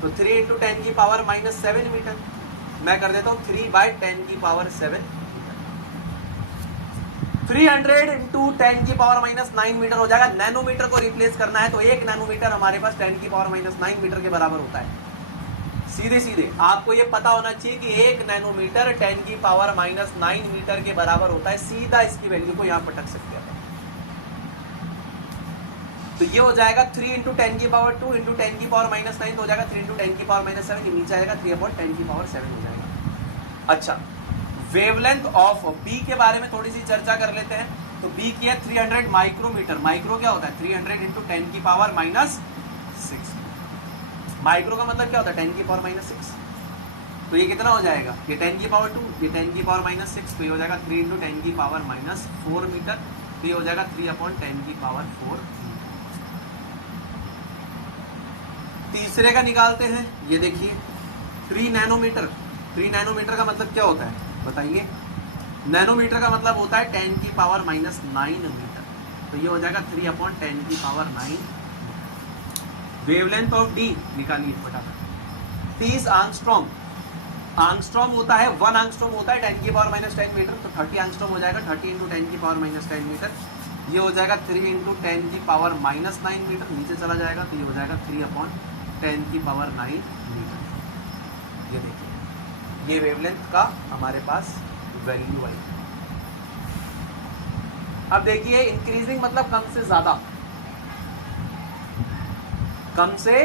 तो 3 इंटू 10 की पावर माइनस 7 मीटर। मैं कर देता हूं 3/10 की पावर 7। 300 इंटू 10 की पावर माइनस 9 मीटर हो जाएगा। नैनोमीटर को रिप्लेस करना है तो 1 नैनोमीटर हमारे पास 10 की पावर माइनस 9 मीटर के बराबर होता है। सीधे सीधे आपको ये पता होना चाहिए कि 1 नैनोमीटर 10 की पावर माइनस 9 मीटर के बराबर होता है। सीधा इसकी वैल्यू को यहां पटक सकते हैं। तो ये हो जाएगा 3 इंटू 10 की पावर 2 इंटू 10 की पावर माइनस 9, तो हो जाएगा 3 इंटू 10 की पावर माइनस 7। ये नीचे आएगा 3/10 की पावर 7 हो जाएगा। अच्छा, वेवलेंथ ऑफ बी के बारे में थोड़ी सी चर्चा कर लेते हैं। तो बी की है 300 माइक्रोमीटर। माइक्रो क्या होता है? 300 इंटू 10 की पावर माइनस 6। माइक्रो का मतलब क्या होता है? 10 की पावर माइनस 6। तो ये कितना हो जाएगा? ये 10 की पावर 2, ये 10 की पावर माइनस 6, तो ये हो जाएगा 3 इंटू 10 की पावर माइनस 4 मीटर। तो ये हो जाएगा 3/10 की पावर 4। तीसरे का निकालते हैं। ये देखिए 3 नैनोमीटर। 3 नैनोमीटर का मतलब क्या होता है बताइए? नैनोमीटर का मतलब होता है 10 की पावर माइनस 9 मीटर। तो ये हो जाएगा 3/10 की पावर 9। वेवलेंथ ऑफ डी निकालिए फटाफट। 30 आंगस्ट्रॉम। आंगस्ट्रॉम होता है 1 आंगस्ट्रॉम होता है 10 की पावर माइनस 10 मीटर। तो 30 आंगस्ट्रॉम हो जाएगा 30 इंटू 10 की पावर माइनस 10 मीटर। ये हो जाएगा 3 इंटू 10 की पावर माइनस 9 मीटर। नीचे चला जाएगा तो ये हो जाएगा 3/10 की पावर 9 मीटर। ये देखिए ये वेवलेंथ का हमारे पास वैल्यू आई। अब देखिए इंक्रीजिंग मतलब कम से ज्यादा, कम से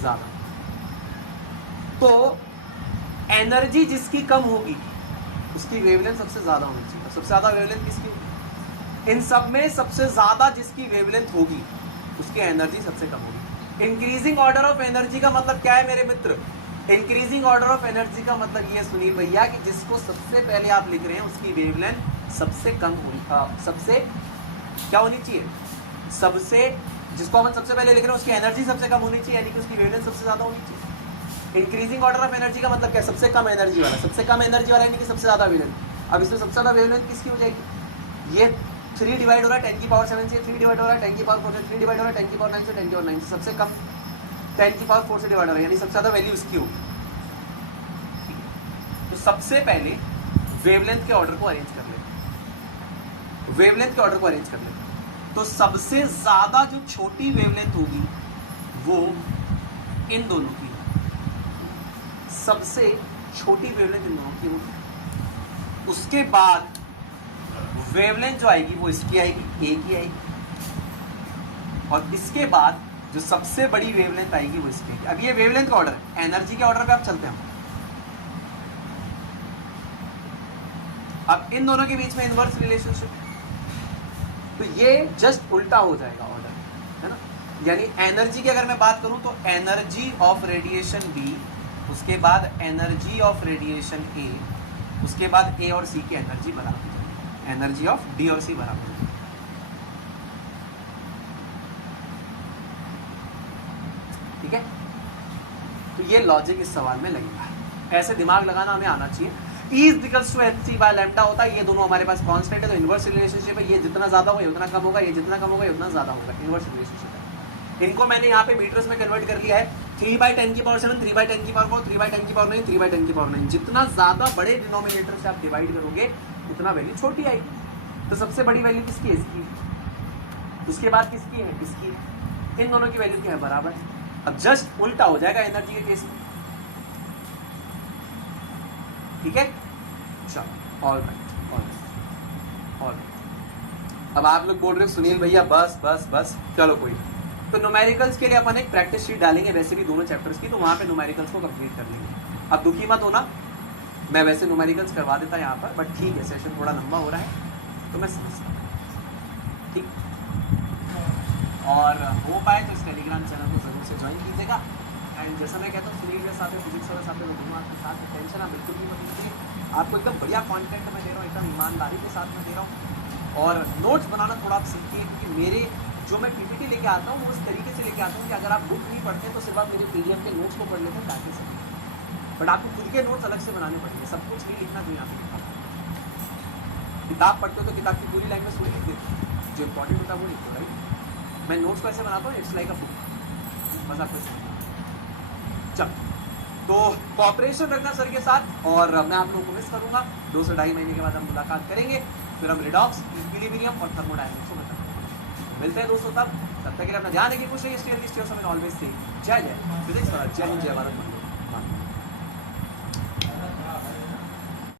ज्यादा। तो एनर्जी जिसकी कम होगी उसकी वेवलेंथ सबसे ज्यादा होनी चाहिए। सबसे ज्यादा वेवलेंथ किसकी होगी? इन सब में सबसे ज्यादा जिसकी वेवलेंथ होगी उसकी एनर्जी सबसे कम होगी। इंक्रीजिंग ऑर्डर ऑफ एनर्जी का मतलब क्या है मेरे मित्र? इंक्रीजिंग ऑर्डर ऑफ एनर्जी का मतलब ये सुनील भैया कि जिसको सबसे पहले आप लिख रहे हैं उसकी वेवलेंथ सबसे कम होनी, सबसे क्या होनी चाहिए? सबसे जिसको हम सबसे पहले लिख रहे हैं उसकी एनर्जी सबसे कम होनी चाहिए, यानी कि उसकी वेवलेंथ सबसे ज्यादा होनी चाहिए। इंक्रीजिंग ऑर्डर ऑफ एनर्जी का मतलब क्या? सबसे कम एनर्जी वाला। सबसे कम एनर्जी वाला यानी कि सबसे ज्यादा वेवलेंथ। अब इसमें सबसे ज्यादा वेवलेंथ किसकी हो जाएगी? ये 3 डिवाइड हो रहा है 10 की पावर 7 से, 3 डिवाइड हो रहा है 10 की पावर 4 से, 3 डिवाइड हो रहा है 10 की पावर 9 से, 10 की पावर 9 से। सबसे कम 10 की पावर 4 से डिवाइड हो रहा है, यानी सबसे ज्यादा वैल्यू इसकी होगी। तो सबसे पहले वेवलेंथ के ऑर्डर को अरेंज कर लेते हैं। वेवलेंथ के ऑर्डर को अरेंज कर लेते हैं। तो सबसे ज्यादा जो छोटी वेवलेंथ होगी वो इन दोनों की, सबसे छोटी वेवलेंथ इन दोनों की होगी। उसके बाद वेवलेंथ जो आएगी वो इसकी आएगी, ए की आएगी। और इसके बाद जो सबसे बड़ी वेवलेंथ आएगी वो इसकी आएगी। अब ये वेवलेंथ का ऑर्डर है। एनर्जी के ऑर्डर पे आप चलते हैं। अब इन दोनों के बीच में इनवर्स रिलेशनशिप, तो ये जस्ट उल्टा हो जाएगा ऑर्डर, है ना। यानी एनर्जी की अगर मैं बात करूं तो एनर्जी ऑफ रेडिएशन बी, उसके बाद एनर्जी ऑफ रेडिएशन ए, उसके बाद ए और सी की एनर्जी बराबर, एनर्जी ऑफ डी और सी बराबर। ठीक है, तो ये लॉजिक इस सवाल में लगेगा। ऐसे दिमाग लगाना हमें आना चाहिए E is equals to hc by lambda होता है, ये दोनों हमारे पास कांस्टेंट है, तो इनवर्स रिलेशनशिप है, ये जितना ज्यादा होगा ये उतना कम होगा, ये जितना कम होगा ये उतना ज्यादा होगा, इनवर्स रिलेशनशिप है। इनको मैंने यहाँ पे मीटर्स में कन्वर्ट कर लिया है, 3/10 की पावर 7, 3/10 की पावर 4, 3/10 की पावर 9, 3/10 की पावर 9। जितना ज्यादा बड़े डिनोमिनेटर से आप डिवाइड करोगे उतना वैल्यू छोटी आएगी। तो सबसे बड़ी वैल्यू किसकी है? इसकी। उसके बाद किसकी है? इसकी। इन दोनों की वैल्यू क्या है? बराबर। अब जस्ट उल्टा हो जाएगा एनर्जी के केस में, ठीक है? चलो, ऑलराइट। अब आप लोग बोल रहे हो सुनील भैया बस, चलो कोई। तो न्यूमेरिकल्स के लिए अपन एक प्रैक्टिस शीट डालेंगे वैसे भी दोनों चैप्टर्स की, तो वहां पे न्यूमेरिकल्स को कंप्लीट कर लेंगे। अब दुखी मत होना, मैं वैसे न्यूमेरिकल्स करवा देता यहाँ पर, बट ठीक है सेशन थोड़ा लंबा हो रहा है तो मैं समझता हूँ, ठीक। और हो पाए तो इस टेलीग्राम चैनल को जरूर से ज्वाइन कीजिएगा। एंड जैसा मैं कहता हूँ सुनील के साथ में, फिजिक्स वाले साथ में, दोनों आपके साथ में, टेंशन आप बिल्कुल भी मत लीजिए। आपको एकदम बढ़िया कंटेंट मैं दे रहा हूँ, एकदम ईमानदारी के साथ में दे रहा हूँ। और नोट्स बनाना थोड़ा आप सीखिए, क्योंकि मेरे जो मैं पीपीटी लेके आता हूँ वो उस तरीके से लेके आता हूँ कि अगर आप बुक नहीं पढ़ते तो सिर्फ आप मेरे पीडीएफ के नोट्स को पढ़ लेते हैं ताकि सब, बट आपको खुद के नोट्स अलग से बनाने पड़ेंगे, सब कुछ नहीं लिखना जो यहाँ पे लिखा होगा। किताब पढ़ते हो तो किताब की पूरी लैंग्वेज थोड़ी लिख देते, जो इंपॉर्टेंट होता है वो लिखो, राइट। मैं नोट्स को ऐसे बनाता हूँ, इट्स लाइक अ बुक, बस आपको चलो। तो कॉपरेशन रखना सर के साथ, और मैं आप लोगों को मिस करूंगा। 2 से 2.5 महीने के बाद हम मुलाकात करेंगे, फिर हम रिडॉक्स, इक्विलिब्रियम और थर्मोडायनेमिक्स को खत्म करेंगे। मिलते हैं दोस्तों तब तक के लिए अपना ध्यान रखिए, कुछ नहीं, स्टे ऑलवेज से। जय जय फिजिक्स, जय हिंद, जय भारत।